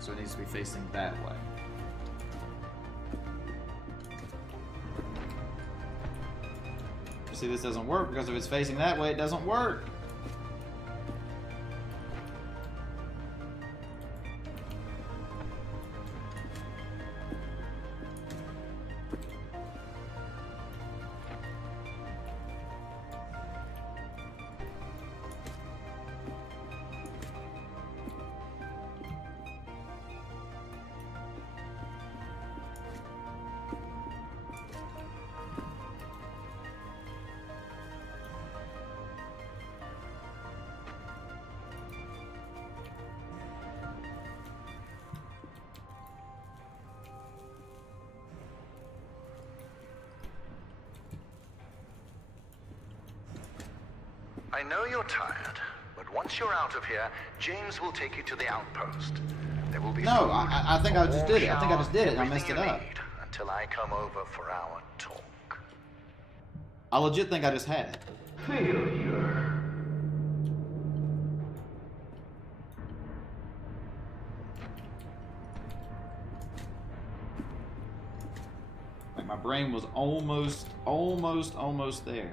So it needs to be facing that way. See, this doesn't work because if it's facing that way, it doesn't work. I know you're tired, but once you're out of here, James will take you to the outpost. There will be No, food, I think I just did it. I think I just did it and I messed it everything up. you need until I come over for our talk. I legit think I just had it. Failure. Like my brain was almost there.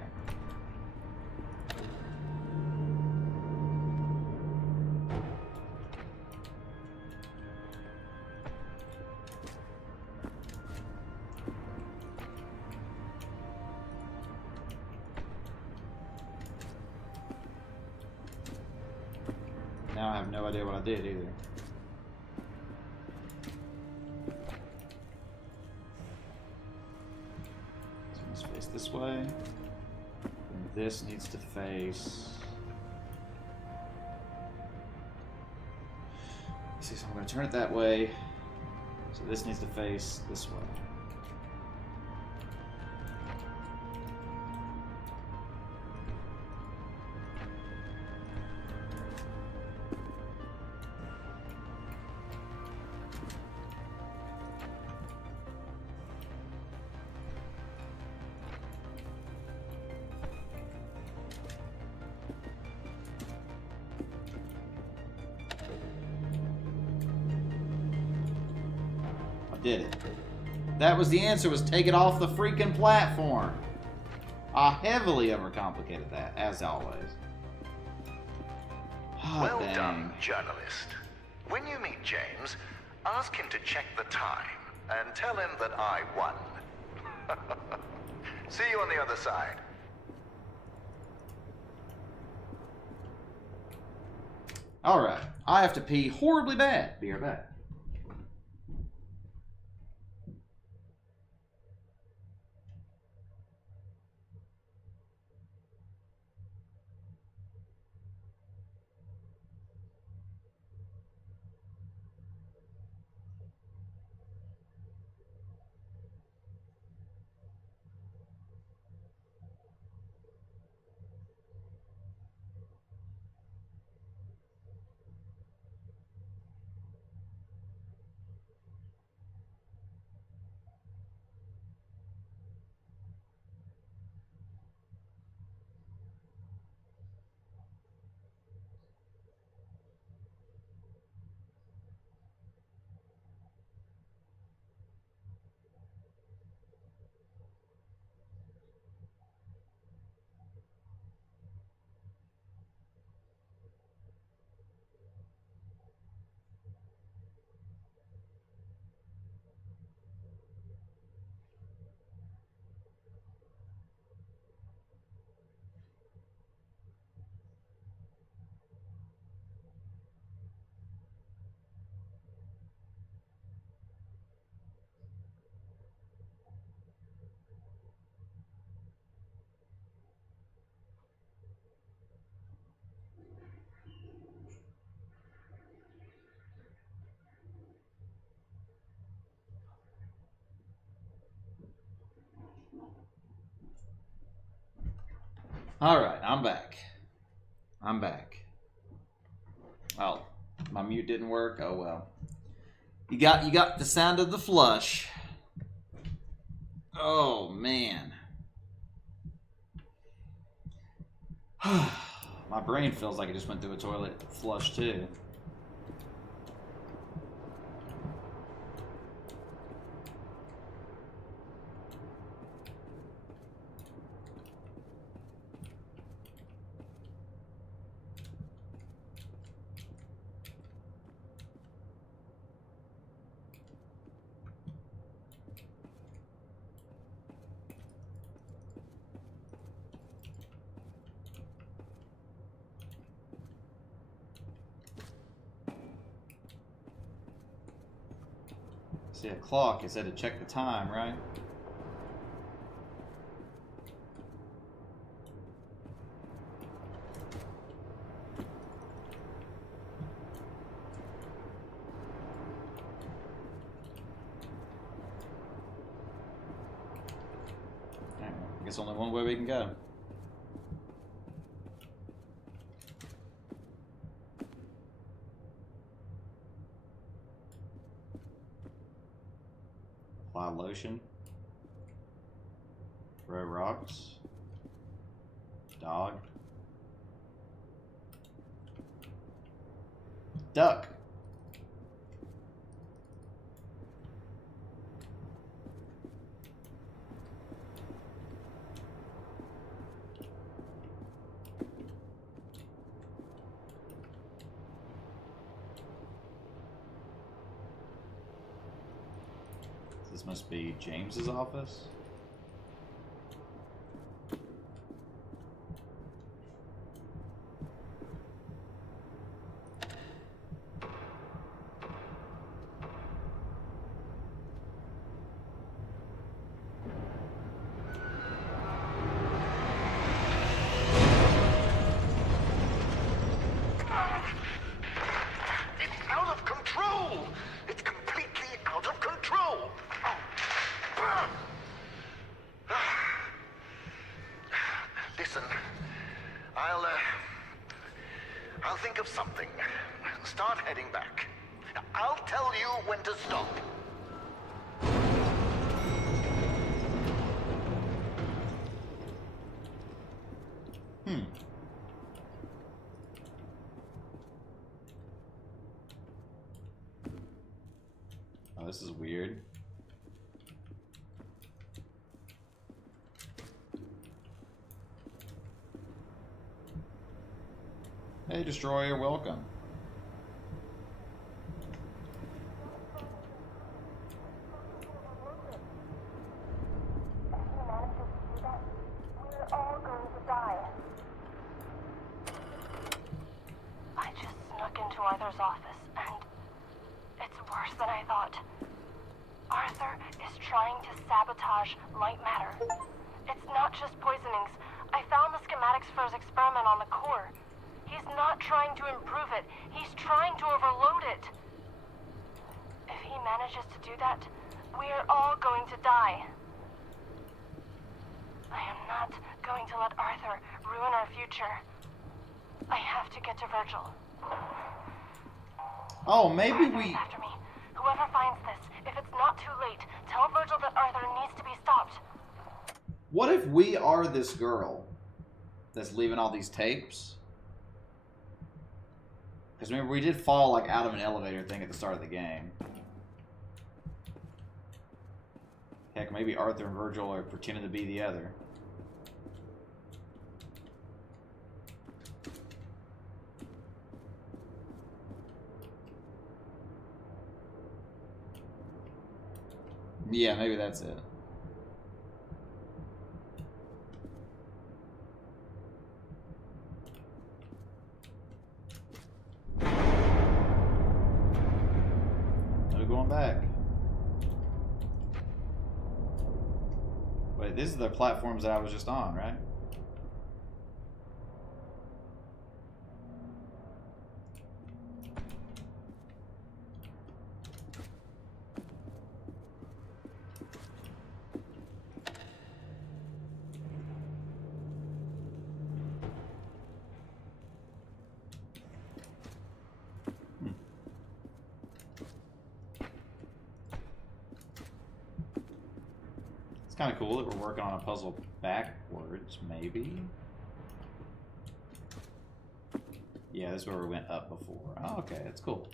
Now I have no idea what I did either. So let's face this way. And this needs to face. Let's see, so I'm going to turn it that way. So this needs to face this way. Did it. That was the answer, was take it off the freaking platform. I heavily overcomplicated that, as always. Oh, Well dang. done, journalist. When you meet James, ask him to check the time and tell him that I won. See you on the other side. Alright, I have to pee horribly bad. Be right back. Alright, I'm back. I'm back. Oh, my mute didn't work? Oh well. You got the sound of the flush. Oh man. My brain feels like it just went through a toilet flush too. See a clock, it said to check the time, right? I guess only one way we can go. Apply lotion. Throw rocks. Dog. Duck. This must be James's office. It's out of control! It's completely out of control! Listen, I'll think of something. Start heading back. I'll tell you when to stop. Oh, this is weird. Hey, Destroyer, welcome. We're all going to die. I just snuck into Arthur's office, and it's worse than I thought. Arthur is trying to sabotage Lightmatter. It's not just poisonings. I found the schematics for his experiment on the core. He's not trying to improve it. He's trying to overload it. If he manages to do that, we are all going to die. I am not going to let Arthur ruin our future. I have to get to Virgil. Oh, maybe Arthur's we... after me. Whoever finds this, if it's not too late, tell Virgil that Arthur needs to be stopped. What if we are this girl that's leaving all these tapes? Because remember, we did fall like out of an elevator thing at the start of the game. Heck, maybe Arthur and Virgil are pretending to be the other. Yeah, maybe that's it. No going back. Wait, these are the platforms that I was just on, right? kind of cool that we're working on a puzzle backwards, maybe? Yeah, this is where we went up before. Oh, okay, that's cool.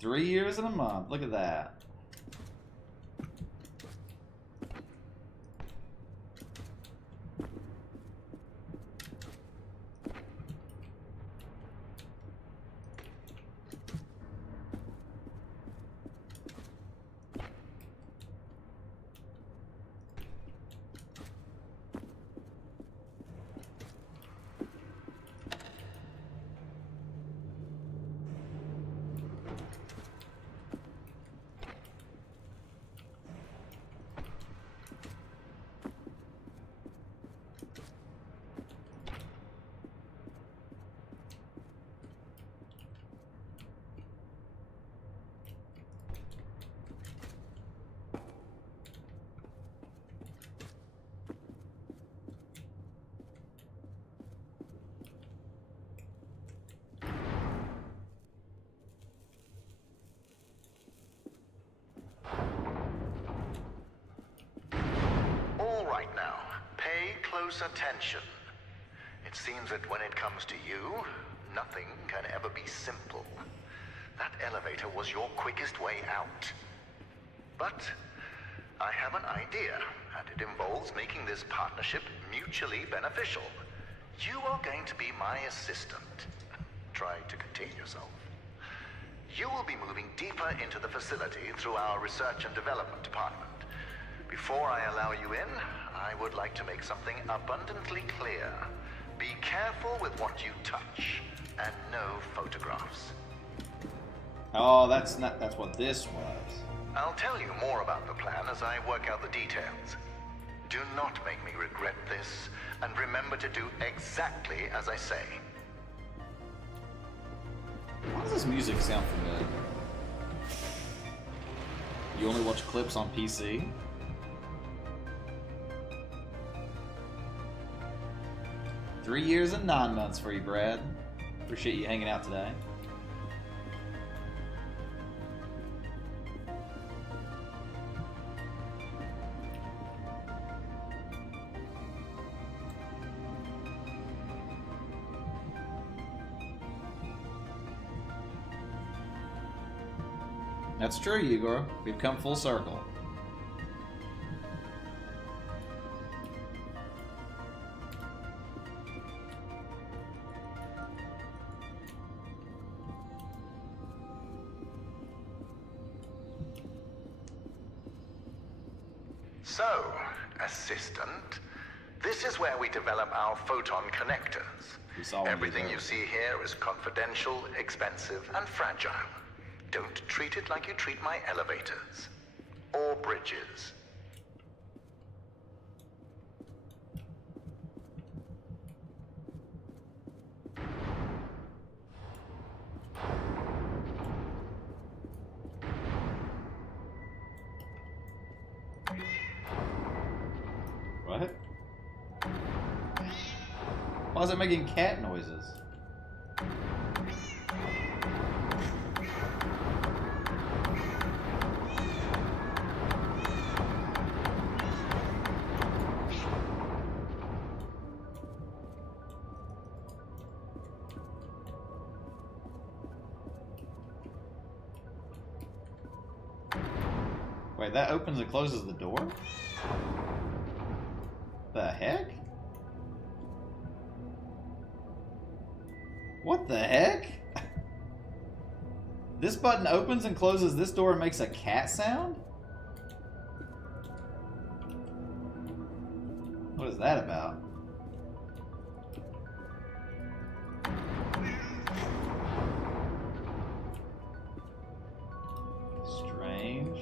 Three years and a month. Look at that. Close attention. It seems that when it comes to you, nothing can ever be simple. That elevator was your quickest way out. But I have an idea, and it involves making this partnership mutually beneficial. You are going to be my assistant. Try to contain yourself. You will be moving deeper into the facility through our research and development department. Before I allow you in, I would like to make something abundantly clear. Be careful with what you touch, and no photographs. Oh, that's what this was. I'll tell you more about the plan as I work out the details. Do not make me regret this, and remember to do exactly as I say. Why does this music sound familiar? You only watch clips on PC? Three years and 9 months for you, Brad. Appreciate you hanging out today. That's true, Igor. We've come full circle. So, assistant, this is where we develop our photon connectors. Everything you see here is confidential, expensive, and fragile. Don't treat it like you treat my elevators. Or bridges. What? Why is it making cat noises? Wait, that opens and closes the door? The heck? What the heck? This button opens and closes this door and makes a cat sound? What is that about? Strange.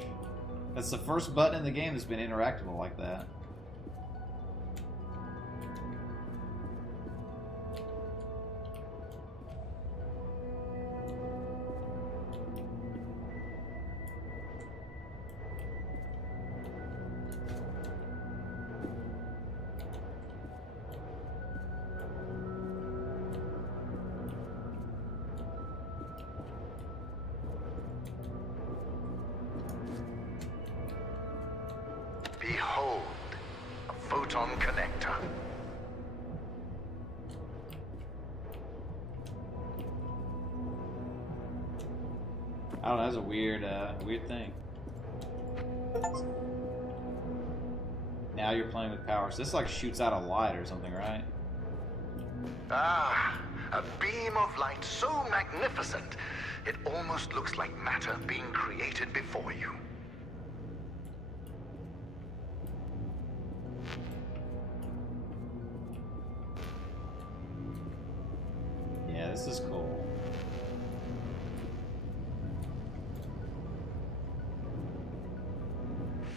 That's the first button in the game that's been interactable like that. photon connector. I don't know, that's a weird, weird thing. Now you're playing with power. So this like shoots out a light or something, right? Ah, a beam of light so magnificent, it almost looks like matter being created before you. Yeah, this is cool.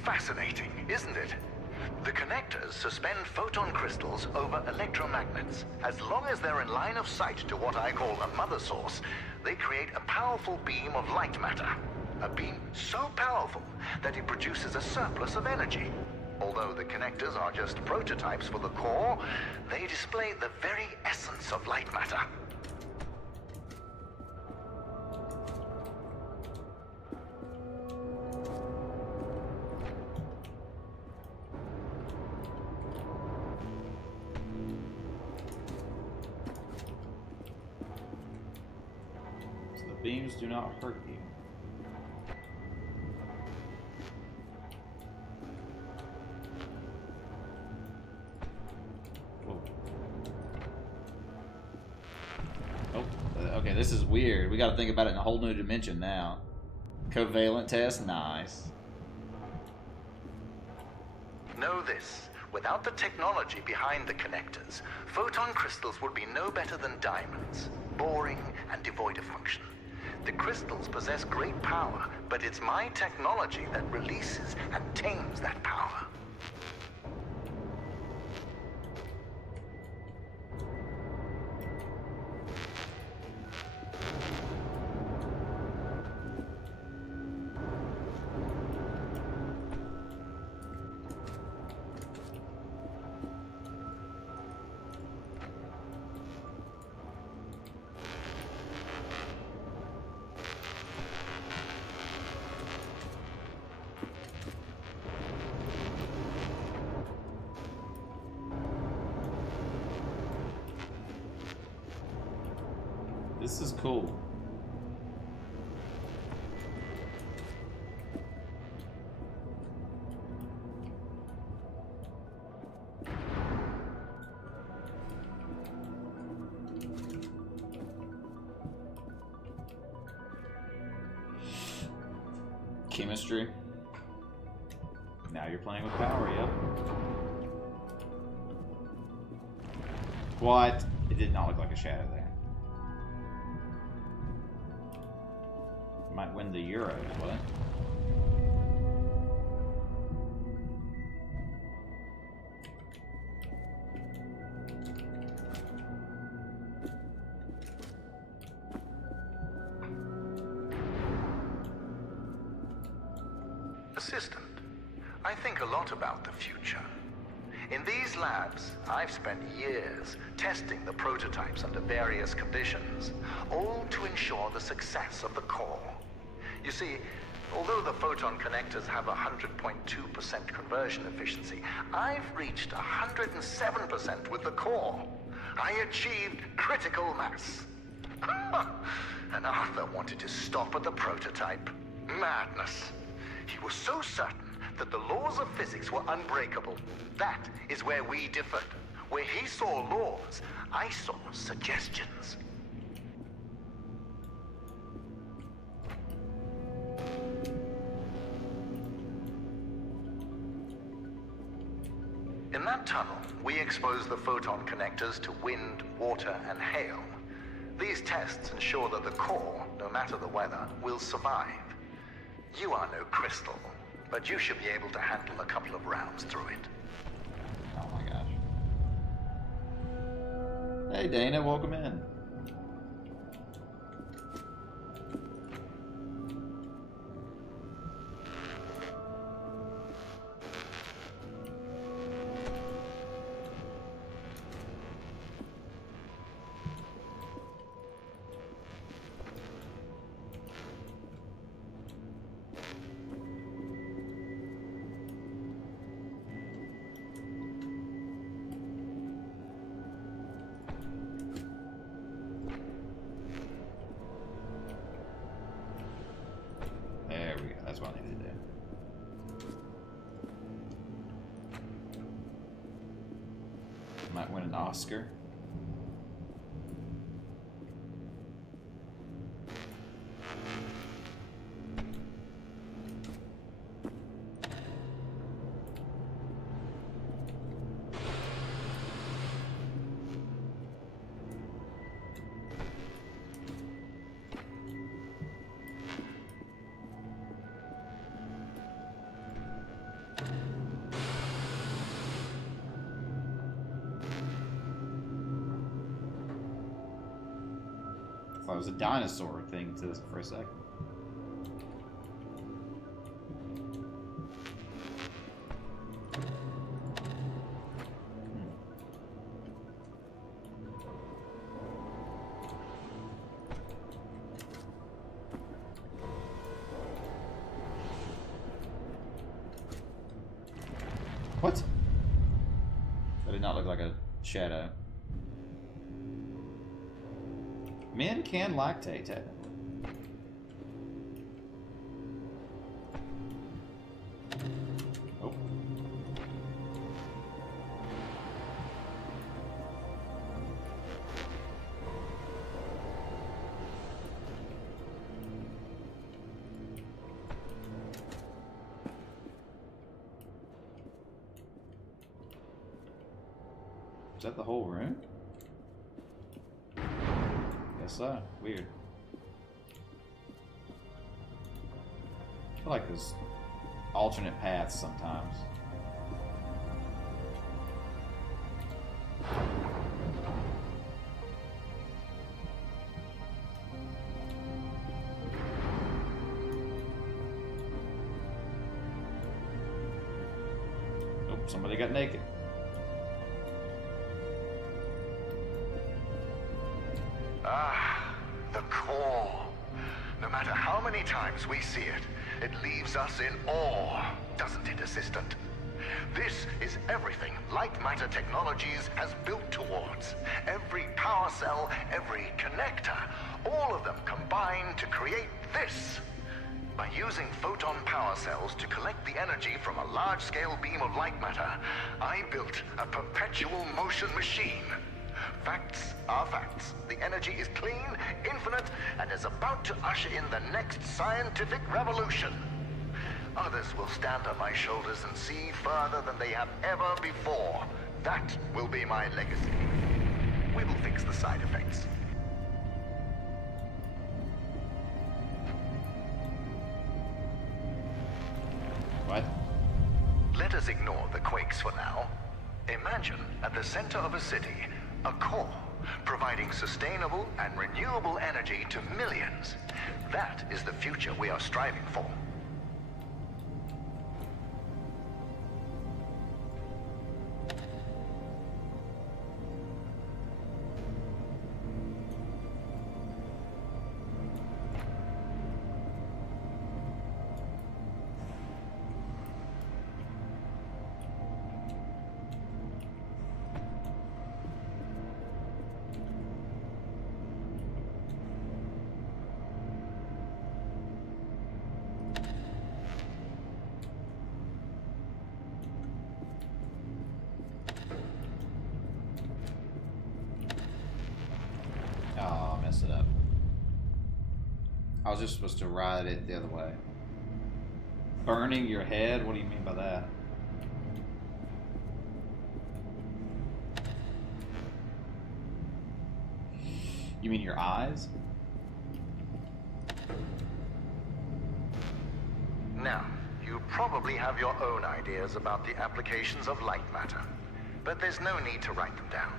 Fascinating, isn't it? The connectors suspend photon crystals over electromagnets. As long as they're in line of sight to what I call a mother source, they create a powerful beam of light matter. A beam so powerful that it produces a surplus of energy. Although the connectors are just prototypes for the core, they display the very essence of light matter. Beams do not hurt you. Whoa. Oh, okay, this is weird. We gotta think about it in a whole new dimension now. Covalent test, nice. Know this, without the technology behind the connectors, photon crystals would be no better than diamonds, boring and devoid of function. The crystals possess great power, but it's my technology that releases and tames that power. This is cool. Chemistry. Now you're playing with power, yep. What? It did not look like a shadow there. Might win the Euros, what? Assistant, I think a lot about the future. In these labs, I've spent years testing the prototypes under various conditions, all to ensure the success of the core. You see, although the photon connectors have 100.2% conversion efficiency, I've reached 107% with the core. I achieved critical mass. And Arthur wanted to stop at the prototype. Madness. He was so certain that the laws of physics were unbreakable. That is where we differed. Where he saw laws, I saw suggestions. In that tunnel, we exposed the photon connectors to wind, water, and hail. These tests ensure that the core, no matter the weather, will survive. You are no crystal, but you should be able to handle a couple of rounds through it. Oh my gosh. Hey Dana, welcome in. an Oscar. It was a dinosaur thing for a second. What? That did not look like a shadow. Men can lactate, technically. Oh. Is that the whole room? Guess so. Weird. I feel like there's alternate paths sometimes. Oh, somebody got naked. Ah, the core. No matter how many times we see it, it leaves us in awe, doesn't it, Assistant? This is everything Lightmatter Technologies has built towards. Every power cell, every connector, all of them combine to create this. By using photon power cells to collect the energy from a large-scale beam of light matter, I built a perpetual motion machine. Facts are facts. The energy is clean, infinite, and is about to usher in the next scientific revolution. Others will stand on my shoulders and see further than they have ever before. That will be my legacy. We will fix the side effects. What? Let us ignore the quakes for now. Imagine at the center of a city, a core, providing sustainable and renewable energy to millions. That is the future we are striving for. Oh, I messed it up. I was just supposed to ride it the other way. Burning your head? What do you mean by that? You mean your eyes? Now, you probably have your own ideas about the applications of light matter, but there's no need to write them down.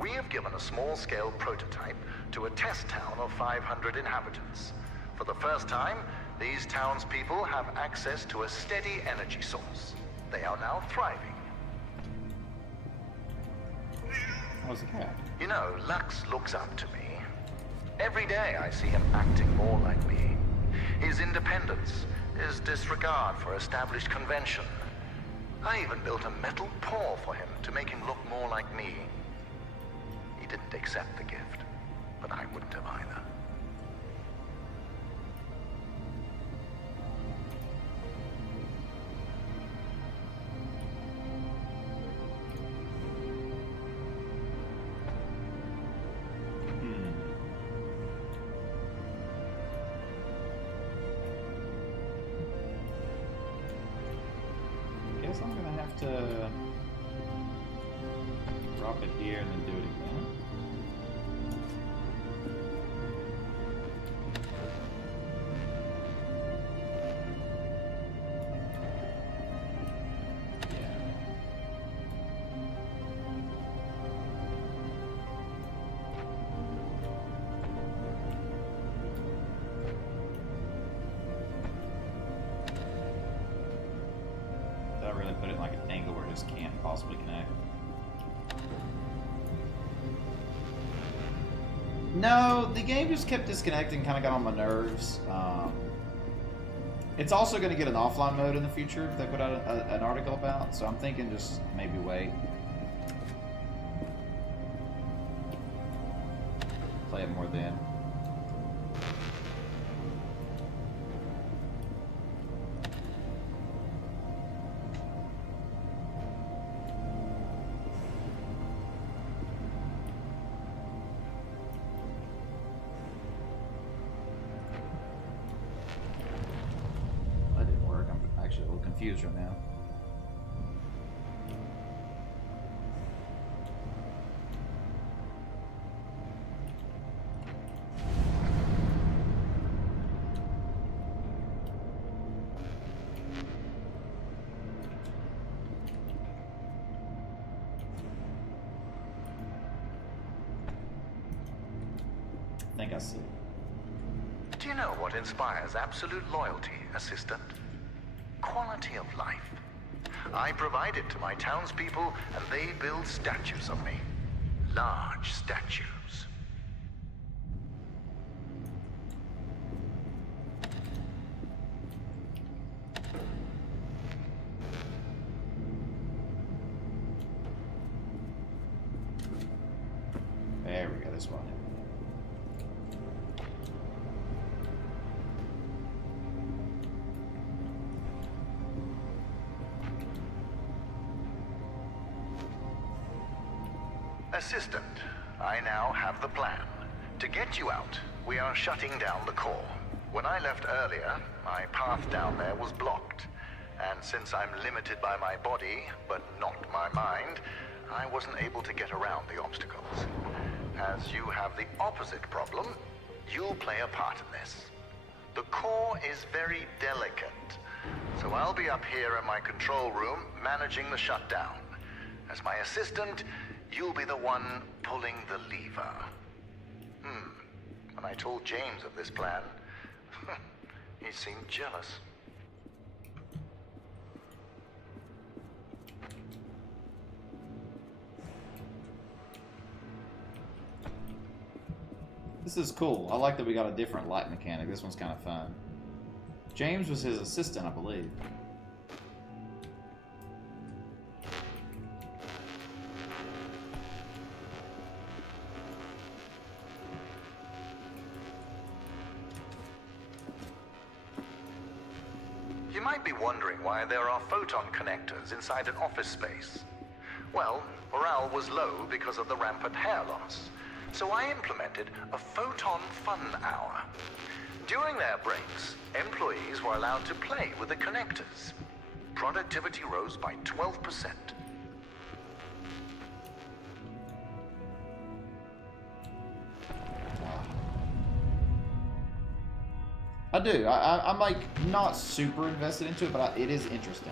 We have given a small-scale prototype to a test town of 500 inhabitants. For the first time, these townspeople have access to a steady energy source. They are now thriving. How's the cat? You know, Lux looks up to me. Every day I see him acting more like me. His independence, his disregard for established convention. I even built a metal paw for him to make him look more like me. He didn't accept the gift, but I wouldn't have either. guess I'm gonna have to drop it here and then do it again. Put it in like an angle where it just can't possibly connect. No, the game just kept disconnecting, kind of got on my nerves. It's also going to get an offline mode in the future if they put out an article about, so I'm thinking just maybe wait. Play it more then. Confused right now. I think I see. Do you know what inspires absolute loyalty, Assistant? Quality of life. I provide it to my townspeople, and they build statues of me. Large statues. There we go, this one. Assistant, I now have the plan. To get you out, we are shutting down the core. When I left earlier, my path down there was blocked. And since I'm limited by my body, but not my mind, I wasn't able to get around the obstacles. As you have the opposite problem, you'll play a part in this. The core is very delicate, so I'll be up here in my control room managing the shutdown. As my assistant, you'll be the one pulling the lever. When I told James of this plan, he seemed jealous. This is cool. I like that we got a different light mechanic. This one's kind of fun. James was his assistant, I believe. You might be wondering why there are photon connectors inside an office space. Well, morale was low because of the rampant hair loss. So I implemented a photon fun hour. During their breaks, employees were allowed to play with the connectors. Productivity rose by 12%. I do. I'm like not super invested into it, but it is interesting.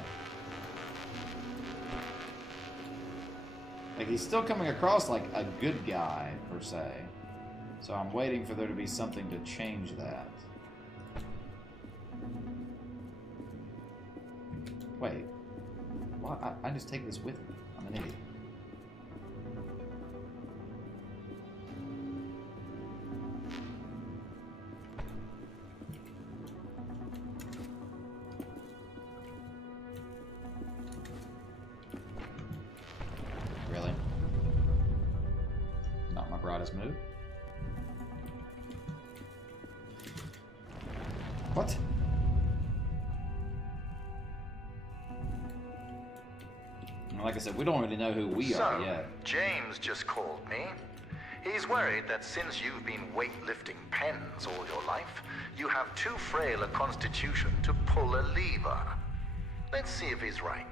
Like, he's still coming across like a good guy, per se. So I'm waiting for there to be something to change that. Wait. What? I just take this with me. I'm an idiot. Move. What? Like I said, we don't really know who we are yet. James just called me. He's worried that since you've been weightlifting pens all your life, you have too frail a constitution to pull a lever. Let's see if he's right.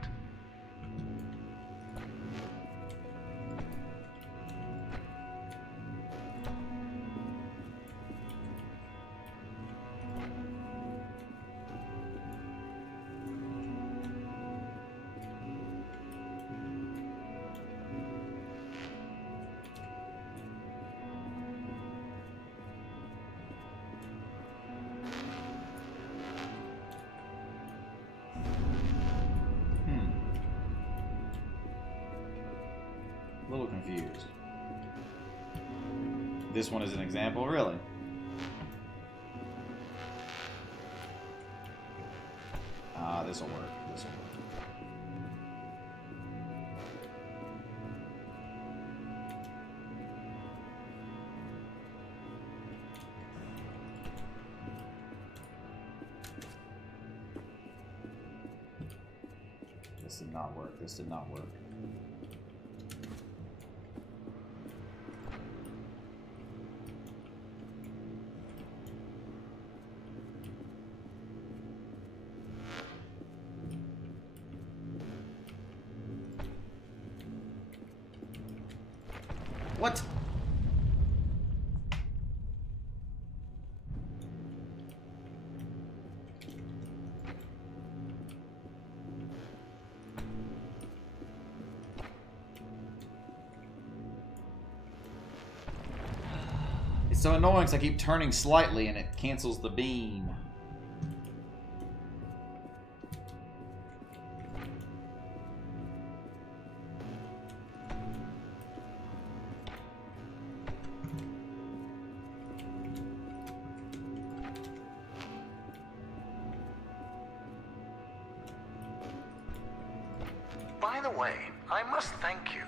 This one is an example, really. Ah, this'll work. This'll work. This did not work. This did not work. What? It's so annoying because I keep turning slightly and it cancels the beam. By the way, I must thank you.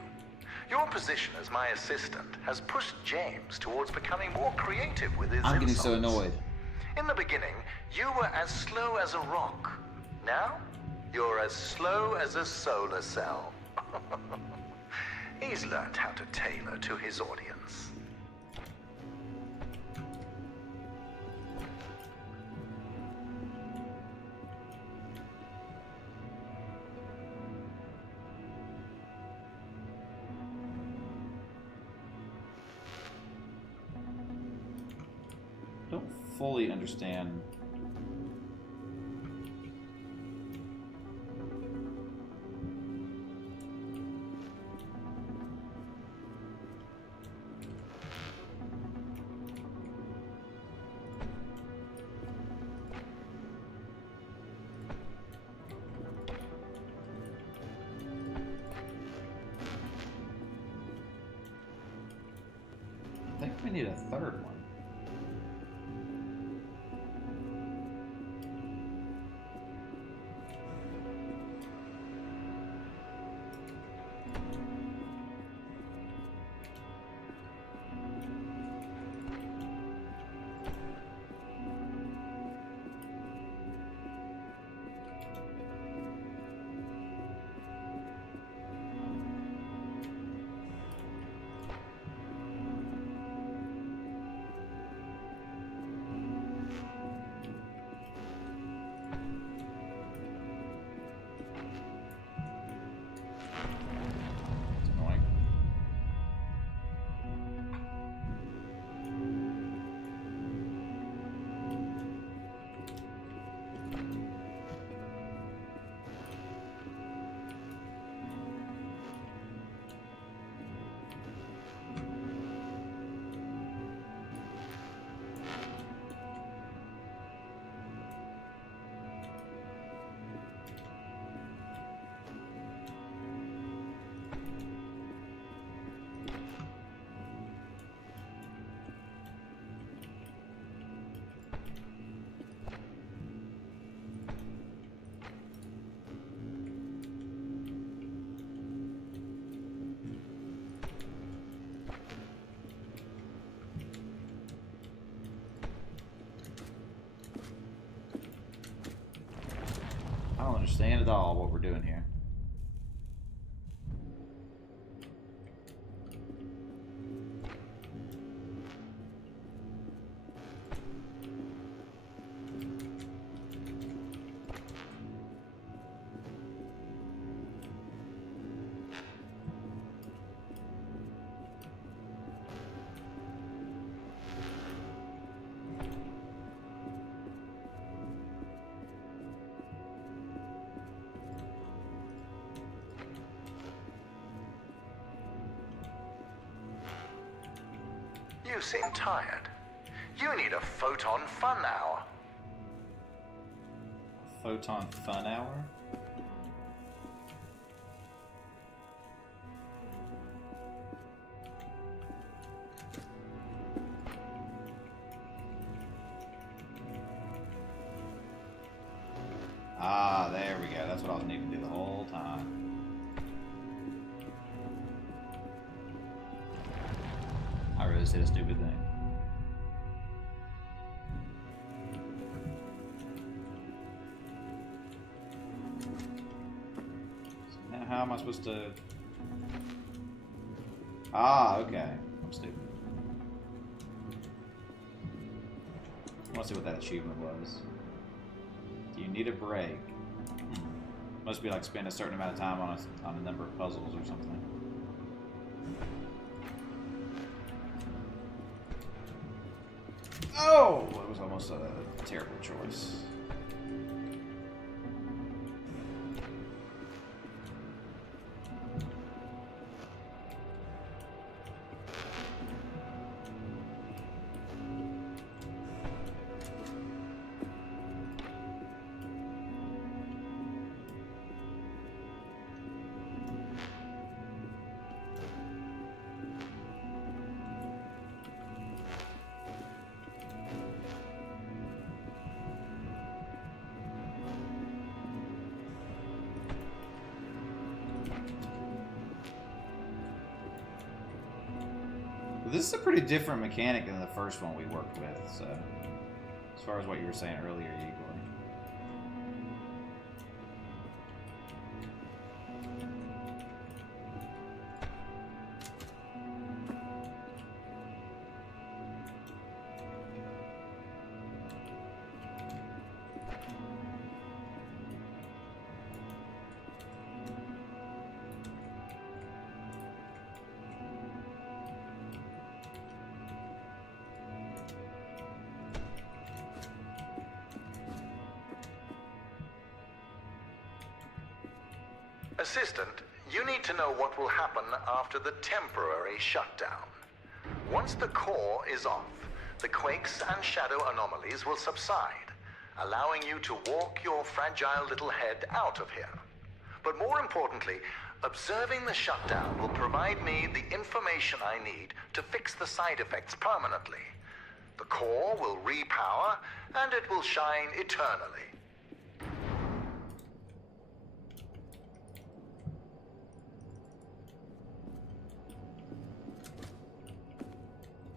Your position as my assistant has pushed James towards becoming more creative with his I'm getting insults. so annoyed. In the beginning, you were as slow as a rock. Now, you're as slow as a solar cell. He's learned how to tailor to his audience. Don't fully understand. I think we need a third one. I don't understand at all what we're doing here. You seem tired. You need a photon fun hour. Photon fun hour? That's what I was needing to do the whole time. I really just did a stupid thing. So now how am I supposed to... Ah, okay. I'm stupid. I want to see what that achievement was. Do you need a break? Must be like spend a certain amount of time on a number of puzzles or something. Oh! It was almost a terrible choice. This is a pretty different mechanic than the first one we worked with, so... As far as what you were saying earlier, Igor. Assistant, you need to know what will happen after the temporary shutdown. Once the core is off, the quakes and shadow anomalies will subside, allowing you to walk your fragile little head out of here. But more importantly, observing the shutdown will provide me the information I need to fix the side effects permanently. The core will repower, and it will shine eternally.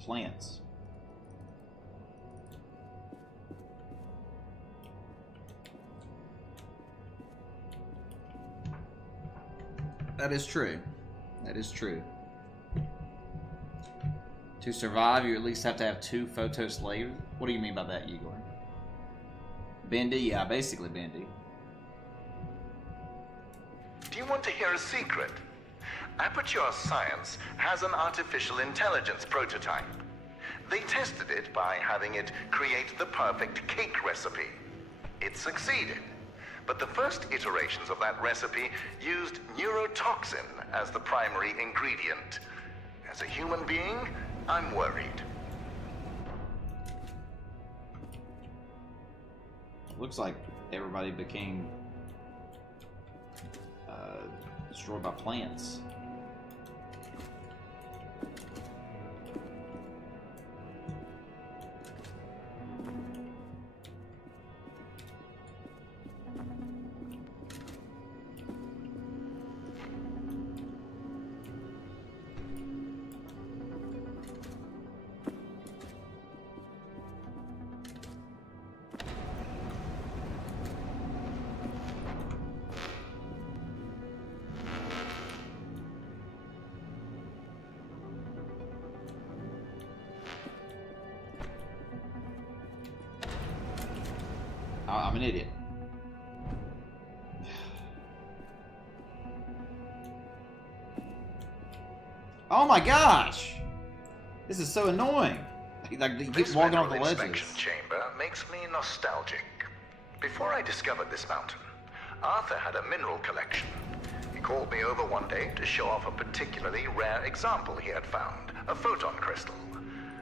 Plants. That is true. That is true. To survive, you at least have to have 2 photos later. What do you mean by that, Igor? Bendy? Yeah, basically Bendy. Do you want to hear a secret? Aperture Science has an artificial intelligence prototype. They tested it by having it create the perfect cake recipe. It succeeded, but the first iterations of that recipe used neurotoxin as the primary ingredient. As a human being, I'm worried. Looks like everybody became destroyed by plants. I'm an idiot. Oh my gosh! This is so annoying. Like you keep walking off the ledges. This inspection chamber makes me nostalgic. Before I discovered this mountain, Arthur had a mineral collection. He called me over one day to show off a particularly rare example he had found, a photon crystal.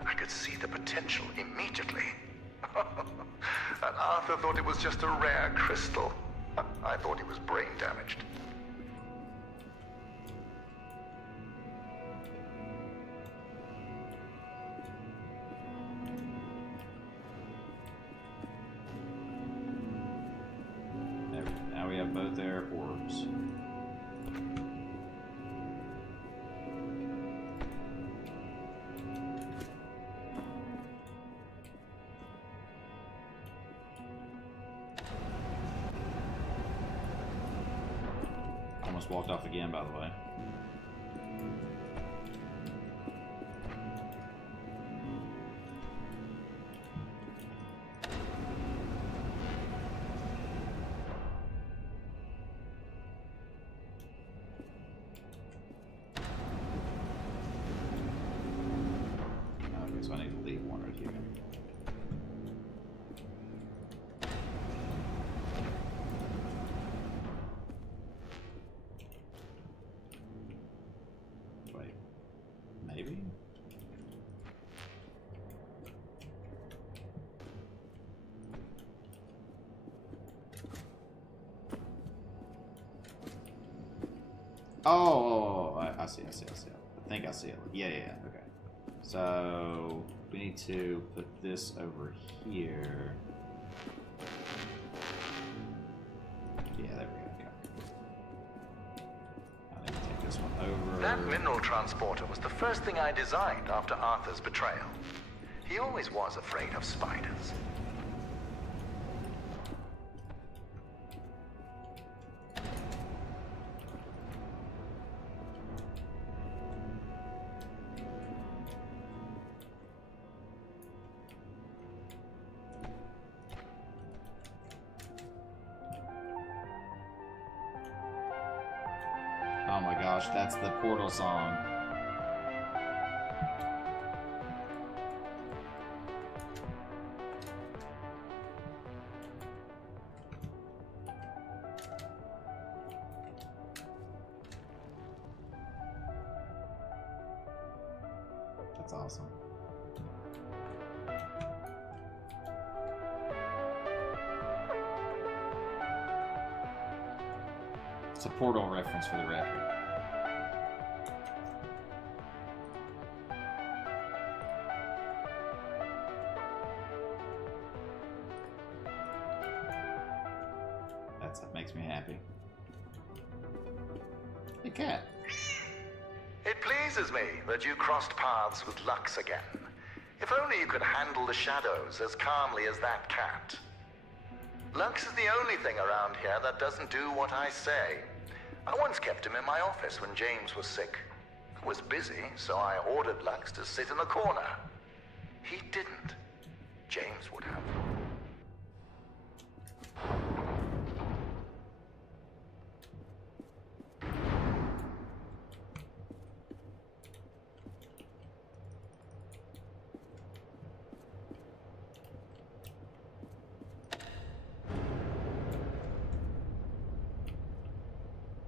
I could see the potential immediately. And Arthur thought it was just a rare crystal. I thought he was brain damaged. Now we have both airports. Almost walked off again, by the way. So I need to leave one right here. Wait, maybe? Oh, I see. I think I see it. Yeah, okay. So we need to put this over here. Yeah, there we go. I need to take this one over. That mineral transporter was the first thing I designed after Arthur's betrayal. He always was afraid of spiders. Oh my gosh, that's the Portal song. That's awesome. It's a Portal reference for the record. That makes me happy. Hey, cat. It pleases me that you crossed paths with Lux again. If only you could handle the shadows as calmly as that cat. Lux is the only thing around here that doesn't do what I say. I once kept him in my office when James was sick. I was busy, so I ordered Lux to sit in a corner. He didn't. James would have.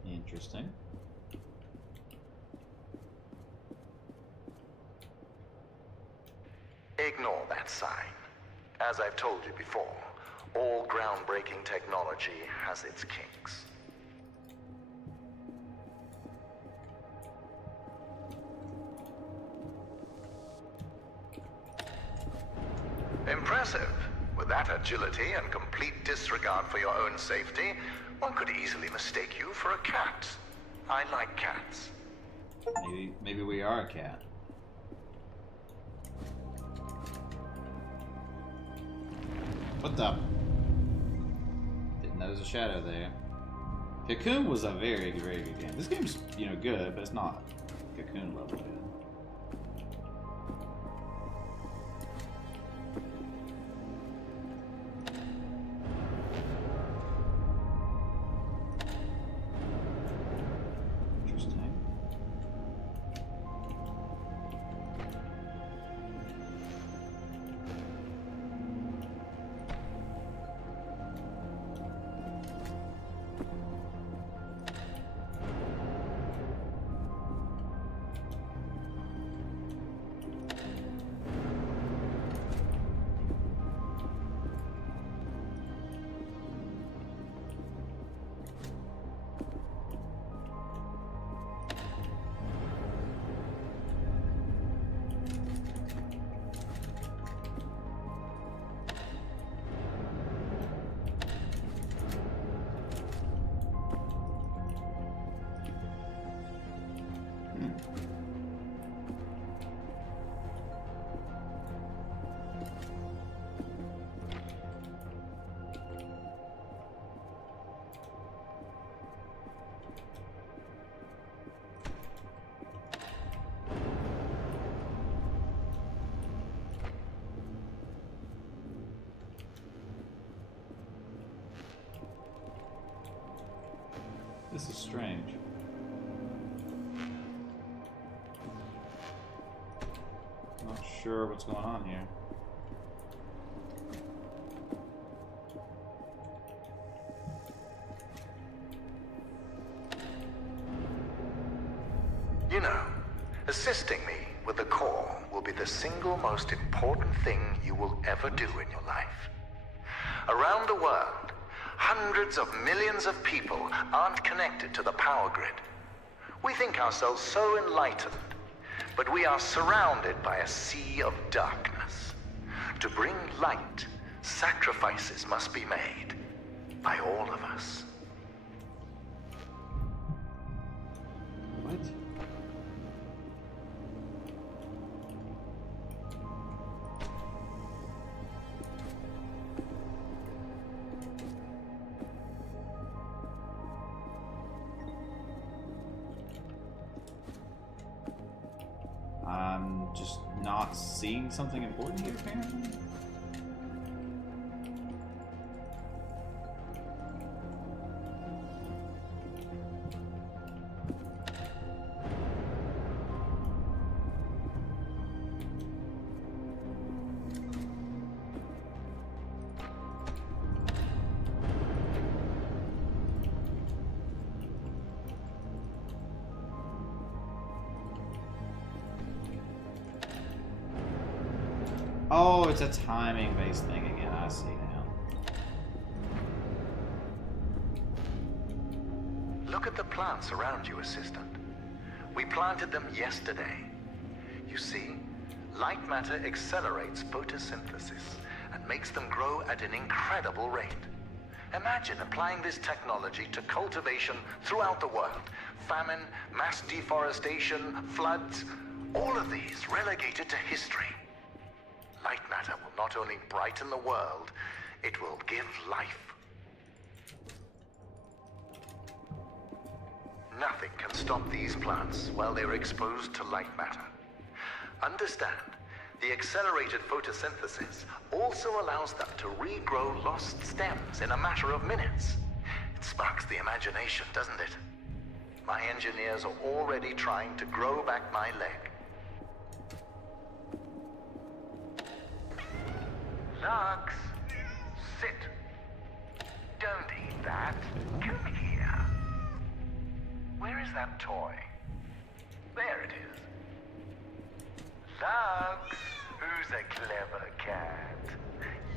Interesting. Ignore that sign. As I've told you before, all groundbreaking technology has its kinks. Impressive. With that agility and complete disregard for your own safety, one could easily mistake you for a cat. I like cats. Maybe we are a cat. What the? Didn't notice a shadow there. Cocoon was a very, very good game. This game's, good, but it's not Cocoon level good. This is strange. Not sure what's going on here. You know, assisting me with the core will be the single most important thing you will ever do in your life. Around the world, hundreds of millions of people aren't connected to the power grid. We think ourselves so enlightened, but we are surrounded by a sea of darkness. To bring light, sacrifices must be made by all of us. What? I'm just not seeing something important here, apparently. Oh, it's a timing-based thing again. I see now. Look at the plants around you, Assistant. We planted them yesterday. You see, light matter accelerates photosynthesis and makes them grow at an incredible rate. Imagine applying this technology to cultivation throughout the world. Famine, mass deforestation, floods, all of these relegated to history. Light matter will not only brighten the world, it will give life. Nothing can stop these plants while they're exposed to light matter. Understand, the accelerated photosynthesis also allows them to regrow lost stems in a matter of minutes. It sparks the imagination, doesn't it? My engineers are already trying to grow back my leg. Lux, sit. Don't eat that. Come here. Where is that toy? There it is. Lux, who's a clever cat?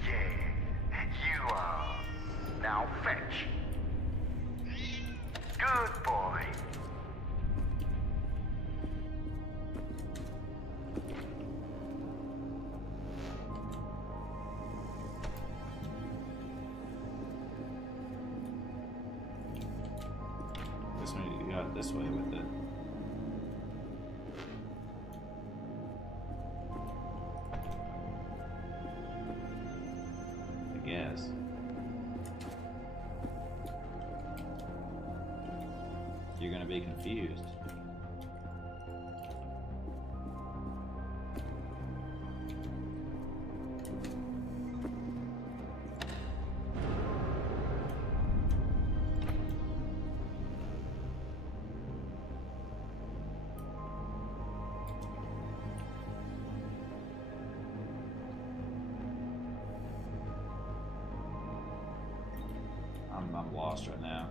Yeah, you are. Now fetch. Good boy. This one you got this way with it. I guess. You're gonna be confused. I'm lost right now.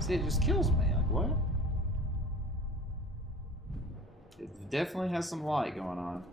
See, it just kills me. Like, what? It definitely has some light going on.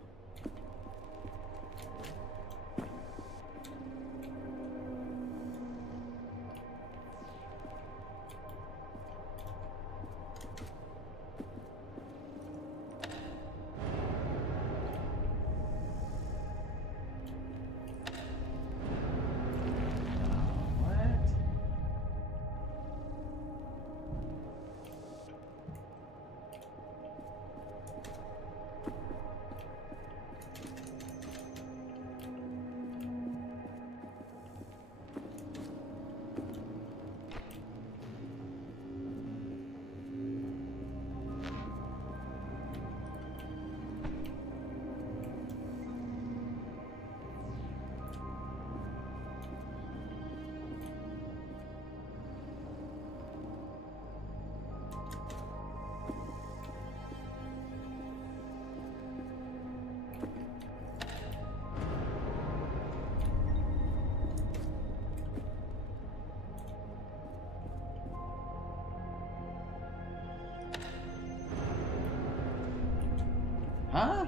Huh?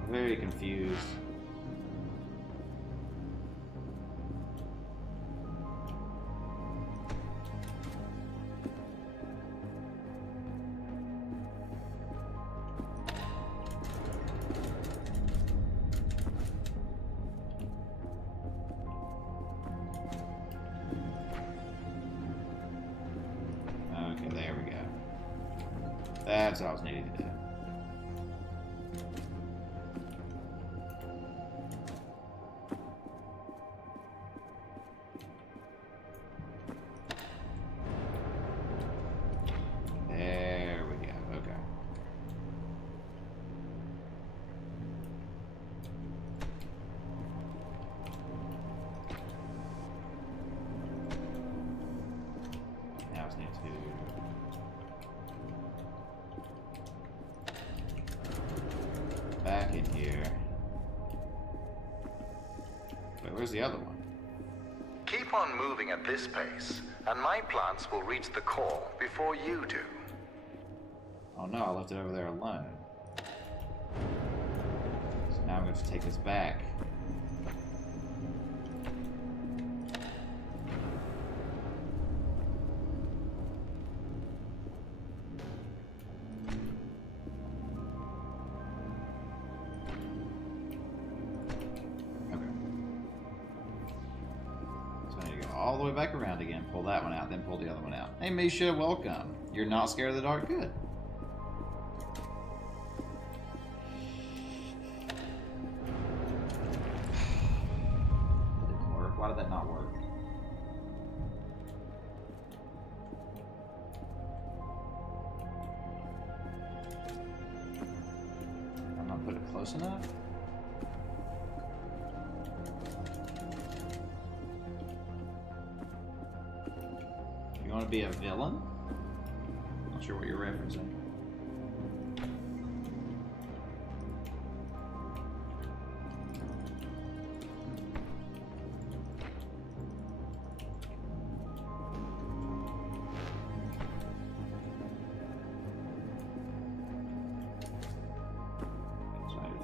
I'm very confused. Okay, there we go. That's what I was needing to do. There we go. Okay. Now I just need to back in here. Wait, where's the other one? Keep on moving at this pace, and my plants will reach the core before you do. Oh no, I left it over there alone. So now I'm going to take this back. Okay. So I need to go all the way back around again, pull that one out, then pull the other one out. Hey Misha, welcome. You're not scared of the dark? Good. Why did that not work? I'm not put it close enough? You want to be a villain? Not sure what you're referencing.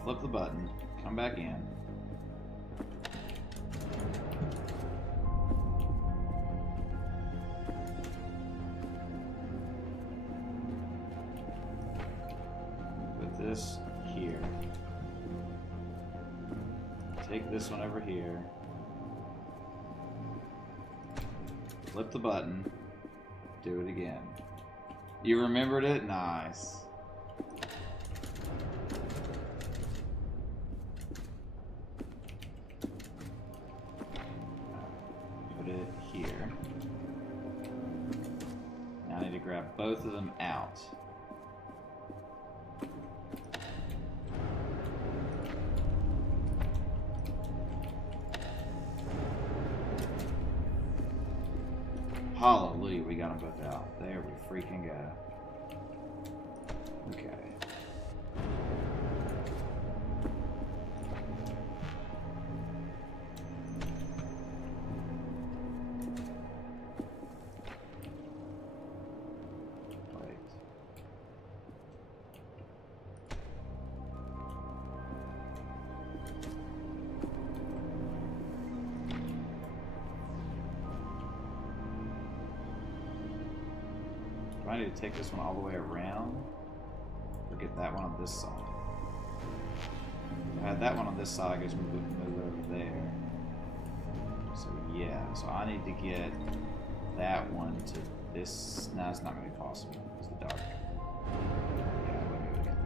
Flip the button, come back in. Put this here. Take this one over here. Flip the button. Do it again. You remembered it? Nice. Here. Now I need to grab both of them out. Hallelujah, we got them both out. There we freaking go. Okay. I need to take this one all the way around, or get that one on this side. If I had that one on this side, I guess move it over there. So yeah, so I need to get that one to this. No, it's not going to be possible. It's the dark. Yeah, I wouldn't be able to get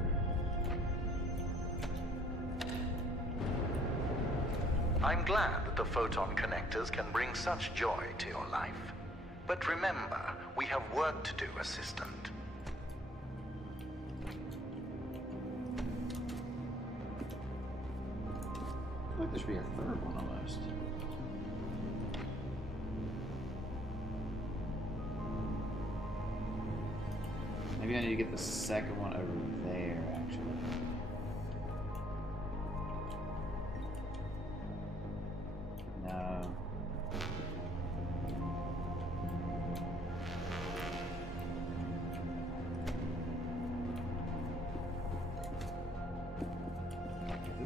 through. I'm glad that the photon connectors can bring such joy to your life. But remember, we have work to do, Assistant. I feel like there should be a third one almost. Maybe I need to get the second one over there, actually.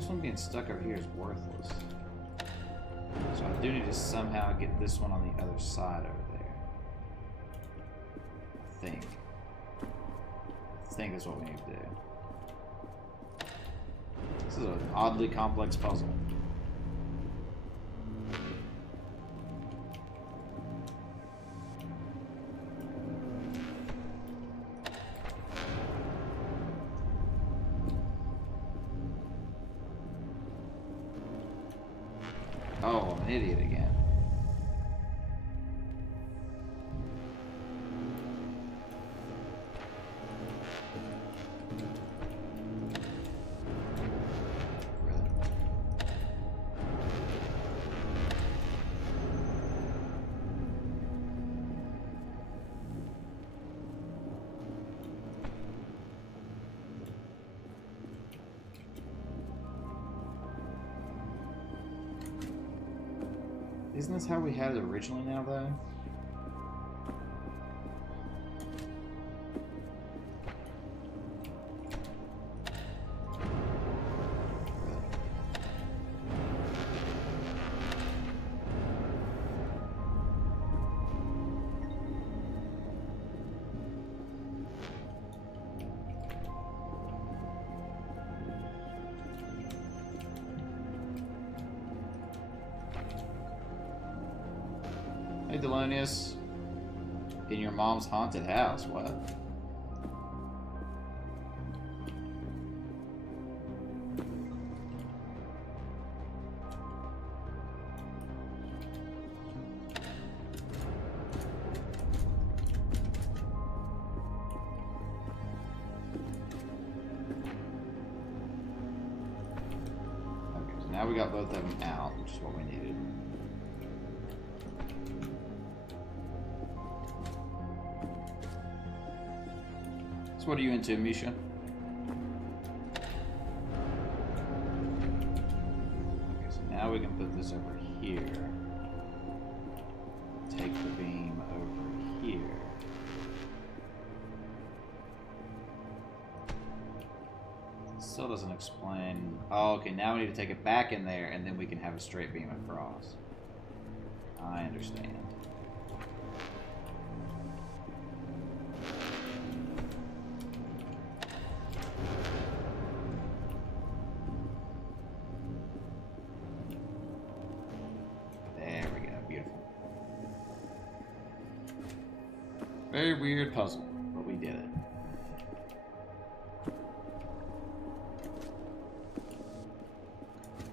one being stuck over here is worthless. So I do need to somehow get this one on the other side over there. I think that's what we need to do. This is an oddly complex puzzle. Oh, I'm an idiot again. Isn't this how we had it originally now, though? Hey, Delonius. In your mom's haunted house, what? Okay, so now we got both of them out, which is what we needed. What are you into, Misha? Okay, so now we can put this over here. Take the beam over here. Still doesn't explain. Oh, okay, now we need to take it back in there, and then we can have a straight beam across. I understand. Very weird puzzle, but we did it.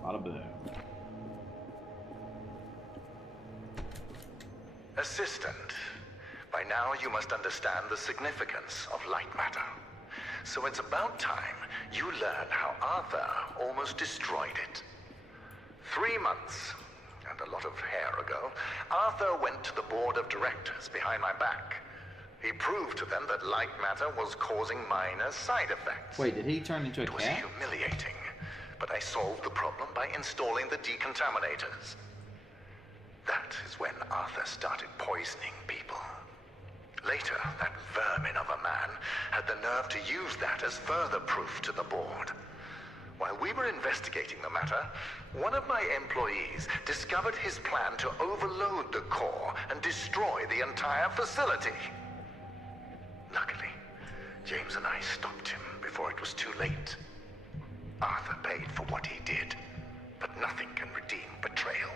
Bada boom. Assistant, by now you must understand the significance of Lightmatter. So it's about time you learn how Arthur almost destroyed it. 3 months, and a lot of hair ago, Arthur went to the board of directors behind my back. He proved to them that Lightmatter was causing minor side effects. Wait, did he turn into a cat? It was humiliating, but I solved the problem by installing the decontaminators. That is when Arthur started poisoning people. Later, that vermin of a man had the nerve to use that as further proof to the board. While we were investigating the matter, one of my employees discovered his plan to overload the core and destroy the entire facility. Luckily, James and I stopped him before it was too late. Arthur paid for what he did, but nothing can redeem betrayal.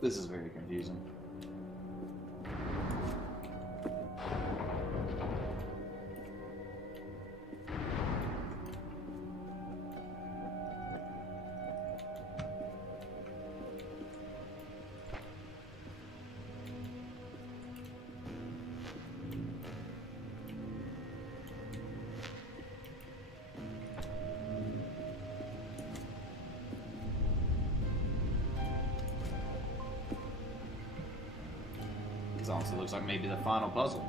This is very confusing. Honestly, looks like maybe the final puzzle.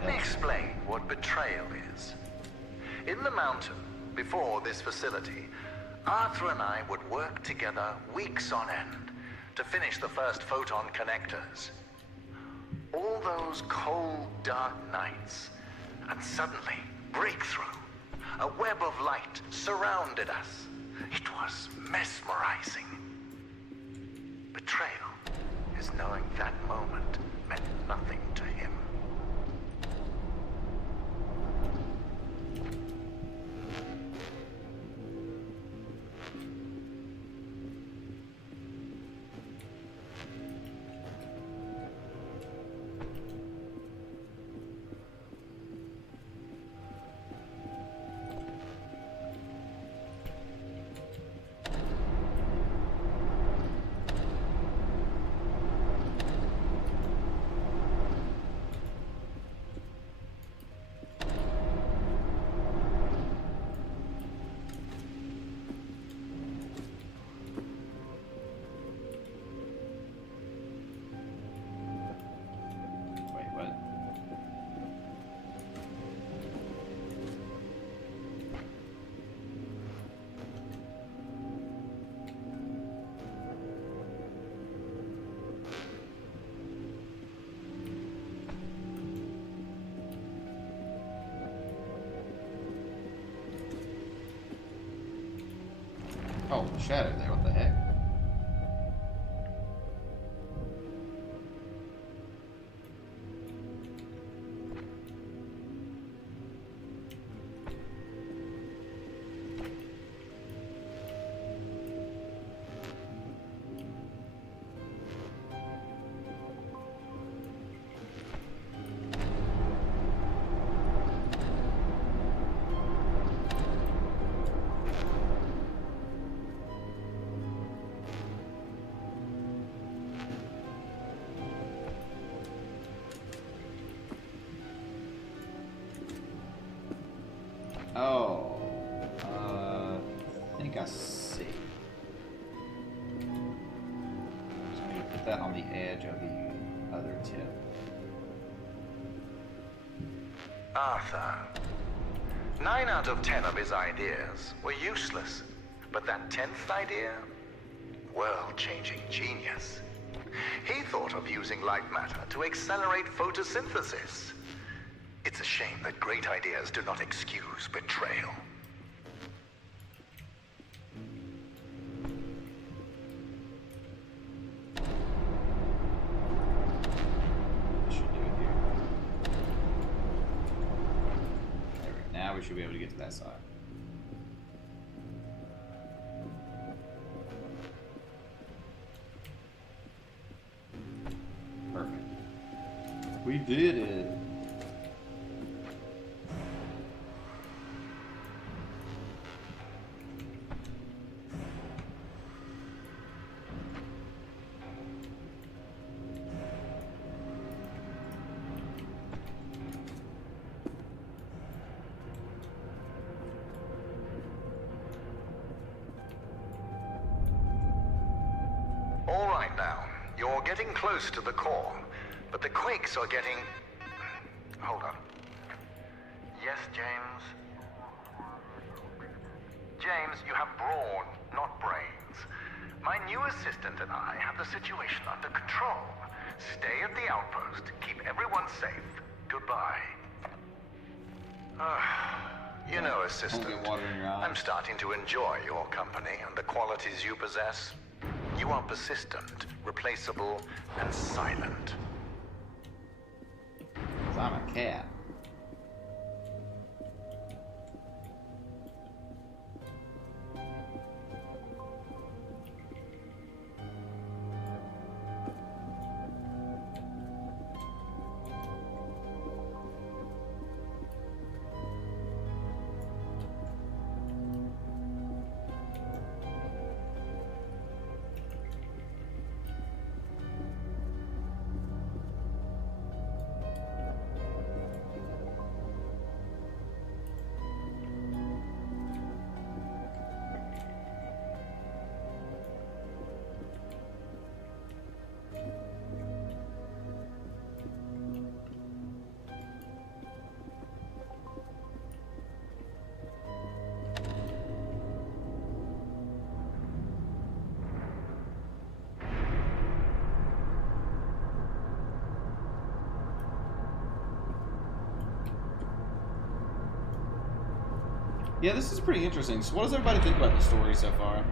Let me explain what betrayal is. In the mountain, before this facility, Arthur and I would work together weeks on end to finish the first photon connectors. All those cold, dark nights, and suddenly, breakthrough. A web of light surrounded us. It was mesmerizing. Betrayal is knowing that moment meant nothing to him. Oh, shadow there, what the heck? Oh, I think I see. Just going to put that on the edge of the other tip. Arthur. 9 out of 10 of his ideas were useless. But that 10th idea? World-changing genius. He thought of using Lightmatter to accelerate photosynthesis. It's a shame that great ideas do not excuse betrayal. Should do it here. There we go. Now we should be able to get to that side. Perfect. We did it. All right now, you're getting close to the core, but the quakes are getting... Hold on. Yes, James? James, you have brawn, not brains. My new assistant and I have the situation under control. Stay at the outpost, keep everyone safe. Goodbye. You know, assistant, Don't get water in your eyes. I'm starting to enjoy your company and the qualities you possess. You are persistent, replaceable, and silent. 'Cause I'm a cat. Yeah, this is pretty interesting. So what does everybody think about the story so far?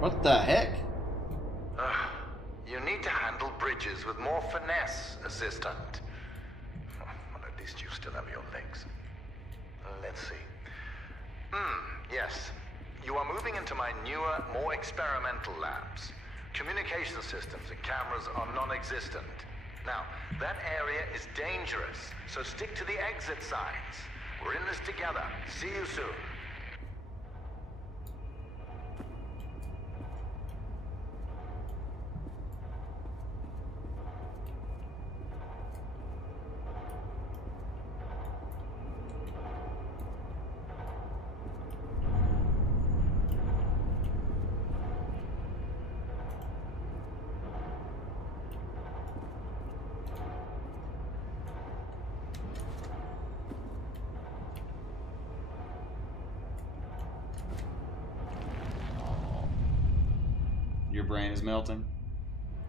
What the heck? You need to handle bridges with more finesse, assistant. Well, at least you still have your legs. Let's see. Yes. You are moving into my newer, more experimental labs. Communication systems and cameras are non-existent. Now, that area is dangerous, so stick to the exit signs. We're in this together. See you soon. Your brain is melting.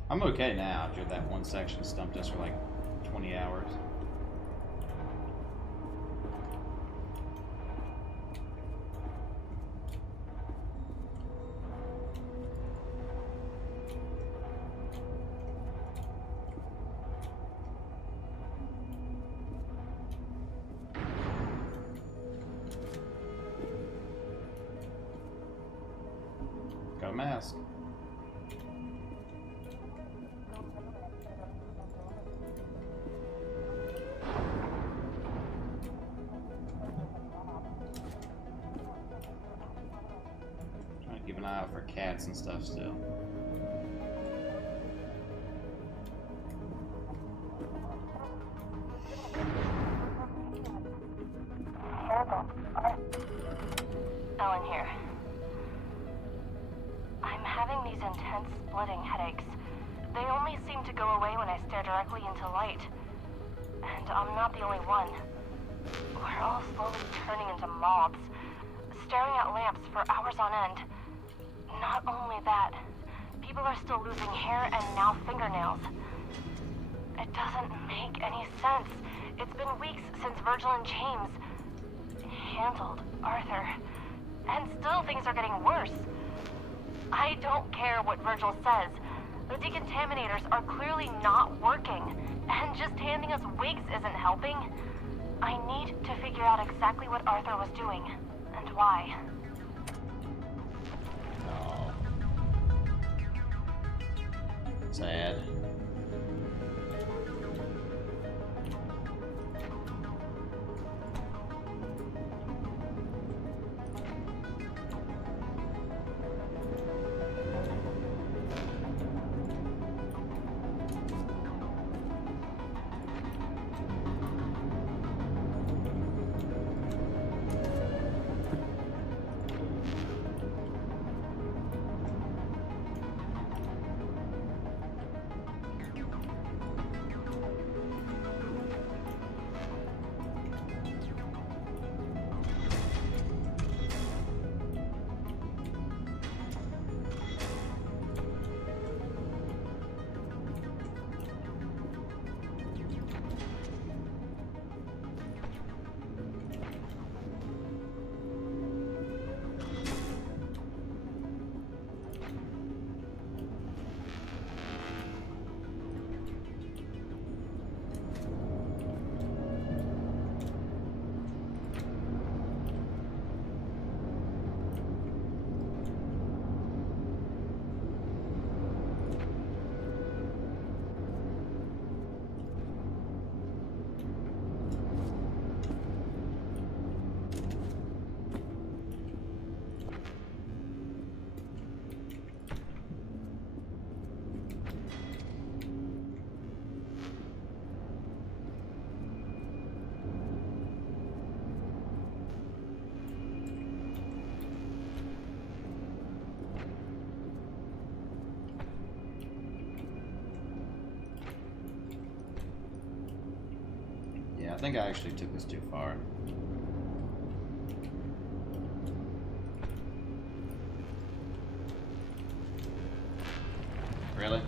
I'm okay now after that one section stumped us for like 20 hours. Got a mask. Keep an eye out for cats and stuff still. Ellen here. I'm having these intense splitting headaches. They only seem to go away when I stare directly into light. And I'm not the only one. We're all slowly turning into moths, staring at lamps for hours on end. Not only that, people are still losing hair and now fingernails. It doesn't make any sense. It's been weeks since Virgil and James handled Arthur. And still things are getting worse. I don't care what Virgil says. The decontaminators are clearly not working. And just handing us wigs isn't helping. I need to figure out exactly what Arthur was doing. And why. Sad. I think I actually took this too far. Really?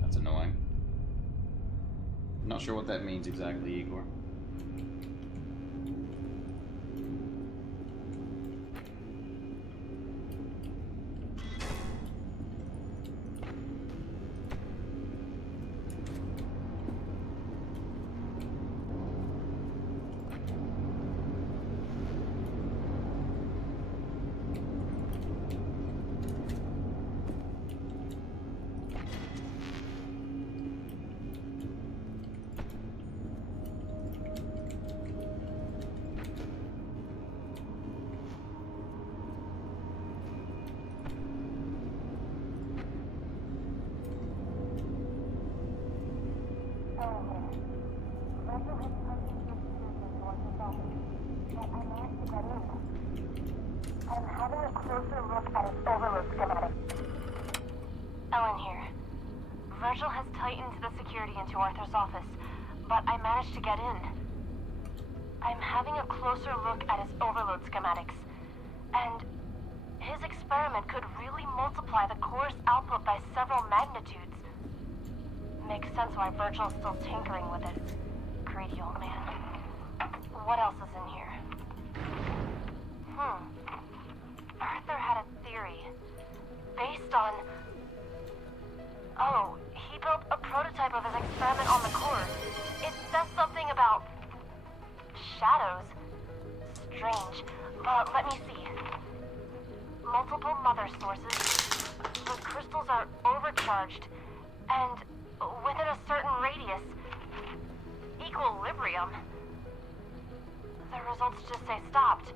That's annoying. I'm not sure what that means exactly, Igor. Ellen here. Virgil has tightened the security into Arthur's office, but I managed to get in. I'm having a closer look at his overload schematics, and his experiment could really multiply the core's output by several magnitudes. Makes sense why Virgil's still tinkering with it. Greedy old man. What else is in here? Arthur had a theory. Based on... Oh, he built a prototype of his experiment on the core. It says something about... shadows. Strange. Let me see. Multiple mother sources. The crystals are overcharged. And within a certain radius. Equilibrium. The results just say stopped.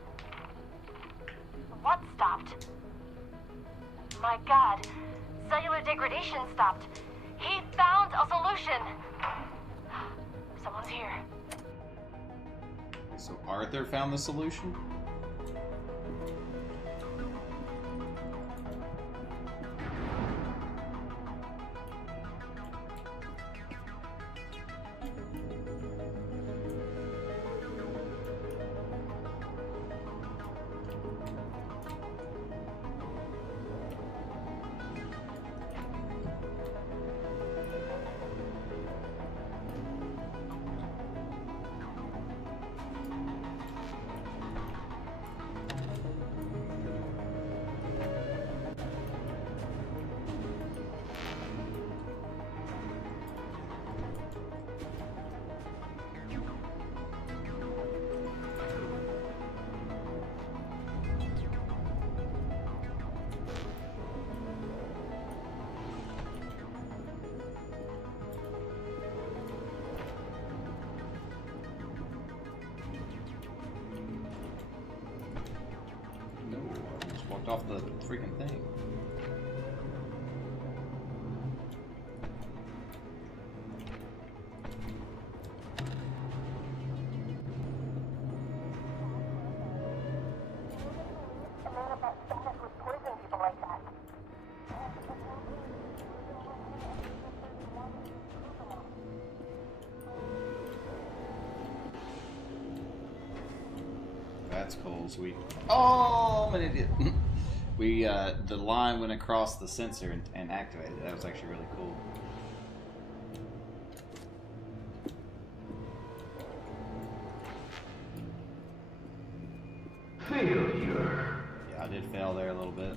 What stopped? My god. Cellular degradation stopped. He found a solution. Someone's here. So Arthur found the solution? Off the freaking thing. That's cool, sweet. Oh, I'm an idiot. We, the line went across the sensor and activated it. That was actually really cool. Failure. Yeah, I did fail there a little bit.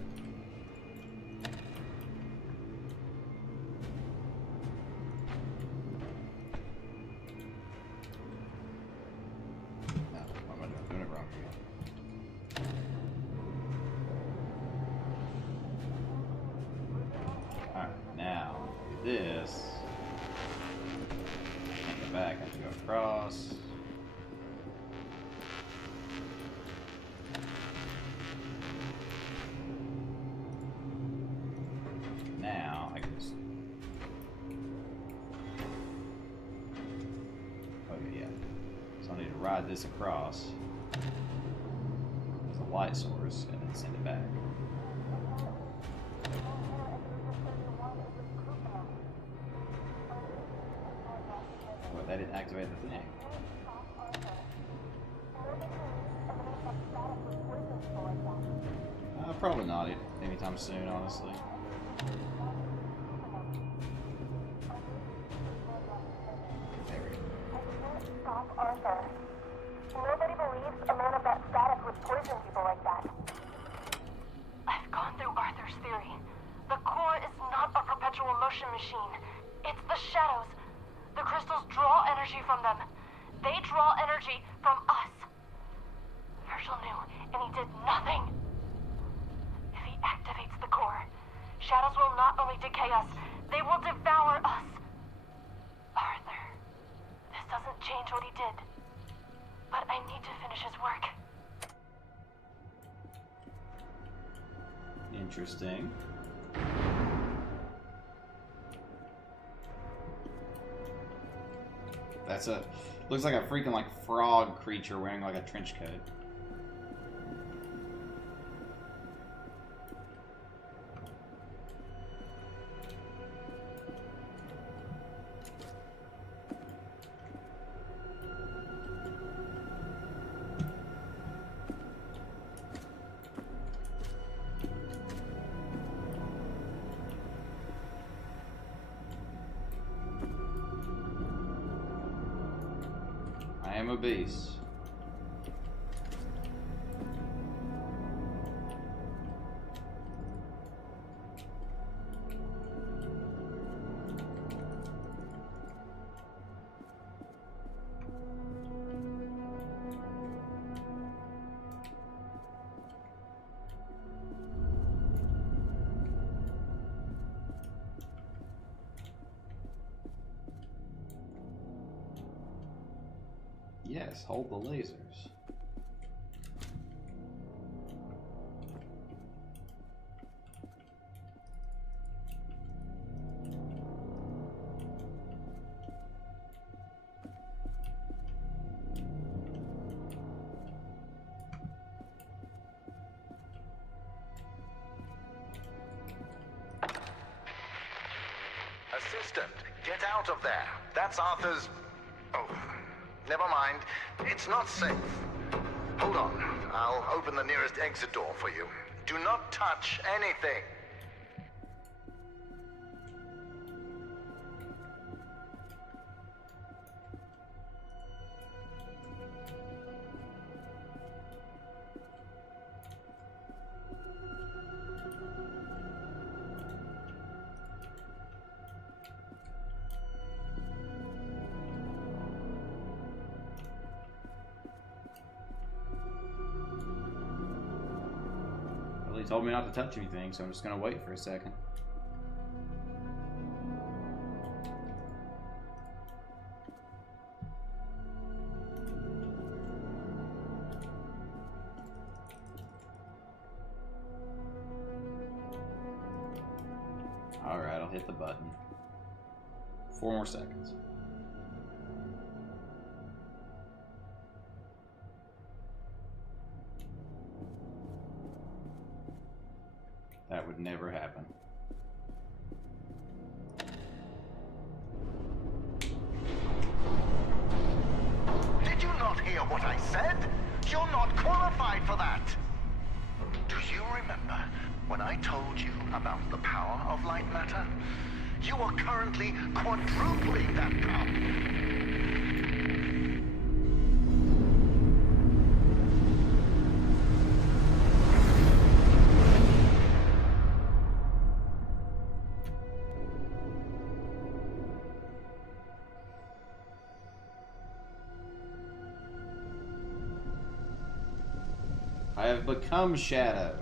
No, what am I doing? Doing it wrong again. Now, do this. Can't go back, I have to go across. Now, I can just... Okay, yeah. So I need to ride this across. There's a light source, and then send it back. That didn't activate the thing. Probably not anytime soon, honestly. There we go. Shadows will not only decay us, they will devour us. Arthur, this doesn't change what he did, but I need to finish his work. Interesting. That's a... looks like a freaking, like, frog creature wearing, like, a trench coat. I am obese. Yes, hold the lasers. Assistant, get out of there. That's Arthur's... Oh, never mind. It's not safe. Hold on. I'll open the nearest exit door for you. Do not touch anything. He told me not to touch anything, so I'm just gonna wait for a second. Alright, I'll hit the button. 4 more seconds. That would never happen. Did you not hear what I said? You're not qualified for that. Do you remember when I told you about the power of Lightmatter? You are currently quadrupling that power. I have become Shadow.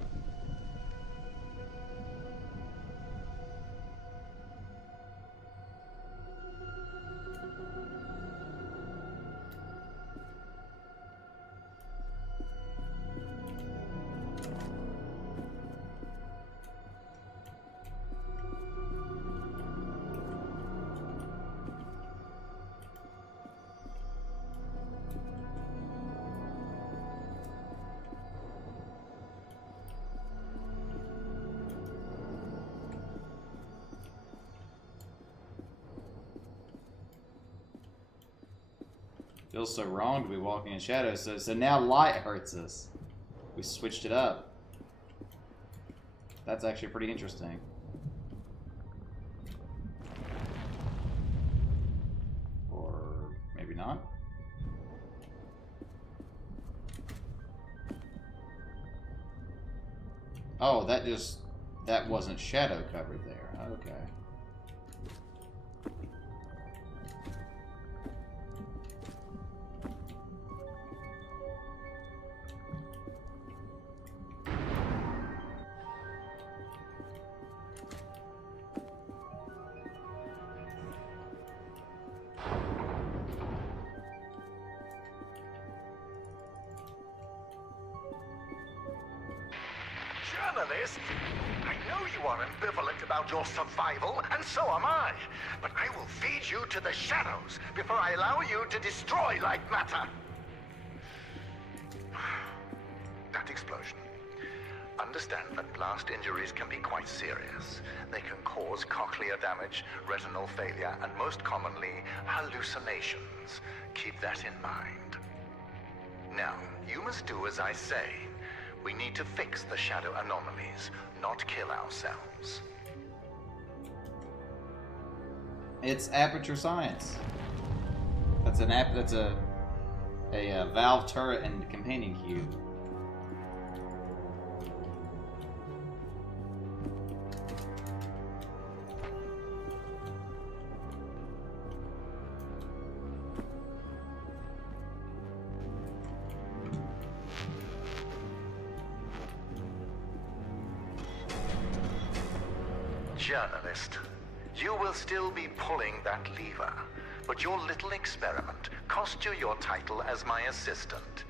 Feels so wrong to be walking in shadows. So now light hurts us. We switched it up. That's actually pretty interesting. Or maybe not. Oh, that wasn't shadow covered there. Okay. Journalist? I know you are ambivalent about your survival, and so am I. But I will feed you to the shadows before I allow you to destroy Lightmatter. That explosion. Understand that blast injuries can be quite serious. They can cause cochlear damage, retinal failure, and most commonly, hallucinations. Keep that in mind. Now, you must do as I say. We need to fix the shadow anomalies, not kill ourselves. It's aperture science. That's a valve turret and companion cube. Journalist, you will still be pulling that lever, but your little experiment cost you your title as my assistant.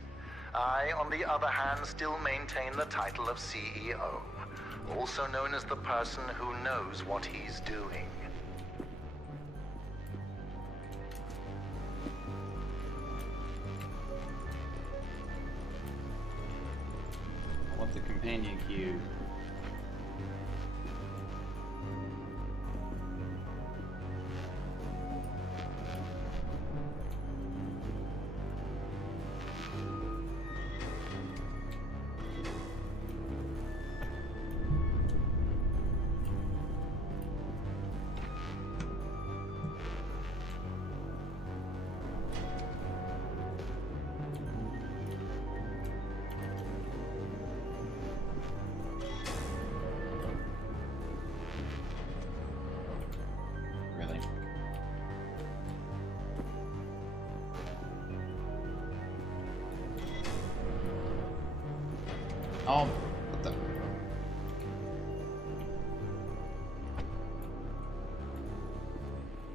I, on the other hand, still maintain the title of CEO, also known as the person who knows what he's doing. I want the companion cube. Oh, what the?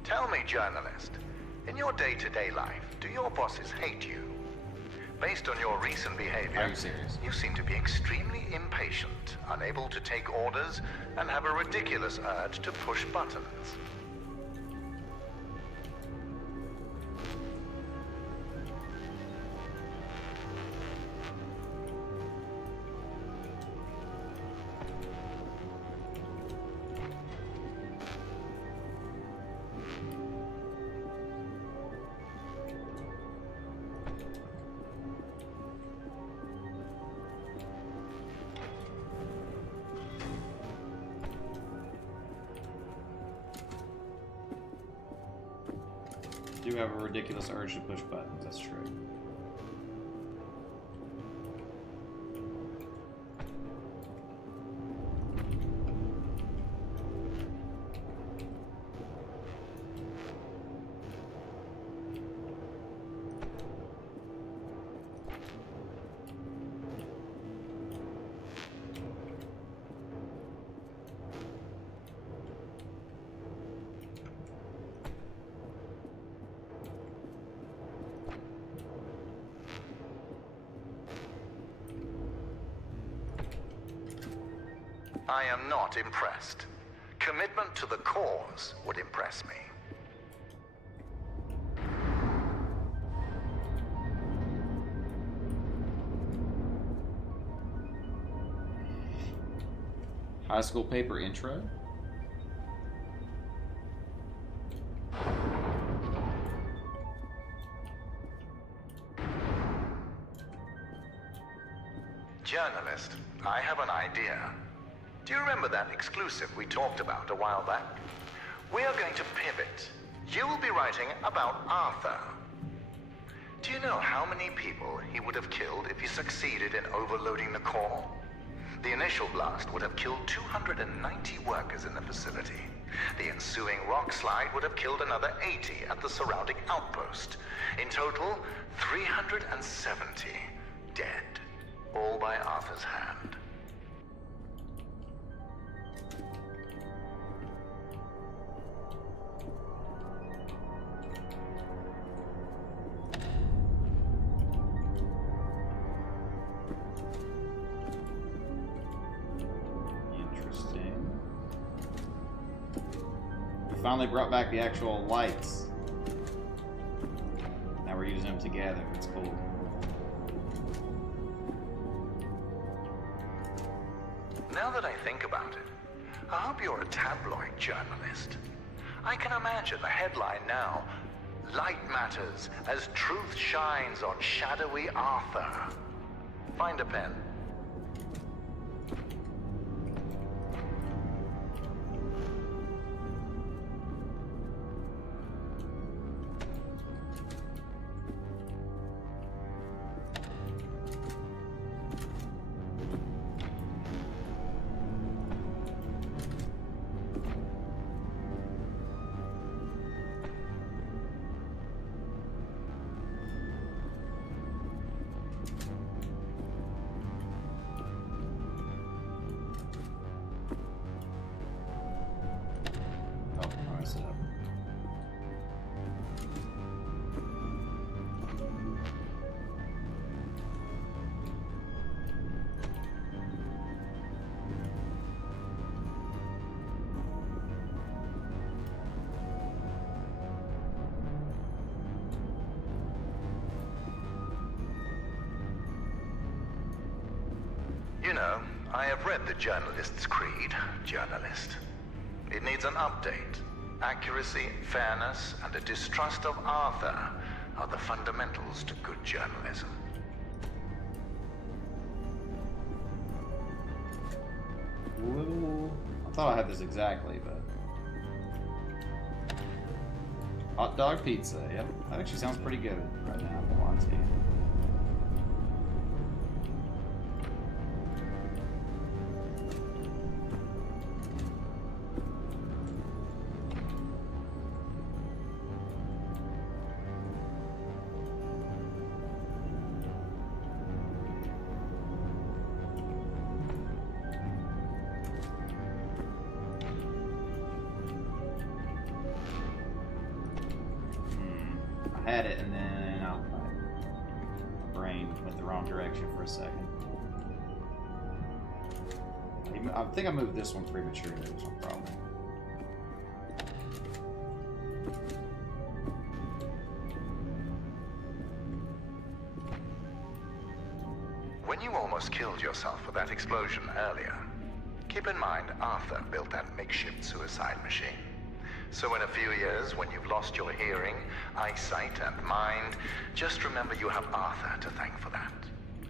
Tell me, journalist, in your day-to-day life, do your bosses hate you? Based on your recent behavior, Are you serious? you seem to be extremely impatient, unable to take orders, and have a ridiculous urge to push buttons. Do have a ridiculous urge to push buttons, that's true. I am not impressed. Commitment to the cause would impress me. High school paper intro? Journalist, I have an idea. Do you remember that exclusive we talked about a while back? We are going to pivot. You will be writing about Arthur. Do you know how many people he would have killed if he succeeded in overloading the core? The initial blast would have killed 290 workers in the facility. The ensuing rock slide would have killed another 80 at the surrounding outpost. In total, 370 dead, all by Arthur's hand. finally brought back the actual lights. Now we're using them together. It's cool. Now that I think about it, I hope you're a tabloid journalist. I can imagine the headline now. Lightmatter as truth shines on shadowy Arthur. Find a pen. You know, I have read the journalist's creed, journalist. It needs an update. Accuracy, fairness, and a distrust of Arthur are the fundamentals to good journalism. Ooh, I thought I had this exactly, but... Hot dog pizza, yep. That actually sounds pretty good right now. Hold on, see. Had it, and then my brain went the wrong direction for a second. I think I moved this one prematurely. This one probably. When you almost killed yourself with that explosion earlier, keep in mind Arthur built that makeshift suicide machine. So in a few years, when you've lost your hearing, eyesight, and mind, just remember you have Arthur to thank for that.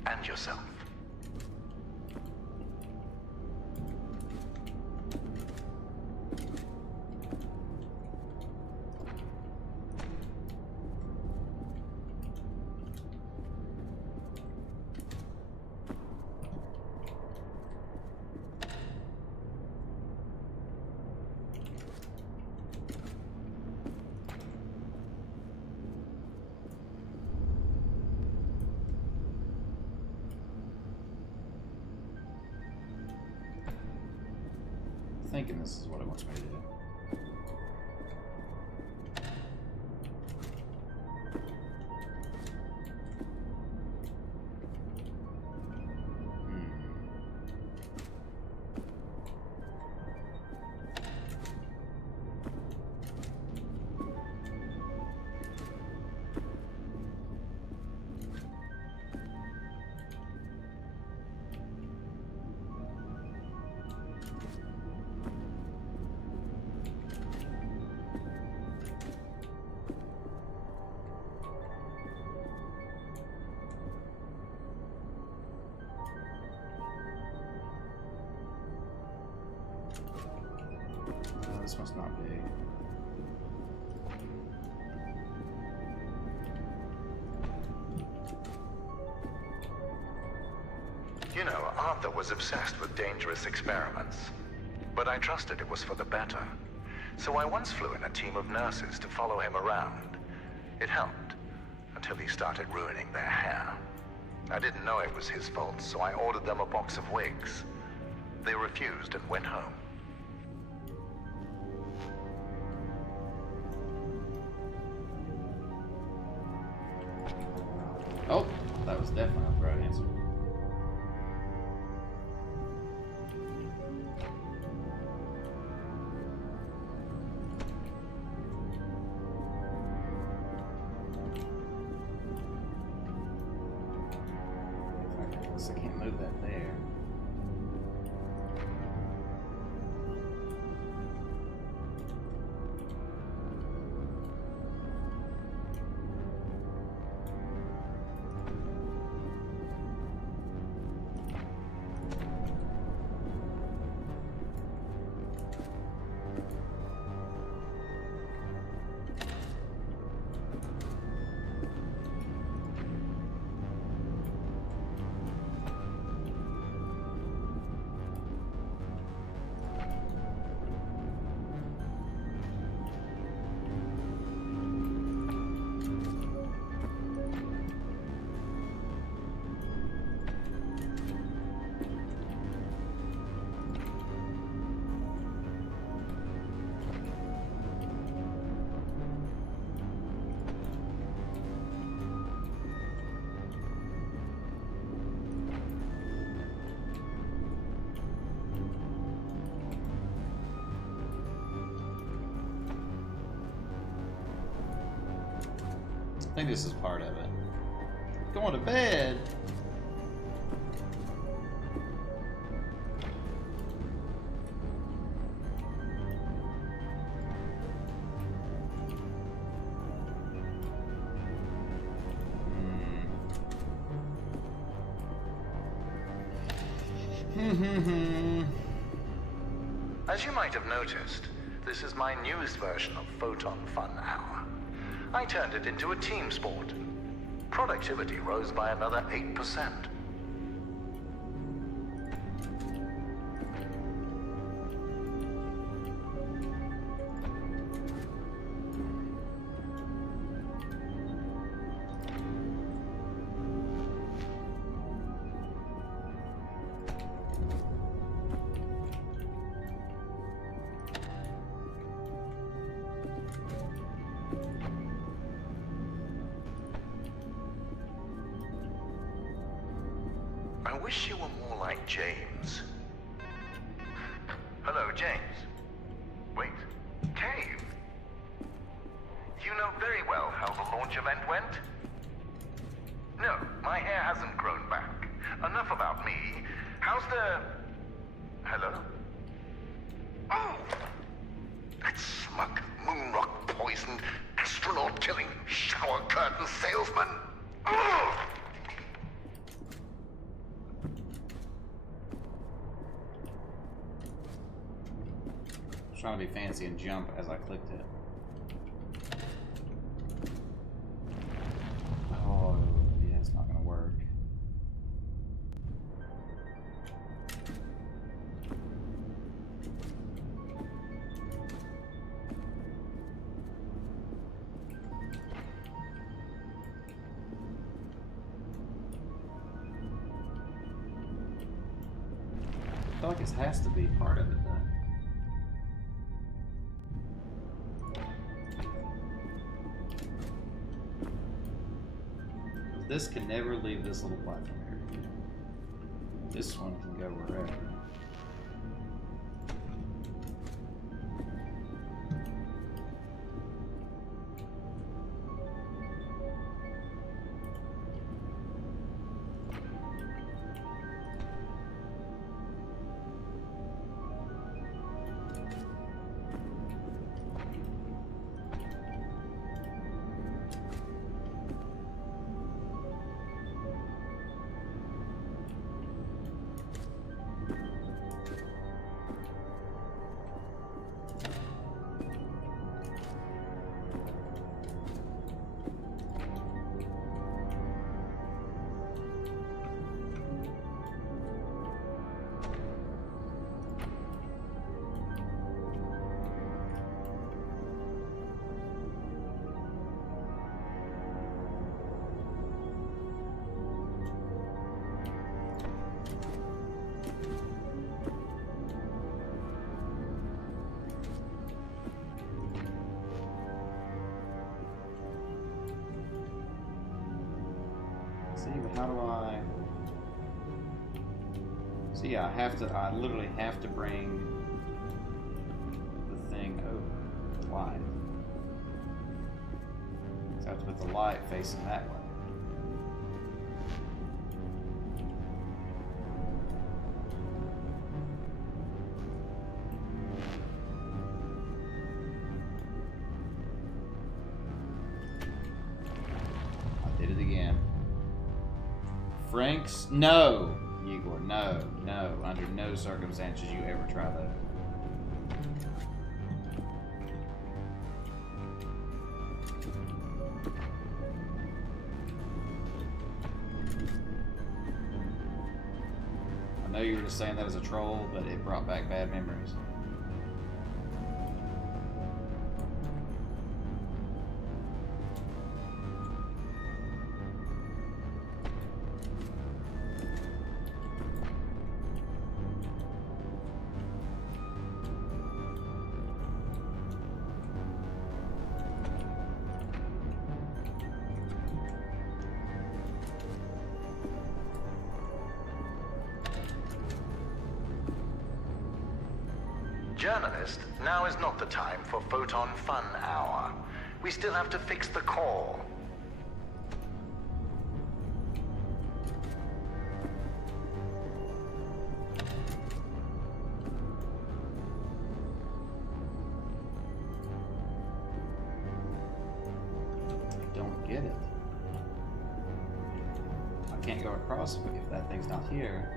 And yourself. Thinking this is what it wants me to do. This must not be. You know, Arthur was obsessed with dangerous experiments. But I trusted it was for the better. So I once flew in a team of nurses to follow him around. It helped, until he started ruining their hair. I didn't know it was his fault, so I ordered them a box of wigs. They refused and went home. Oh, that was definitely not the right answer. Guess I can't move that there. I think this is part of it. Going to bed. As you might have noticed, this is my newest version of Photon Fun Hour. I turned it into a team sport. Productivity rose by another 8%. I wish you were more like James. Hello, James. Wait, Cave. You know very well how the launch event went? No, my hair hasn't grown back. Enough about me. How's the... Hello? Oh! That smug, moonrock poisoned, astronaut killing, shower curtain salesman. Oh! Trying to be fancy and jump as I clicked it. Oh, yeah, it's not gonna work. I feel like it has to be part of it, though. This can never leave this little platform area. This one can go wherever. But how do I... So yeah, I literally have to bring the thing over. Why? So I have to put the light facing that way. Franks? No, Igor, no, no. Under no circumstances you ever try those. I know you were just saying that as a troll, but it brought back bad memories. Journalist, now is not the time for Photon Fun Hour. We still have to fix the call. I don't get it. I can't go across if that thing's not here.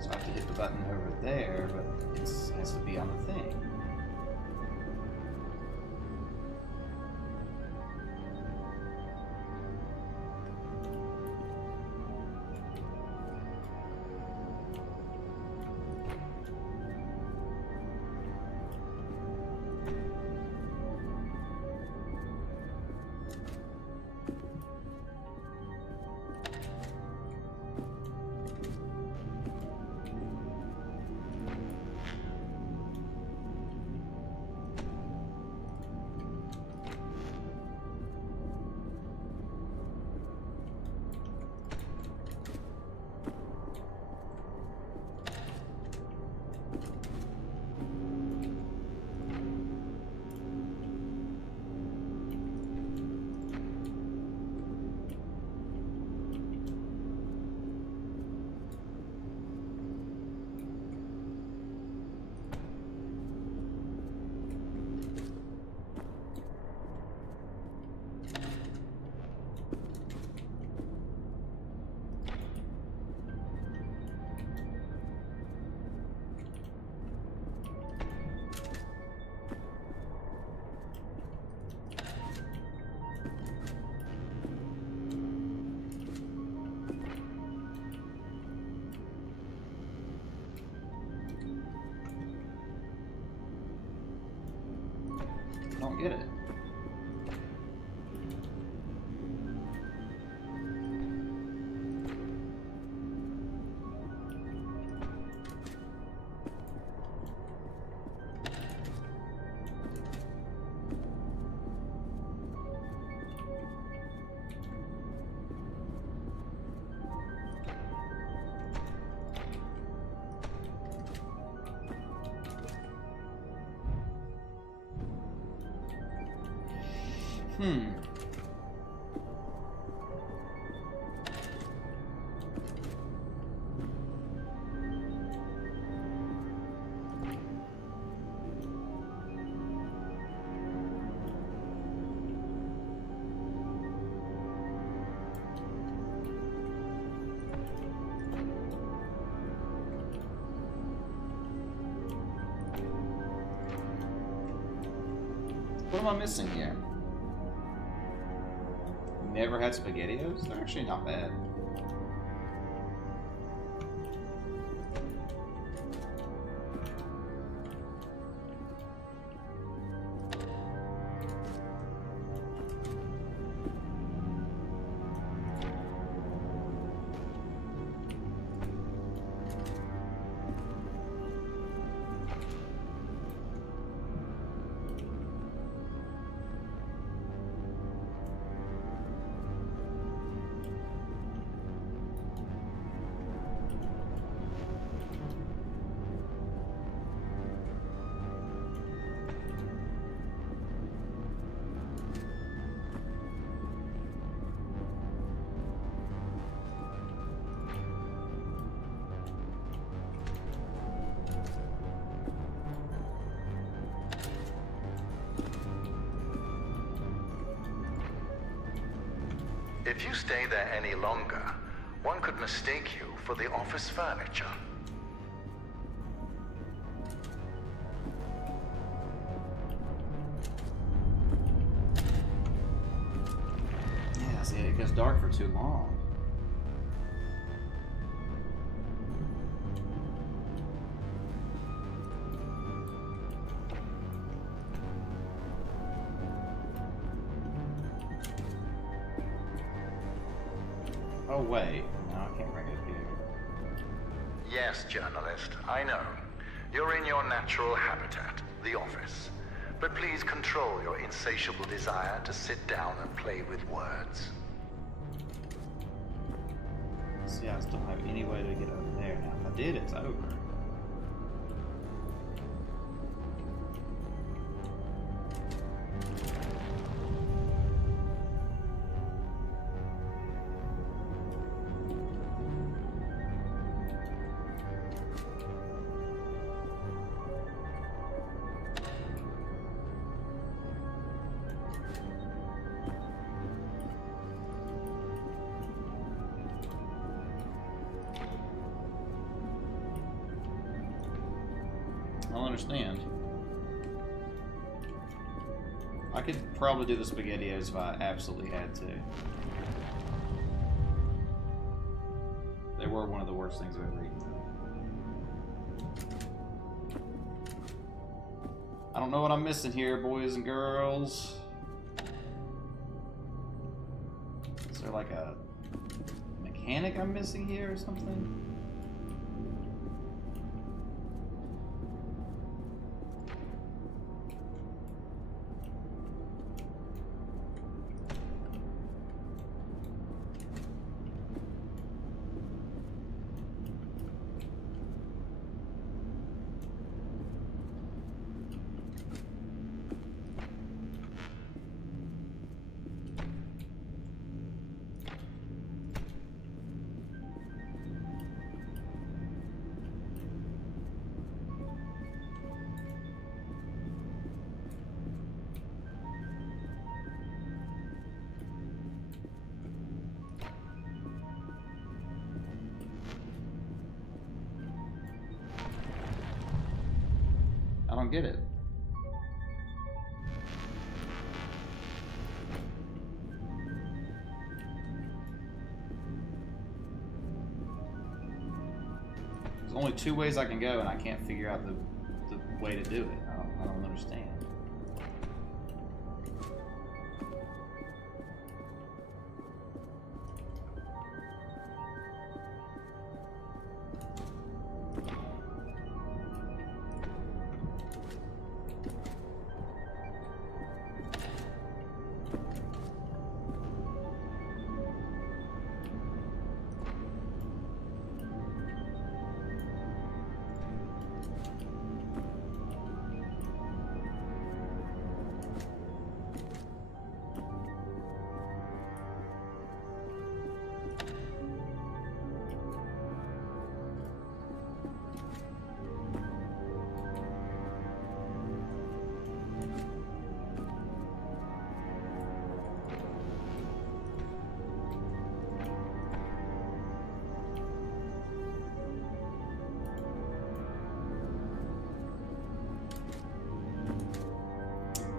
So I have to hit the button over there, but it has to be on the thing. I don't get it. What am I missing here? Never had SpaghettiOs? They're actually not bad. If you stay there any longer, One could mistake you for the office furniture. Yeah, see, it goes dark for too long. Oh wait, no, I can't bring it here. Yes, journalist, I know. You're in your natural habitat, the office. But please control your insatiable desire to sit down and play with words. See, I still don't have any way to get over there now. If I did, it's over. I don't understand. I could probably do the SpaghettiOs if I absolutely had to. They were one of the worst things I've ever eaten. I don't know what I'm missing here, boys and girls. Is there like a mechanic I'm missing here or something? I don't get it. There's only two ways I can go, and I can't figure out the way to do it. I don't understand.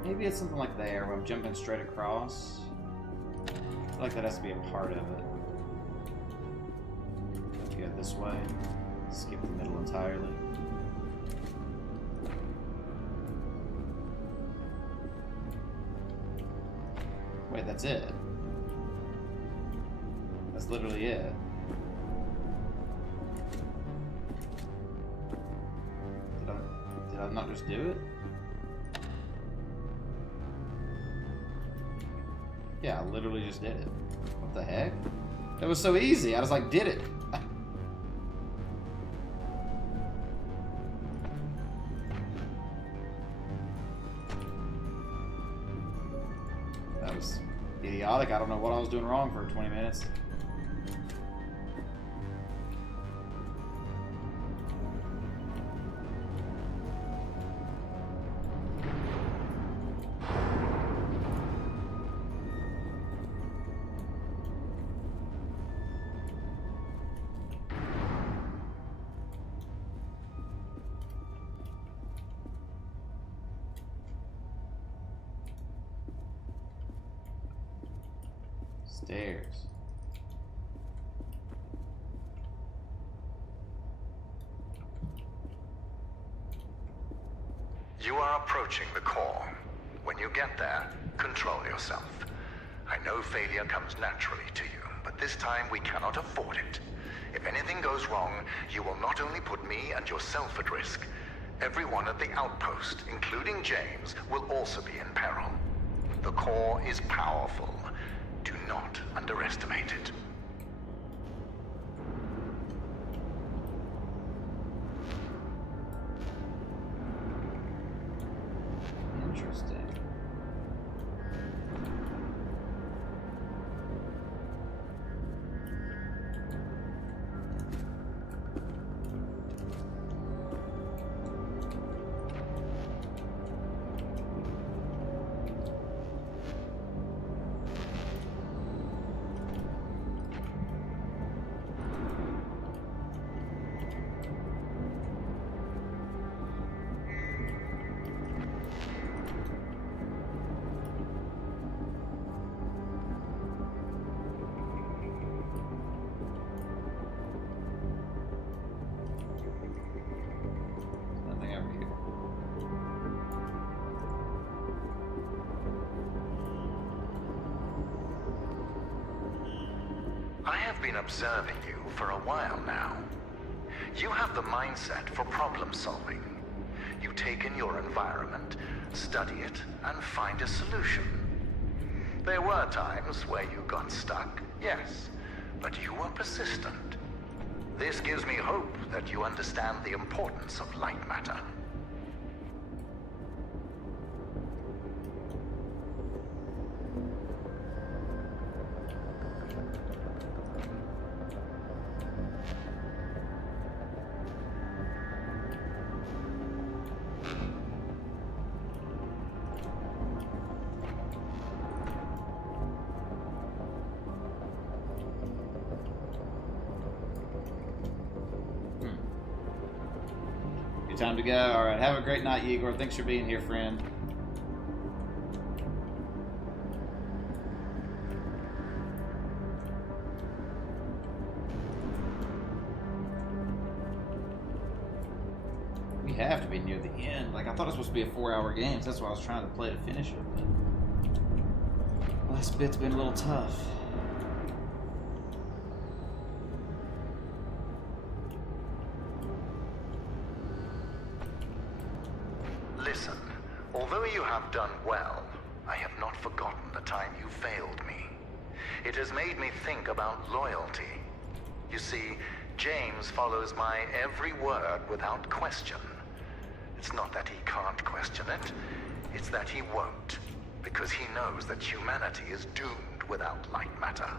Maybe it's something like there, where I'm jumping straight across. I feel like that has to be a part of it. Go this way. Skip the middle entirely. Wait, that's it. That's literally it. Did I not just do it? Yeah, I literally just did it. What the heck? That was so easy. I was like, did it. That was idiotic. I don't know what I was doing wrong for 20 minutes. Stairs. You are approaching the core. When you get there, control yourself. I know failure comes naturally to you, but this time we cannot afford it. If anything goes wrong, you will not only put me and yourself at risk, everyone at the outpost, including James, will also be in peril. The core is powerful. Do not underestimate it. Interesting. Nothing over here. I have been observing you for a while now. You have the mindset for problem solving. You take in your environment, study it, and find a solution. There were times where you got stuck, yes, but you were persistent. This gives me hope that you understand the importance of Lightmatter. Time to go. All right. Have a great night, Igor. Thanks for being here, friend. We have to be near the end. Like, I thought it was supposed to be a 4-hour game. So that's why I was trying to play to finish it. But last bit's been a little tough. Listen, although you have done well, I have not forgotten the time you failed me. It has made me think about loyalty. You see, James follows my every word without question. It's not that he can't question it, it's that he won't, because he knows that humanity is doomed without Lightmatter.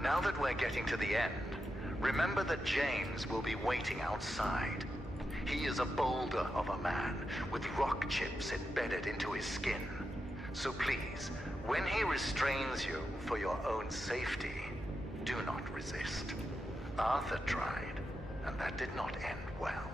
Now that we're getting to the end, remember that James will be waiting outside. He is a boulder of a man with rock chips embedded into his skin. So please, When he restrains you for your own safety, do not resist. Arthur tried, and that did not end well.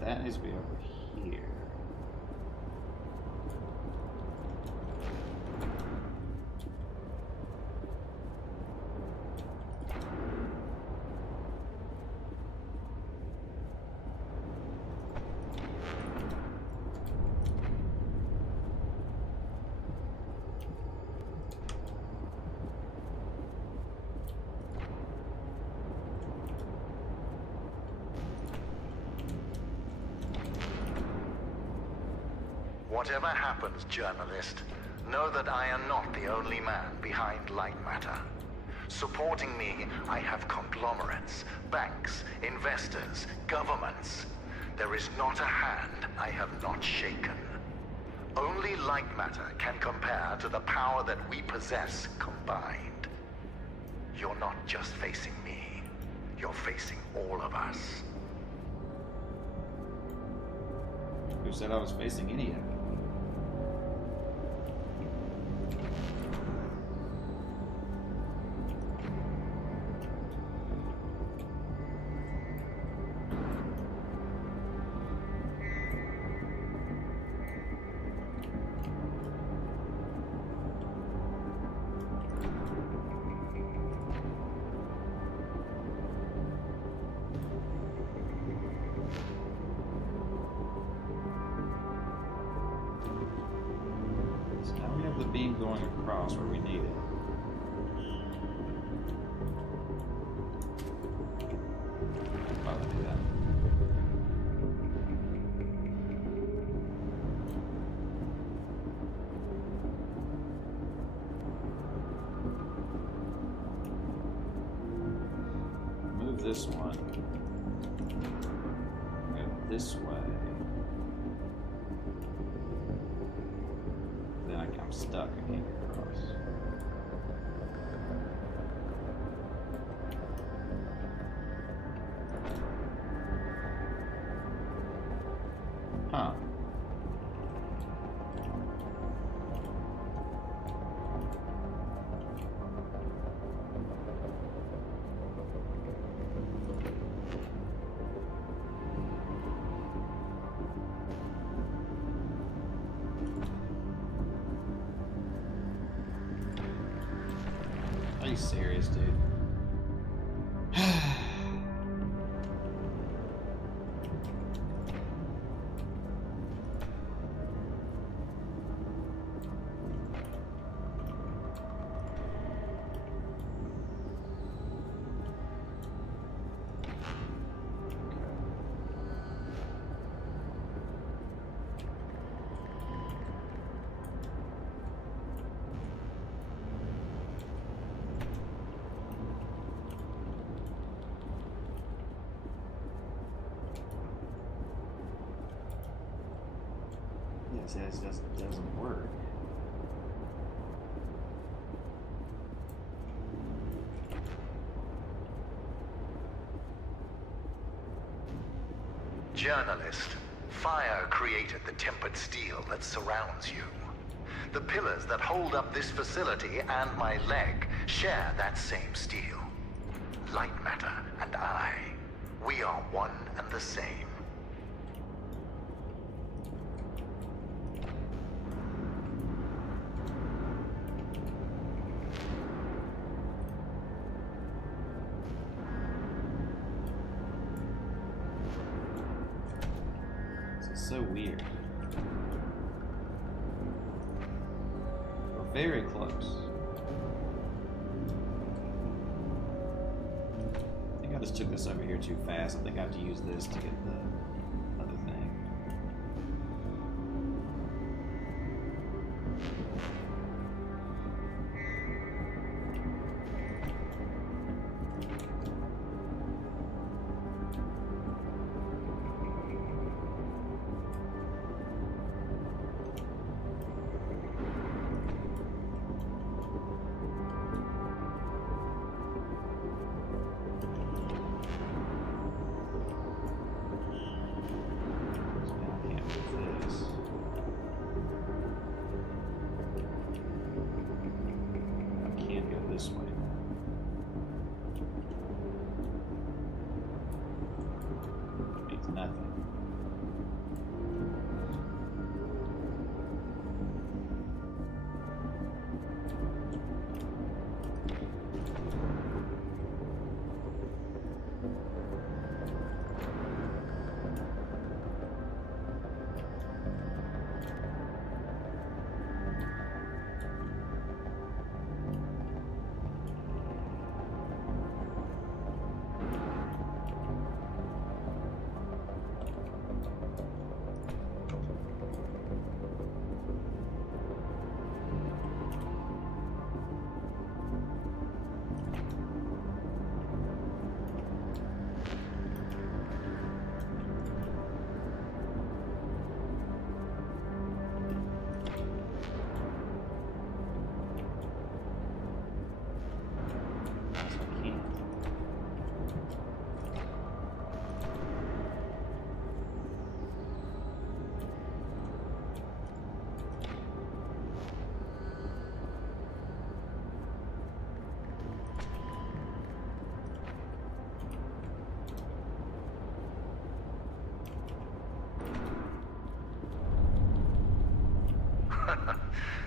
That needs to be over here. Whatever happens, journalist, know that I am not the only man behind Lightmatter. Supporting me, I have conglomerates, banks, investors, governments. There is not a hand I have not shaken. Only Lightmatter can compare to the power that we possess combined. You're not just facing me. You're facing all of us. Who said I was facing any of it? Beam going across where we need it. I'll do that. Move this one. Go this way. I'm stuck. I can't get across. Huh. Are you serious, dude? It just doesn't work. Journalist, fire created the tempered steel that surrounds you. The pillars that hold up this facility and my leg share that same steel. Lightmatter and I, we are one and the same. It's so weird. We're very close. I think I just took this over here too fast. I think I have to use this to get the other thing. This way. Means nothing.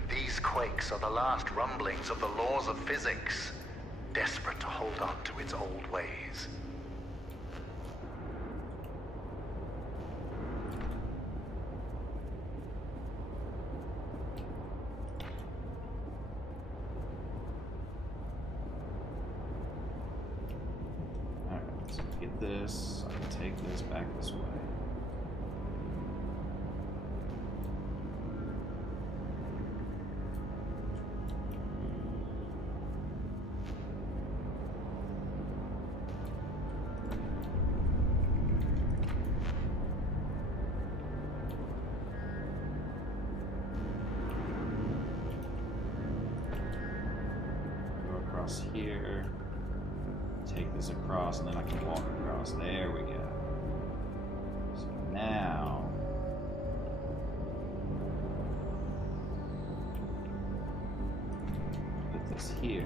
These quakes are the last rumblings of the laws of physics, desperate to hold on to its old ways. Alright, let's get this. I can take this back this way. Here, take this across, and then I can walk across. There we go. So now, put this here.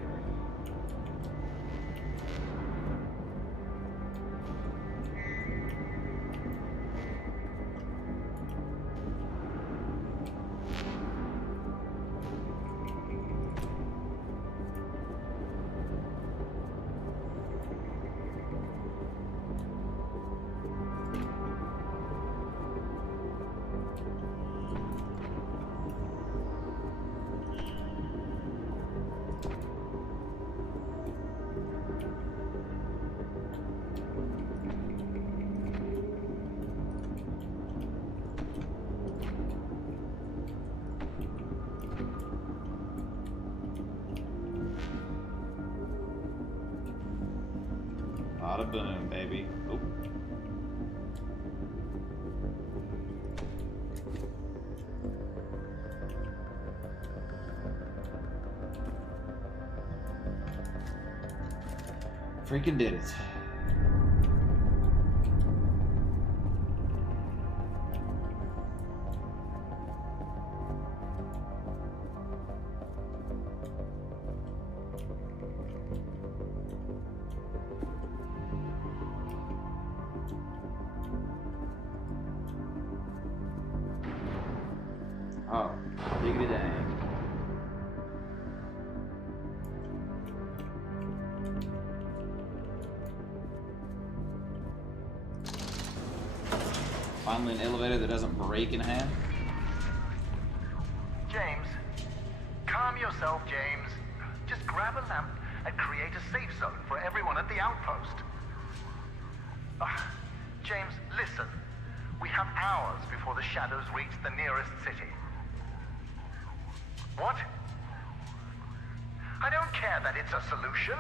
Bada boom, baby. Oh. Freaking did it. Oh, diggity dang. Finally, an elevator that doesn't break in half. James, calm yourself, James. Just grab a lamp and create a safe zone for everyone at the outpost. James, listen. We have hours before the shadows reach the nearest city. What? I don't care that it's a solution.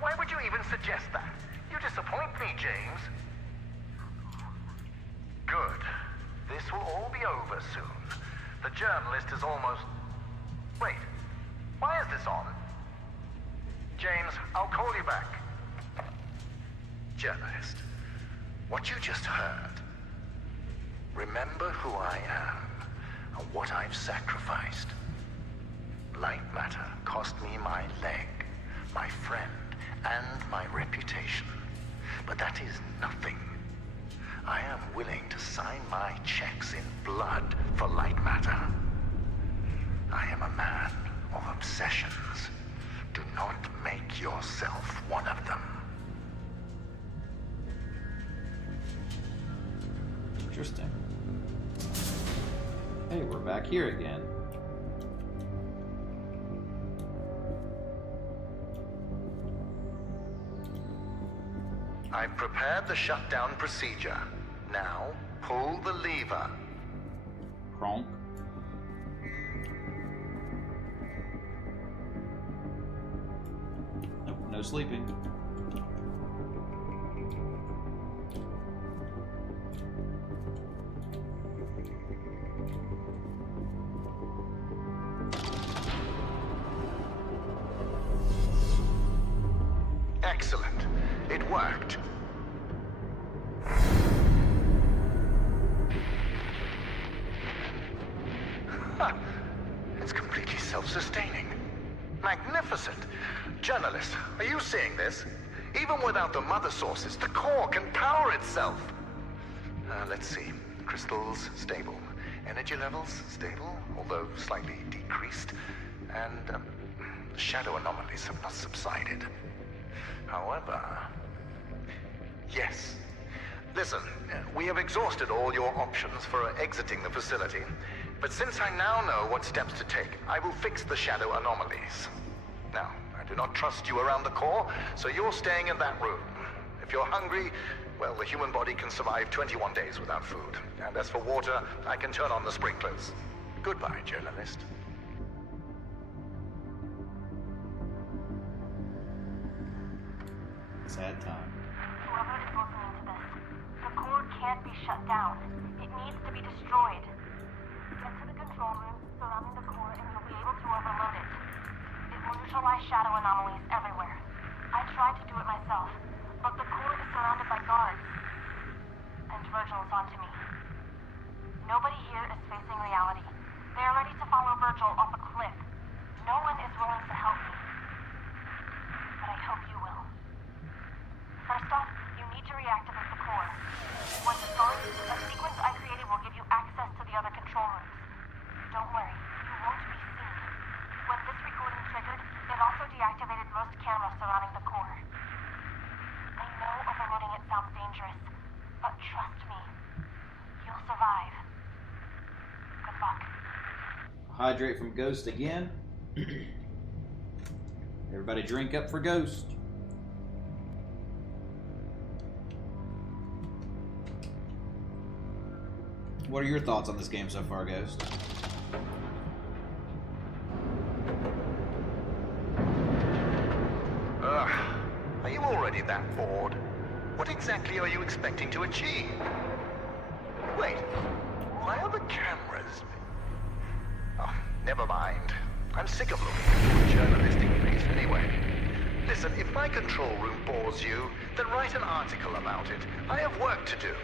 Why would you even suggest that? You disappoint me, James. Good. This will all be over soon. The journalist is almost... Wait. Why is this on? James, I'll call you back. Journalist, what you just heard. Remember who I am and what I've sacrificed. Lightmatter cost me my leg, my friend, and my reputation. But that is nothing. I am willing to sign my checks in blood for Lightmatter. I am a man of obsessions. Do not make yourself one of them. Interesting. Hey, we're back here again. I've prepared the shutdown procedure. Now, pull the lever. Kronk. Nope, no sleeping. Excellent. It worked. It's completely self-sustaining. Magnificent. Journalist, are you seeing this? Even without the mother sources, the core can power itself. Let's see. Crystals, stable. Energy levels, stable, although slightly decreased. And shadow anomalies have not subsided. However... Yes. Listen, we have exhausted all your options for exiting the facility. But since I now know what steps to take, I will fix the shadow anomalies. Now, I do not trust you around the core, so you're staying in that room. If you're hungry, well, the human body can survive 21 days without food. And as for water, I can turn on the sprinklers. Goodbye, journalist. Sad time. Whoever is listening to this, the core can't be shut down. It needs to be destroyed. Get to the control room surrounding the core and you'll be able to overload it. It will neutralize shadow anomalies everywhere. I tried to do it myself, but the core is surrounded by guards. And Virgil is onto me. Nobody here is facing reality. They are ready to follow Virgil off a cliff. No one is willing to help me. But I hope you will. First off, you need to reactivate the core. Once it's gone, a sequence I created will give you access to the other control rooms. Don't worry, you won't be seen. When this recording triggered, it also deactivated most cameras surrounding the core. I know overloading it sounds dangerous, but trust me, you'll survive. Good luck. Hydrate from Ghost again. Everybody drink up for Ghost. What are your thoughts on this game so far, Ghost? Are you already that bored? What exactly are you expecting to achieve? Wait, why are the cameras... Oh, never mind. I'm sick of looking at your journalistic face anyway. Listen, if my control room bores you, then write an article about it. I have work to do.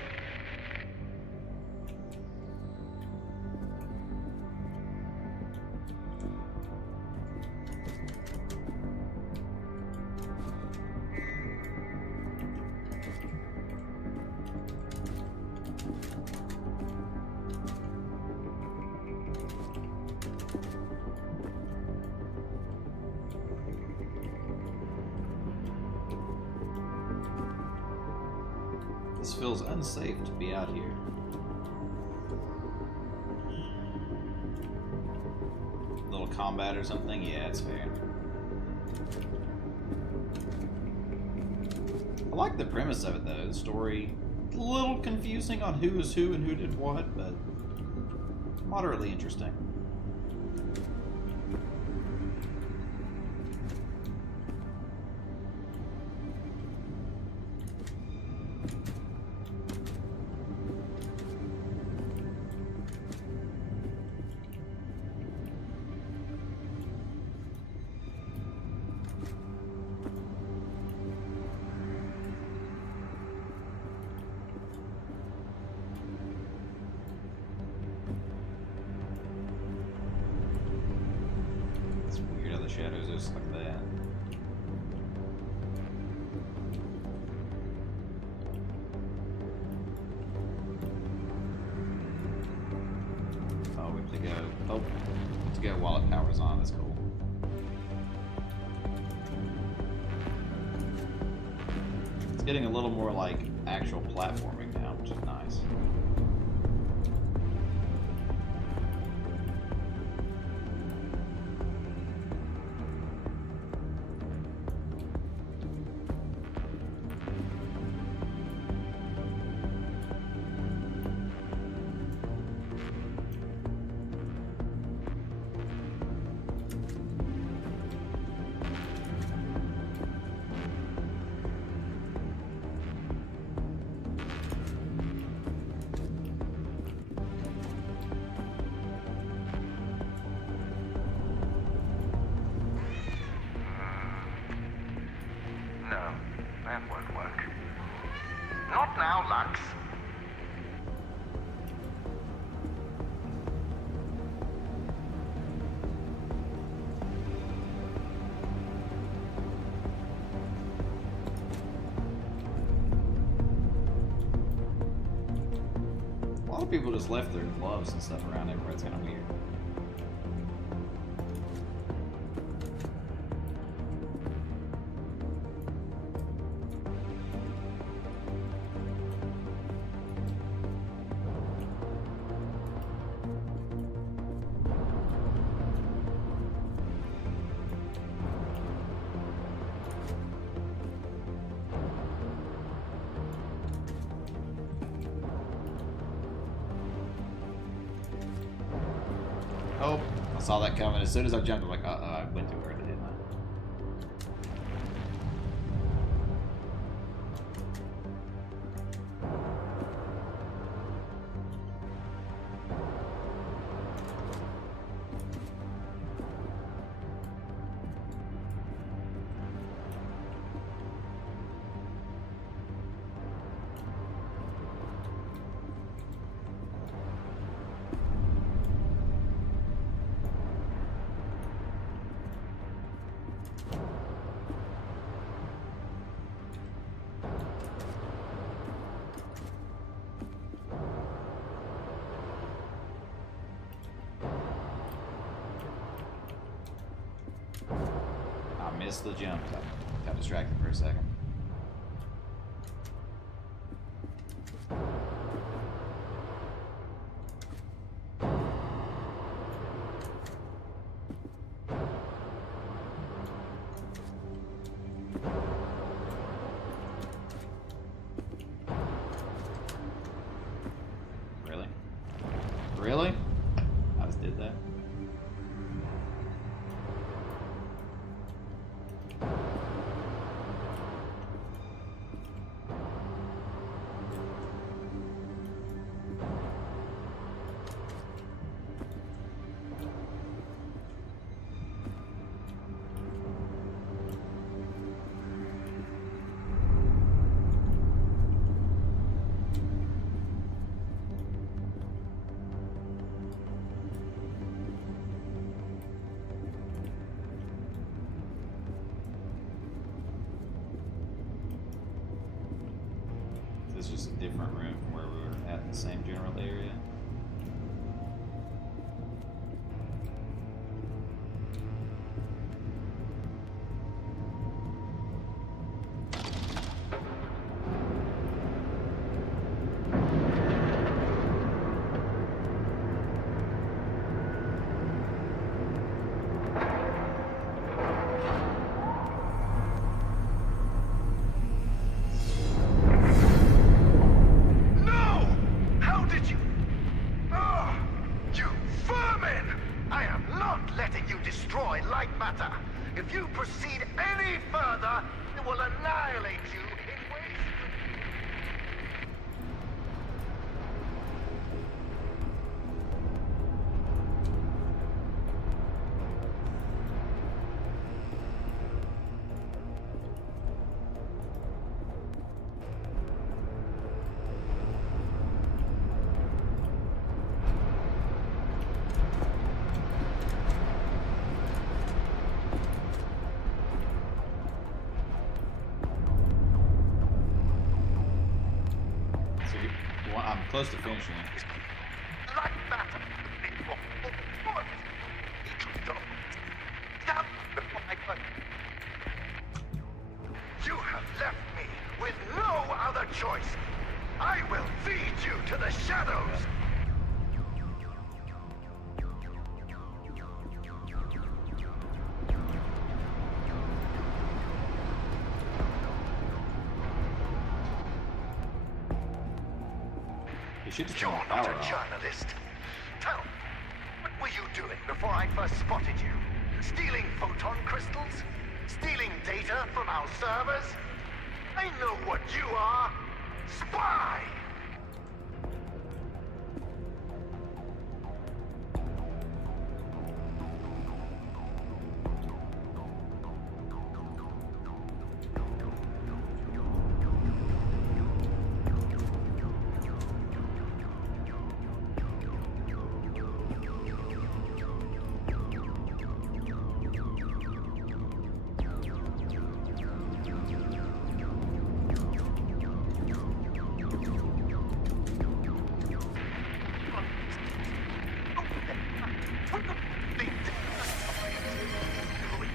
This feels unsafe to be out here. combat or something, yeah, it's fair. I like the premise of it though. The story, a little confusing on who is who and who did what, but moderately interesting. Shadows just like that. Oh, we have to go. Oh, we have to go while it powers on. That's cool. It's getting a little more like actual platforming now, which is nice. People just left their gloves and stuff around everywhere. It's kind of weird. Oh, I saw that coming. As soon as I jumped, I'm like, I went too early, didn't I? Missed the jump. I got distracted for a second. Really? Really? I just did that. This was a different room from where we were at in the same general area. close to finishing it. Lightmatter. What? You have left me with no other choice. I will feed you to the shadows. You should just You're turn the not power a off. journalist. Tell me, what were you doing before I first spotted you? Stealing photon crystals? Stealing data from our servers? I know what you are. Spy!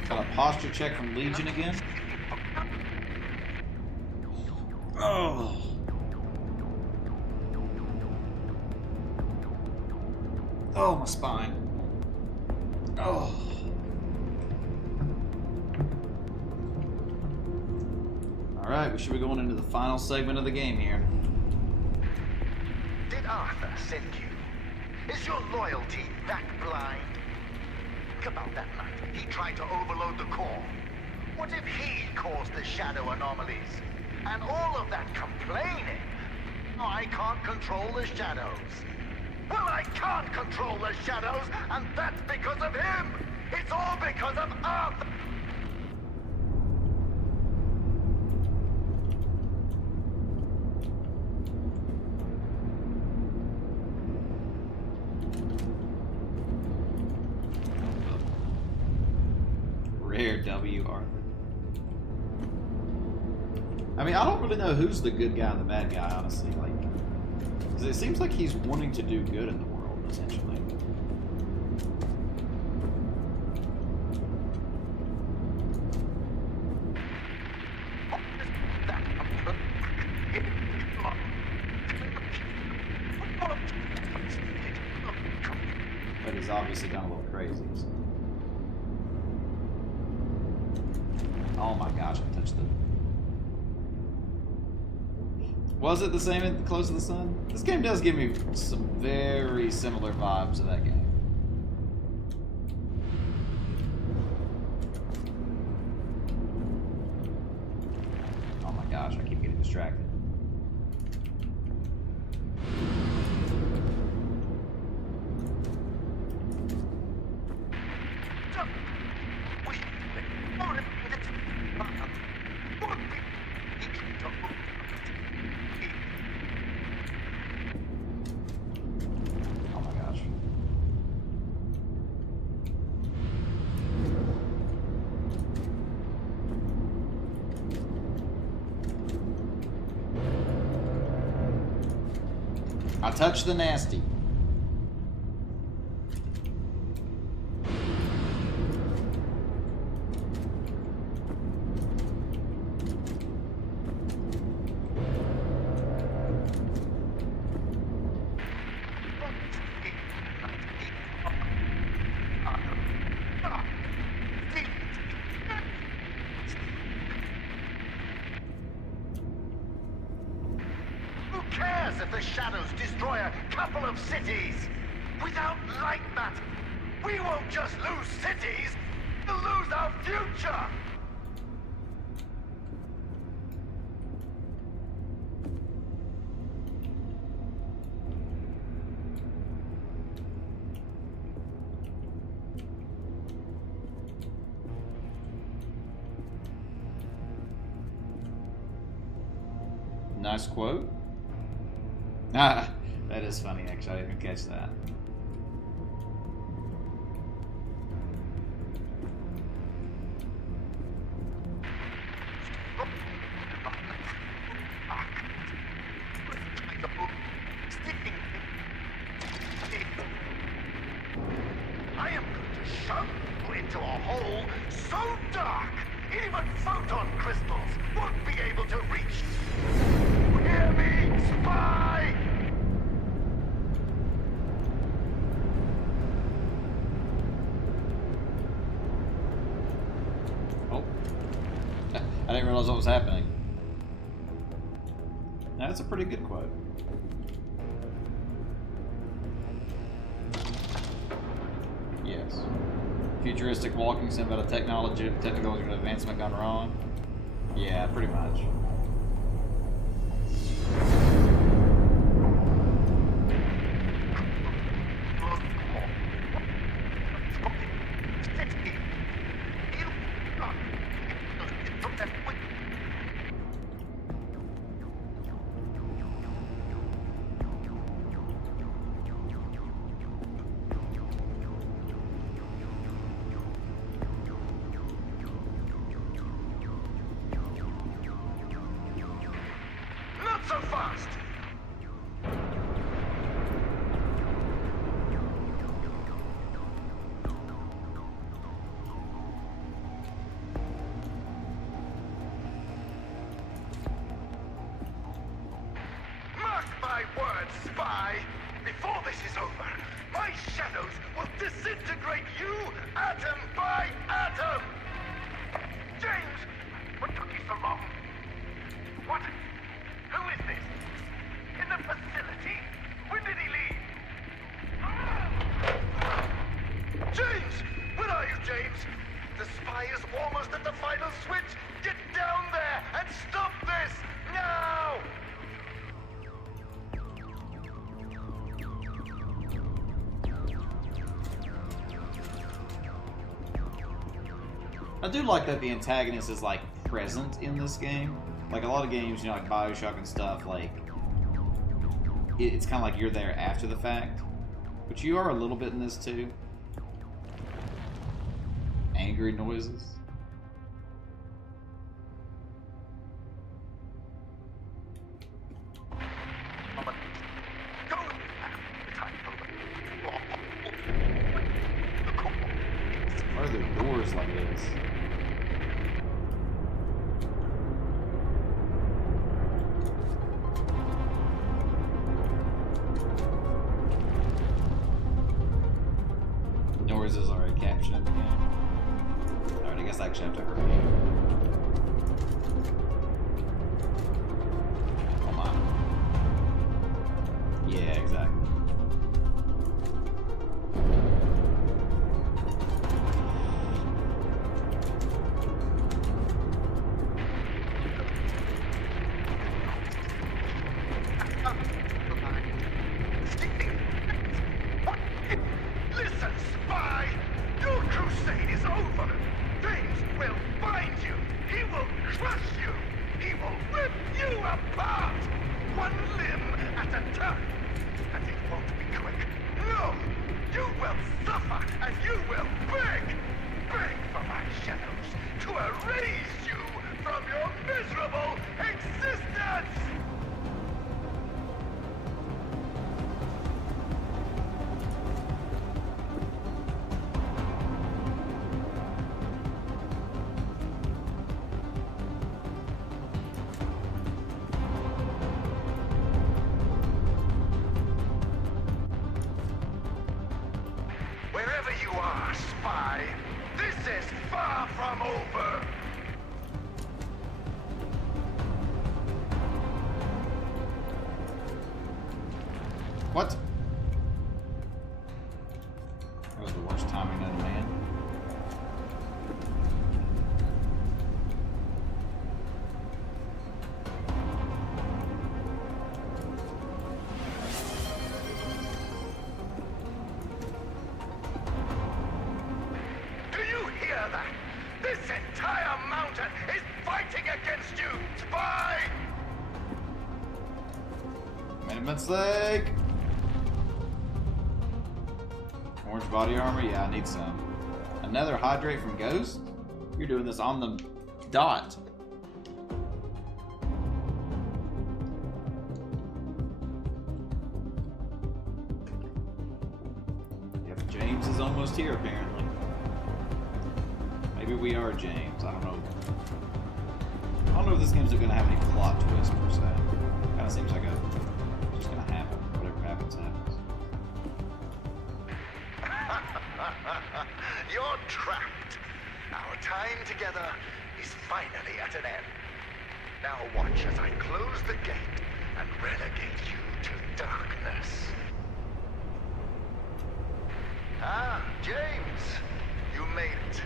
Got a posture check from Legion again. Oh. Oh, my spine. Oh. Alright, we should be going into the final segment of the game here. Did Arthur send you? Is your loyalty that blind? Think about that night. He tried to overload the core. What if he caused the shadow anomalies? And all of that complaining? Oh, I can't control the shadows. Well, I can't control the shadows, and that's because of him! It's all because of Arthur! Rare W, Arthur. I mean, I don't really know who's the good guy and the bad guy, honestly. Like, 'cause it seems like he's wanting to do good in the world, essentially. But he's obviously gone a little crazy. So. Oh my gosh, I touched it. Was it the same at Close to the Sun? This game does give me some very similar vibes to that game. Oh my gosh, I keep getting distracted. Oh my gosh. I touched the nasty. Who cares if the shadows destroy a couple of cities? Without Lightmatter, we won't just lose cities, we'll lose our future! Nice quote. Ah, that is funny, actually. I didn't even catch that. chunk into a hole so dark, even photon crystals won't be able to reach. Hear me, spy? Oh. I didn't realize what was happening. That's a pretty good quote. Yes. Futuristic walking sim about a technological advancement gone wrong. Yeah, pretty much. Not so fast! Mark my words, spy! Before this is over, my shadows will disintegrate you atom by atom! James! What took you so long? What? Who is this? In the facility? When did he leave? James! Where are you, James? The spy is almost at the final switch! Get down there and stop this! Now! I do like that the antagonist is like present in this game. Like a lot of games, you know, like BioShock and stuff, like it's kind of like you're there after the fact, but you are a little bit in this too. Angry noises. Why are there doors like this? Noises are already captured in the game. Alright, I guess I actually have to hurry. Come on. Yeah, exactly. Listen, spy! Your crusade is over! James will find you! He will crush you! He will rip you apart! One limb at a time! And it won't be quick! No! You will suffer and you will beg! Beg for my shadows to erase you from your miserable existence! Wherever you are, spy, this is far from over! What? That was the worst timing known to man. Do you hear that? This entire mountain is fighting against you, spy! Made a mistake! Orange body armor? Yeah, I need some. Another hydrate from Ghost? You're doing this on the dot. Yep, James is almost here, apparently. Maybe we are James. I don't know. I don't know if this game's going to have any plot twist per se. Kind of seems like it's just going to happen. Whatever happens, happens. You're trapped. Our time together is finally at an end. Now watch as I close the gate and relegate you to darkness. Ah, James, you made it.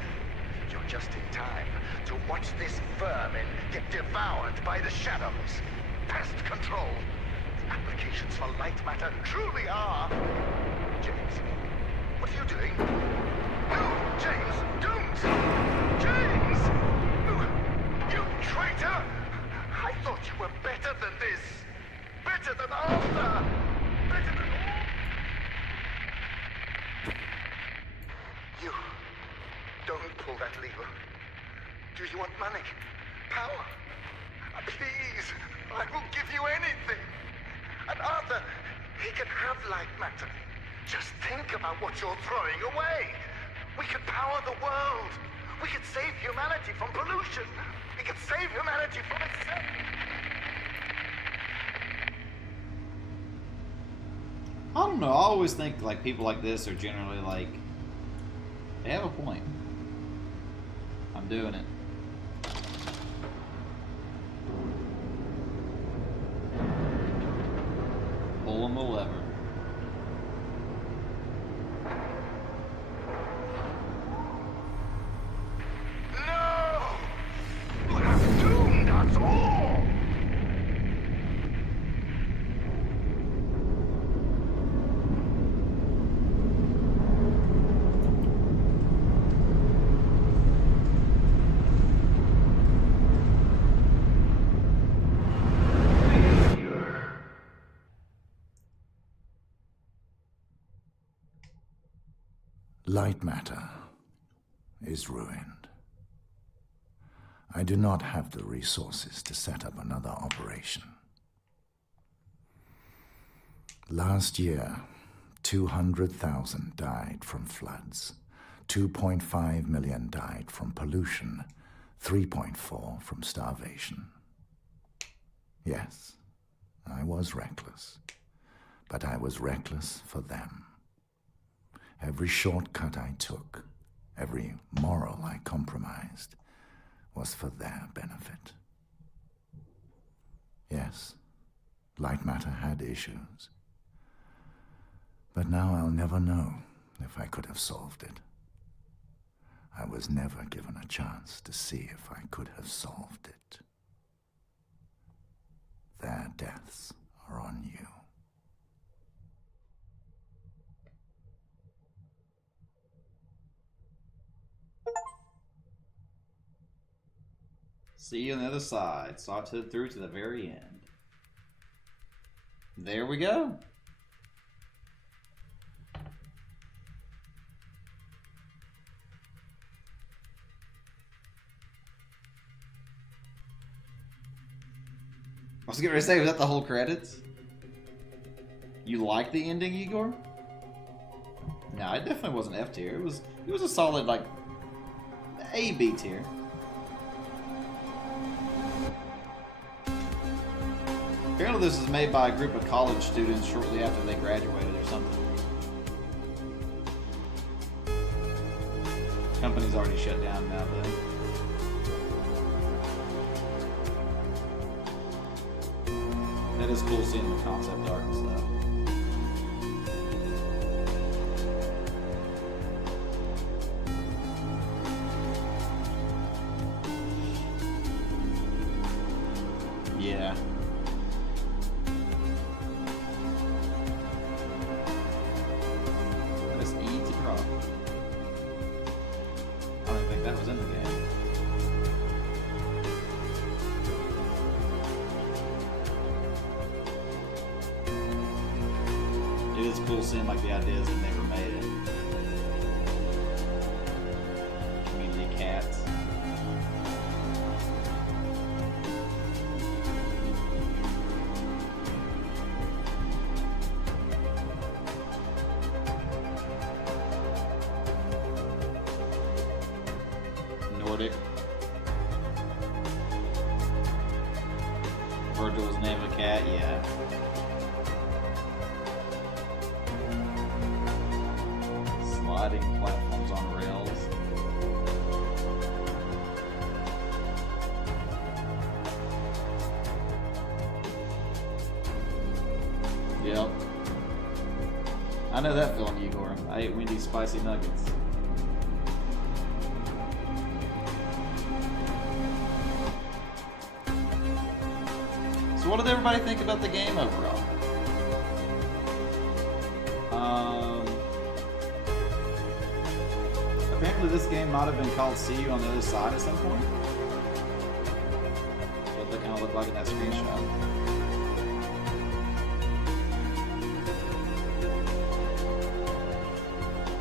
You're just in time to watch this vermin get devoured by the shadows. Pest control. The applications for Lightmatter truly are... James, what are you doing? No, James, don't! James! You traitor! I thought you were better than this. Better than Arthur. Better than... You... Don't pull that lever. Do you want money? Power? Please, I will give you anything. And Arthur, he can have Lightmatter. Just think about what you're throwing away. We could power the world. We could save humanity from pollution. We could save humanity from itself. I don't know. I always think like people like this are generally like they have a point. I'm doing it. Pulling the lever. No! You have doomed us all! Lightmatter is ruined. I do not have the resources to set up another operation. Last year, 200,000 died from floods, 2.5 million died from pollution, 3.4 from starvation. Yes, I was reckless, but I was reckless for them. Every shortcut I took, every moral I compromised, was for their benefit. Yes, Lightmatter had issues. But now I'll never know if I could have solved it. I was never given a chance to see if I could have solved it. Their deaths are on you. See you on the other side. Saw it through to the very end. There we go. I was getting ready to say, was that the whole credits? You like the ending, Igor? No, it definitely wasn't F tier. It was a solid like A B tier. Apparently this is made by a group of college students shortly after they graduated or something. Company's already shut down now though. That is cool seeing the concept art and stuff. Yeah. Press E to drop. I don't even think that was in the game. It is cool seeing like the ideas that never made it. Community cats. Nordic. Virgil's name of a cat, yeah. Sliding platforms on rails. Yep. I know that feeling, Igor. I ate Wendy's spicy nuggets. So what did everybody think about the game overall? Apparently this game might have been called See You on the Other Side at some point. That's what they kind of look like in that screenshot.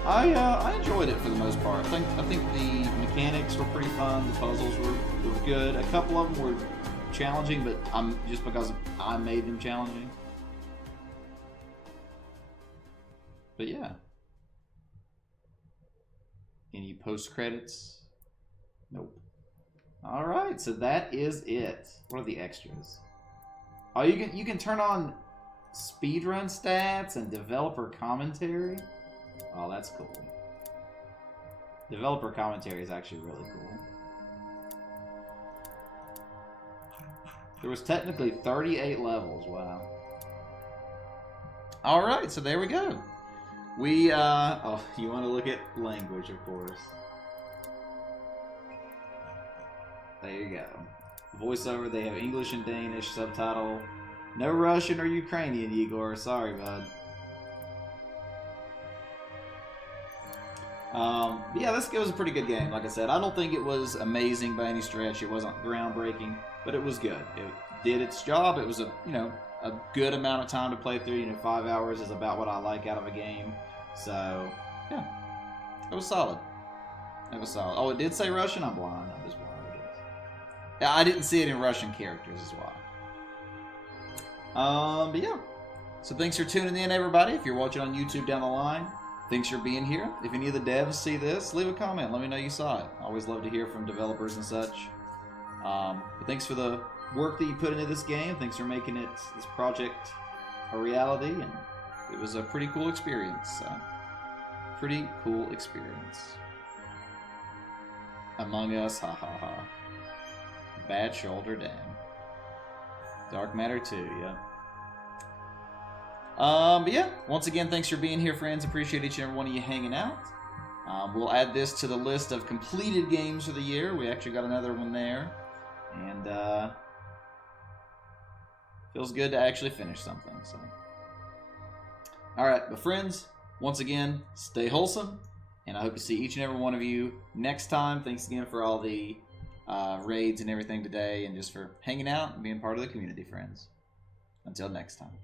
I enjoyed it for the most part. I think the mechanics were pretty fun. The puzzles were good. A couple of them were challenging, but just because I made them challenging. But yeah. Any post credits? Nope. All right, so that is it. What are the extras? Oh, you can turn on speedrun stats and developer commentary. Oh, that's cool. Developer commentary is actually really cool. There was technically 38 levels. Wow. All right, so there we go. We oh, you want to look at language, of course. There you go. Voiceover, they have English and Danish subtitle. No Russian or Ukrainian, Igor. Sorry, bud. Yeah, this was a pretty good game. Like I said, I don't think it was amazing by any stretch. It wasn't groundbreaking, but it was good. It did its job. It was a good amount of time to play through. 5 hours is about what I like out of a game. So, yeah, it was solid. It was solid. Oh, it did say Russian? I'm blind. I'm just blind. Yeah, I didn't see it in Russian characters as well. But yeah. So thanks for tuning in, everybody. If you're watching on YouTube down the line, thanks for being here. If any of the devs see this, leave a comment. Let me know you saw it. I always love to hear from developers and such. But thanks for the work that you put into this game. Thanks for making this project a reality. And it was a pretty cool experience. Pretty cool experience. Among Us, ha ha ha. Bad shoulder, dang. Dark Matter 2, yeah. But yeah, once again, thanks for being here, friends. Appreciate each and every one of you hanging out. We'll add this to the list of completed games for the year. We actually got another one there. And, feels good to actually finish something, so. Alright, but friends, once again, stay wholesome. And I hope to see each and every one of you next time. Thanks again for all the raids and everything today, and just for hanging out and being part of the community, friends. Until next time.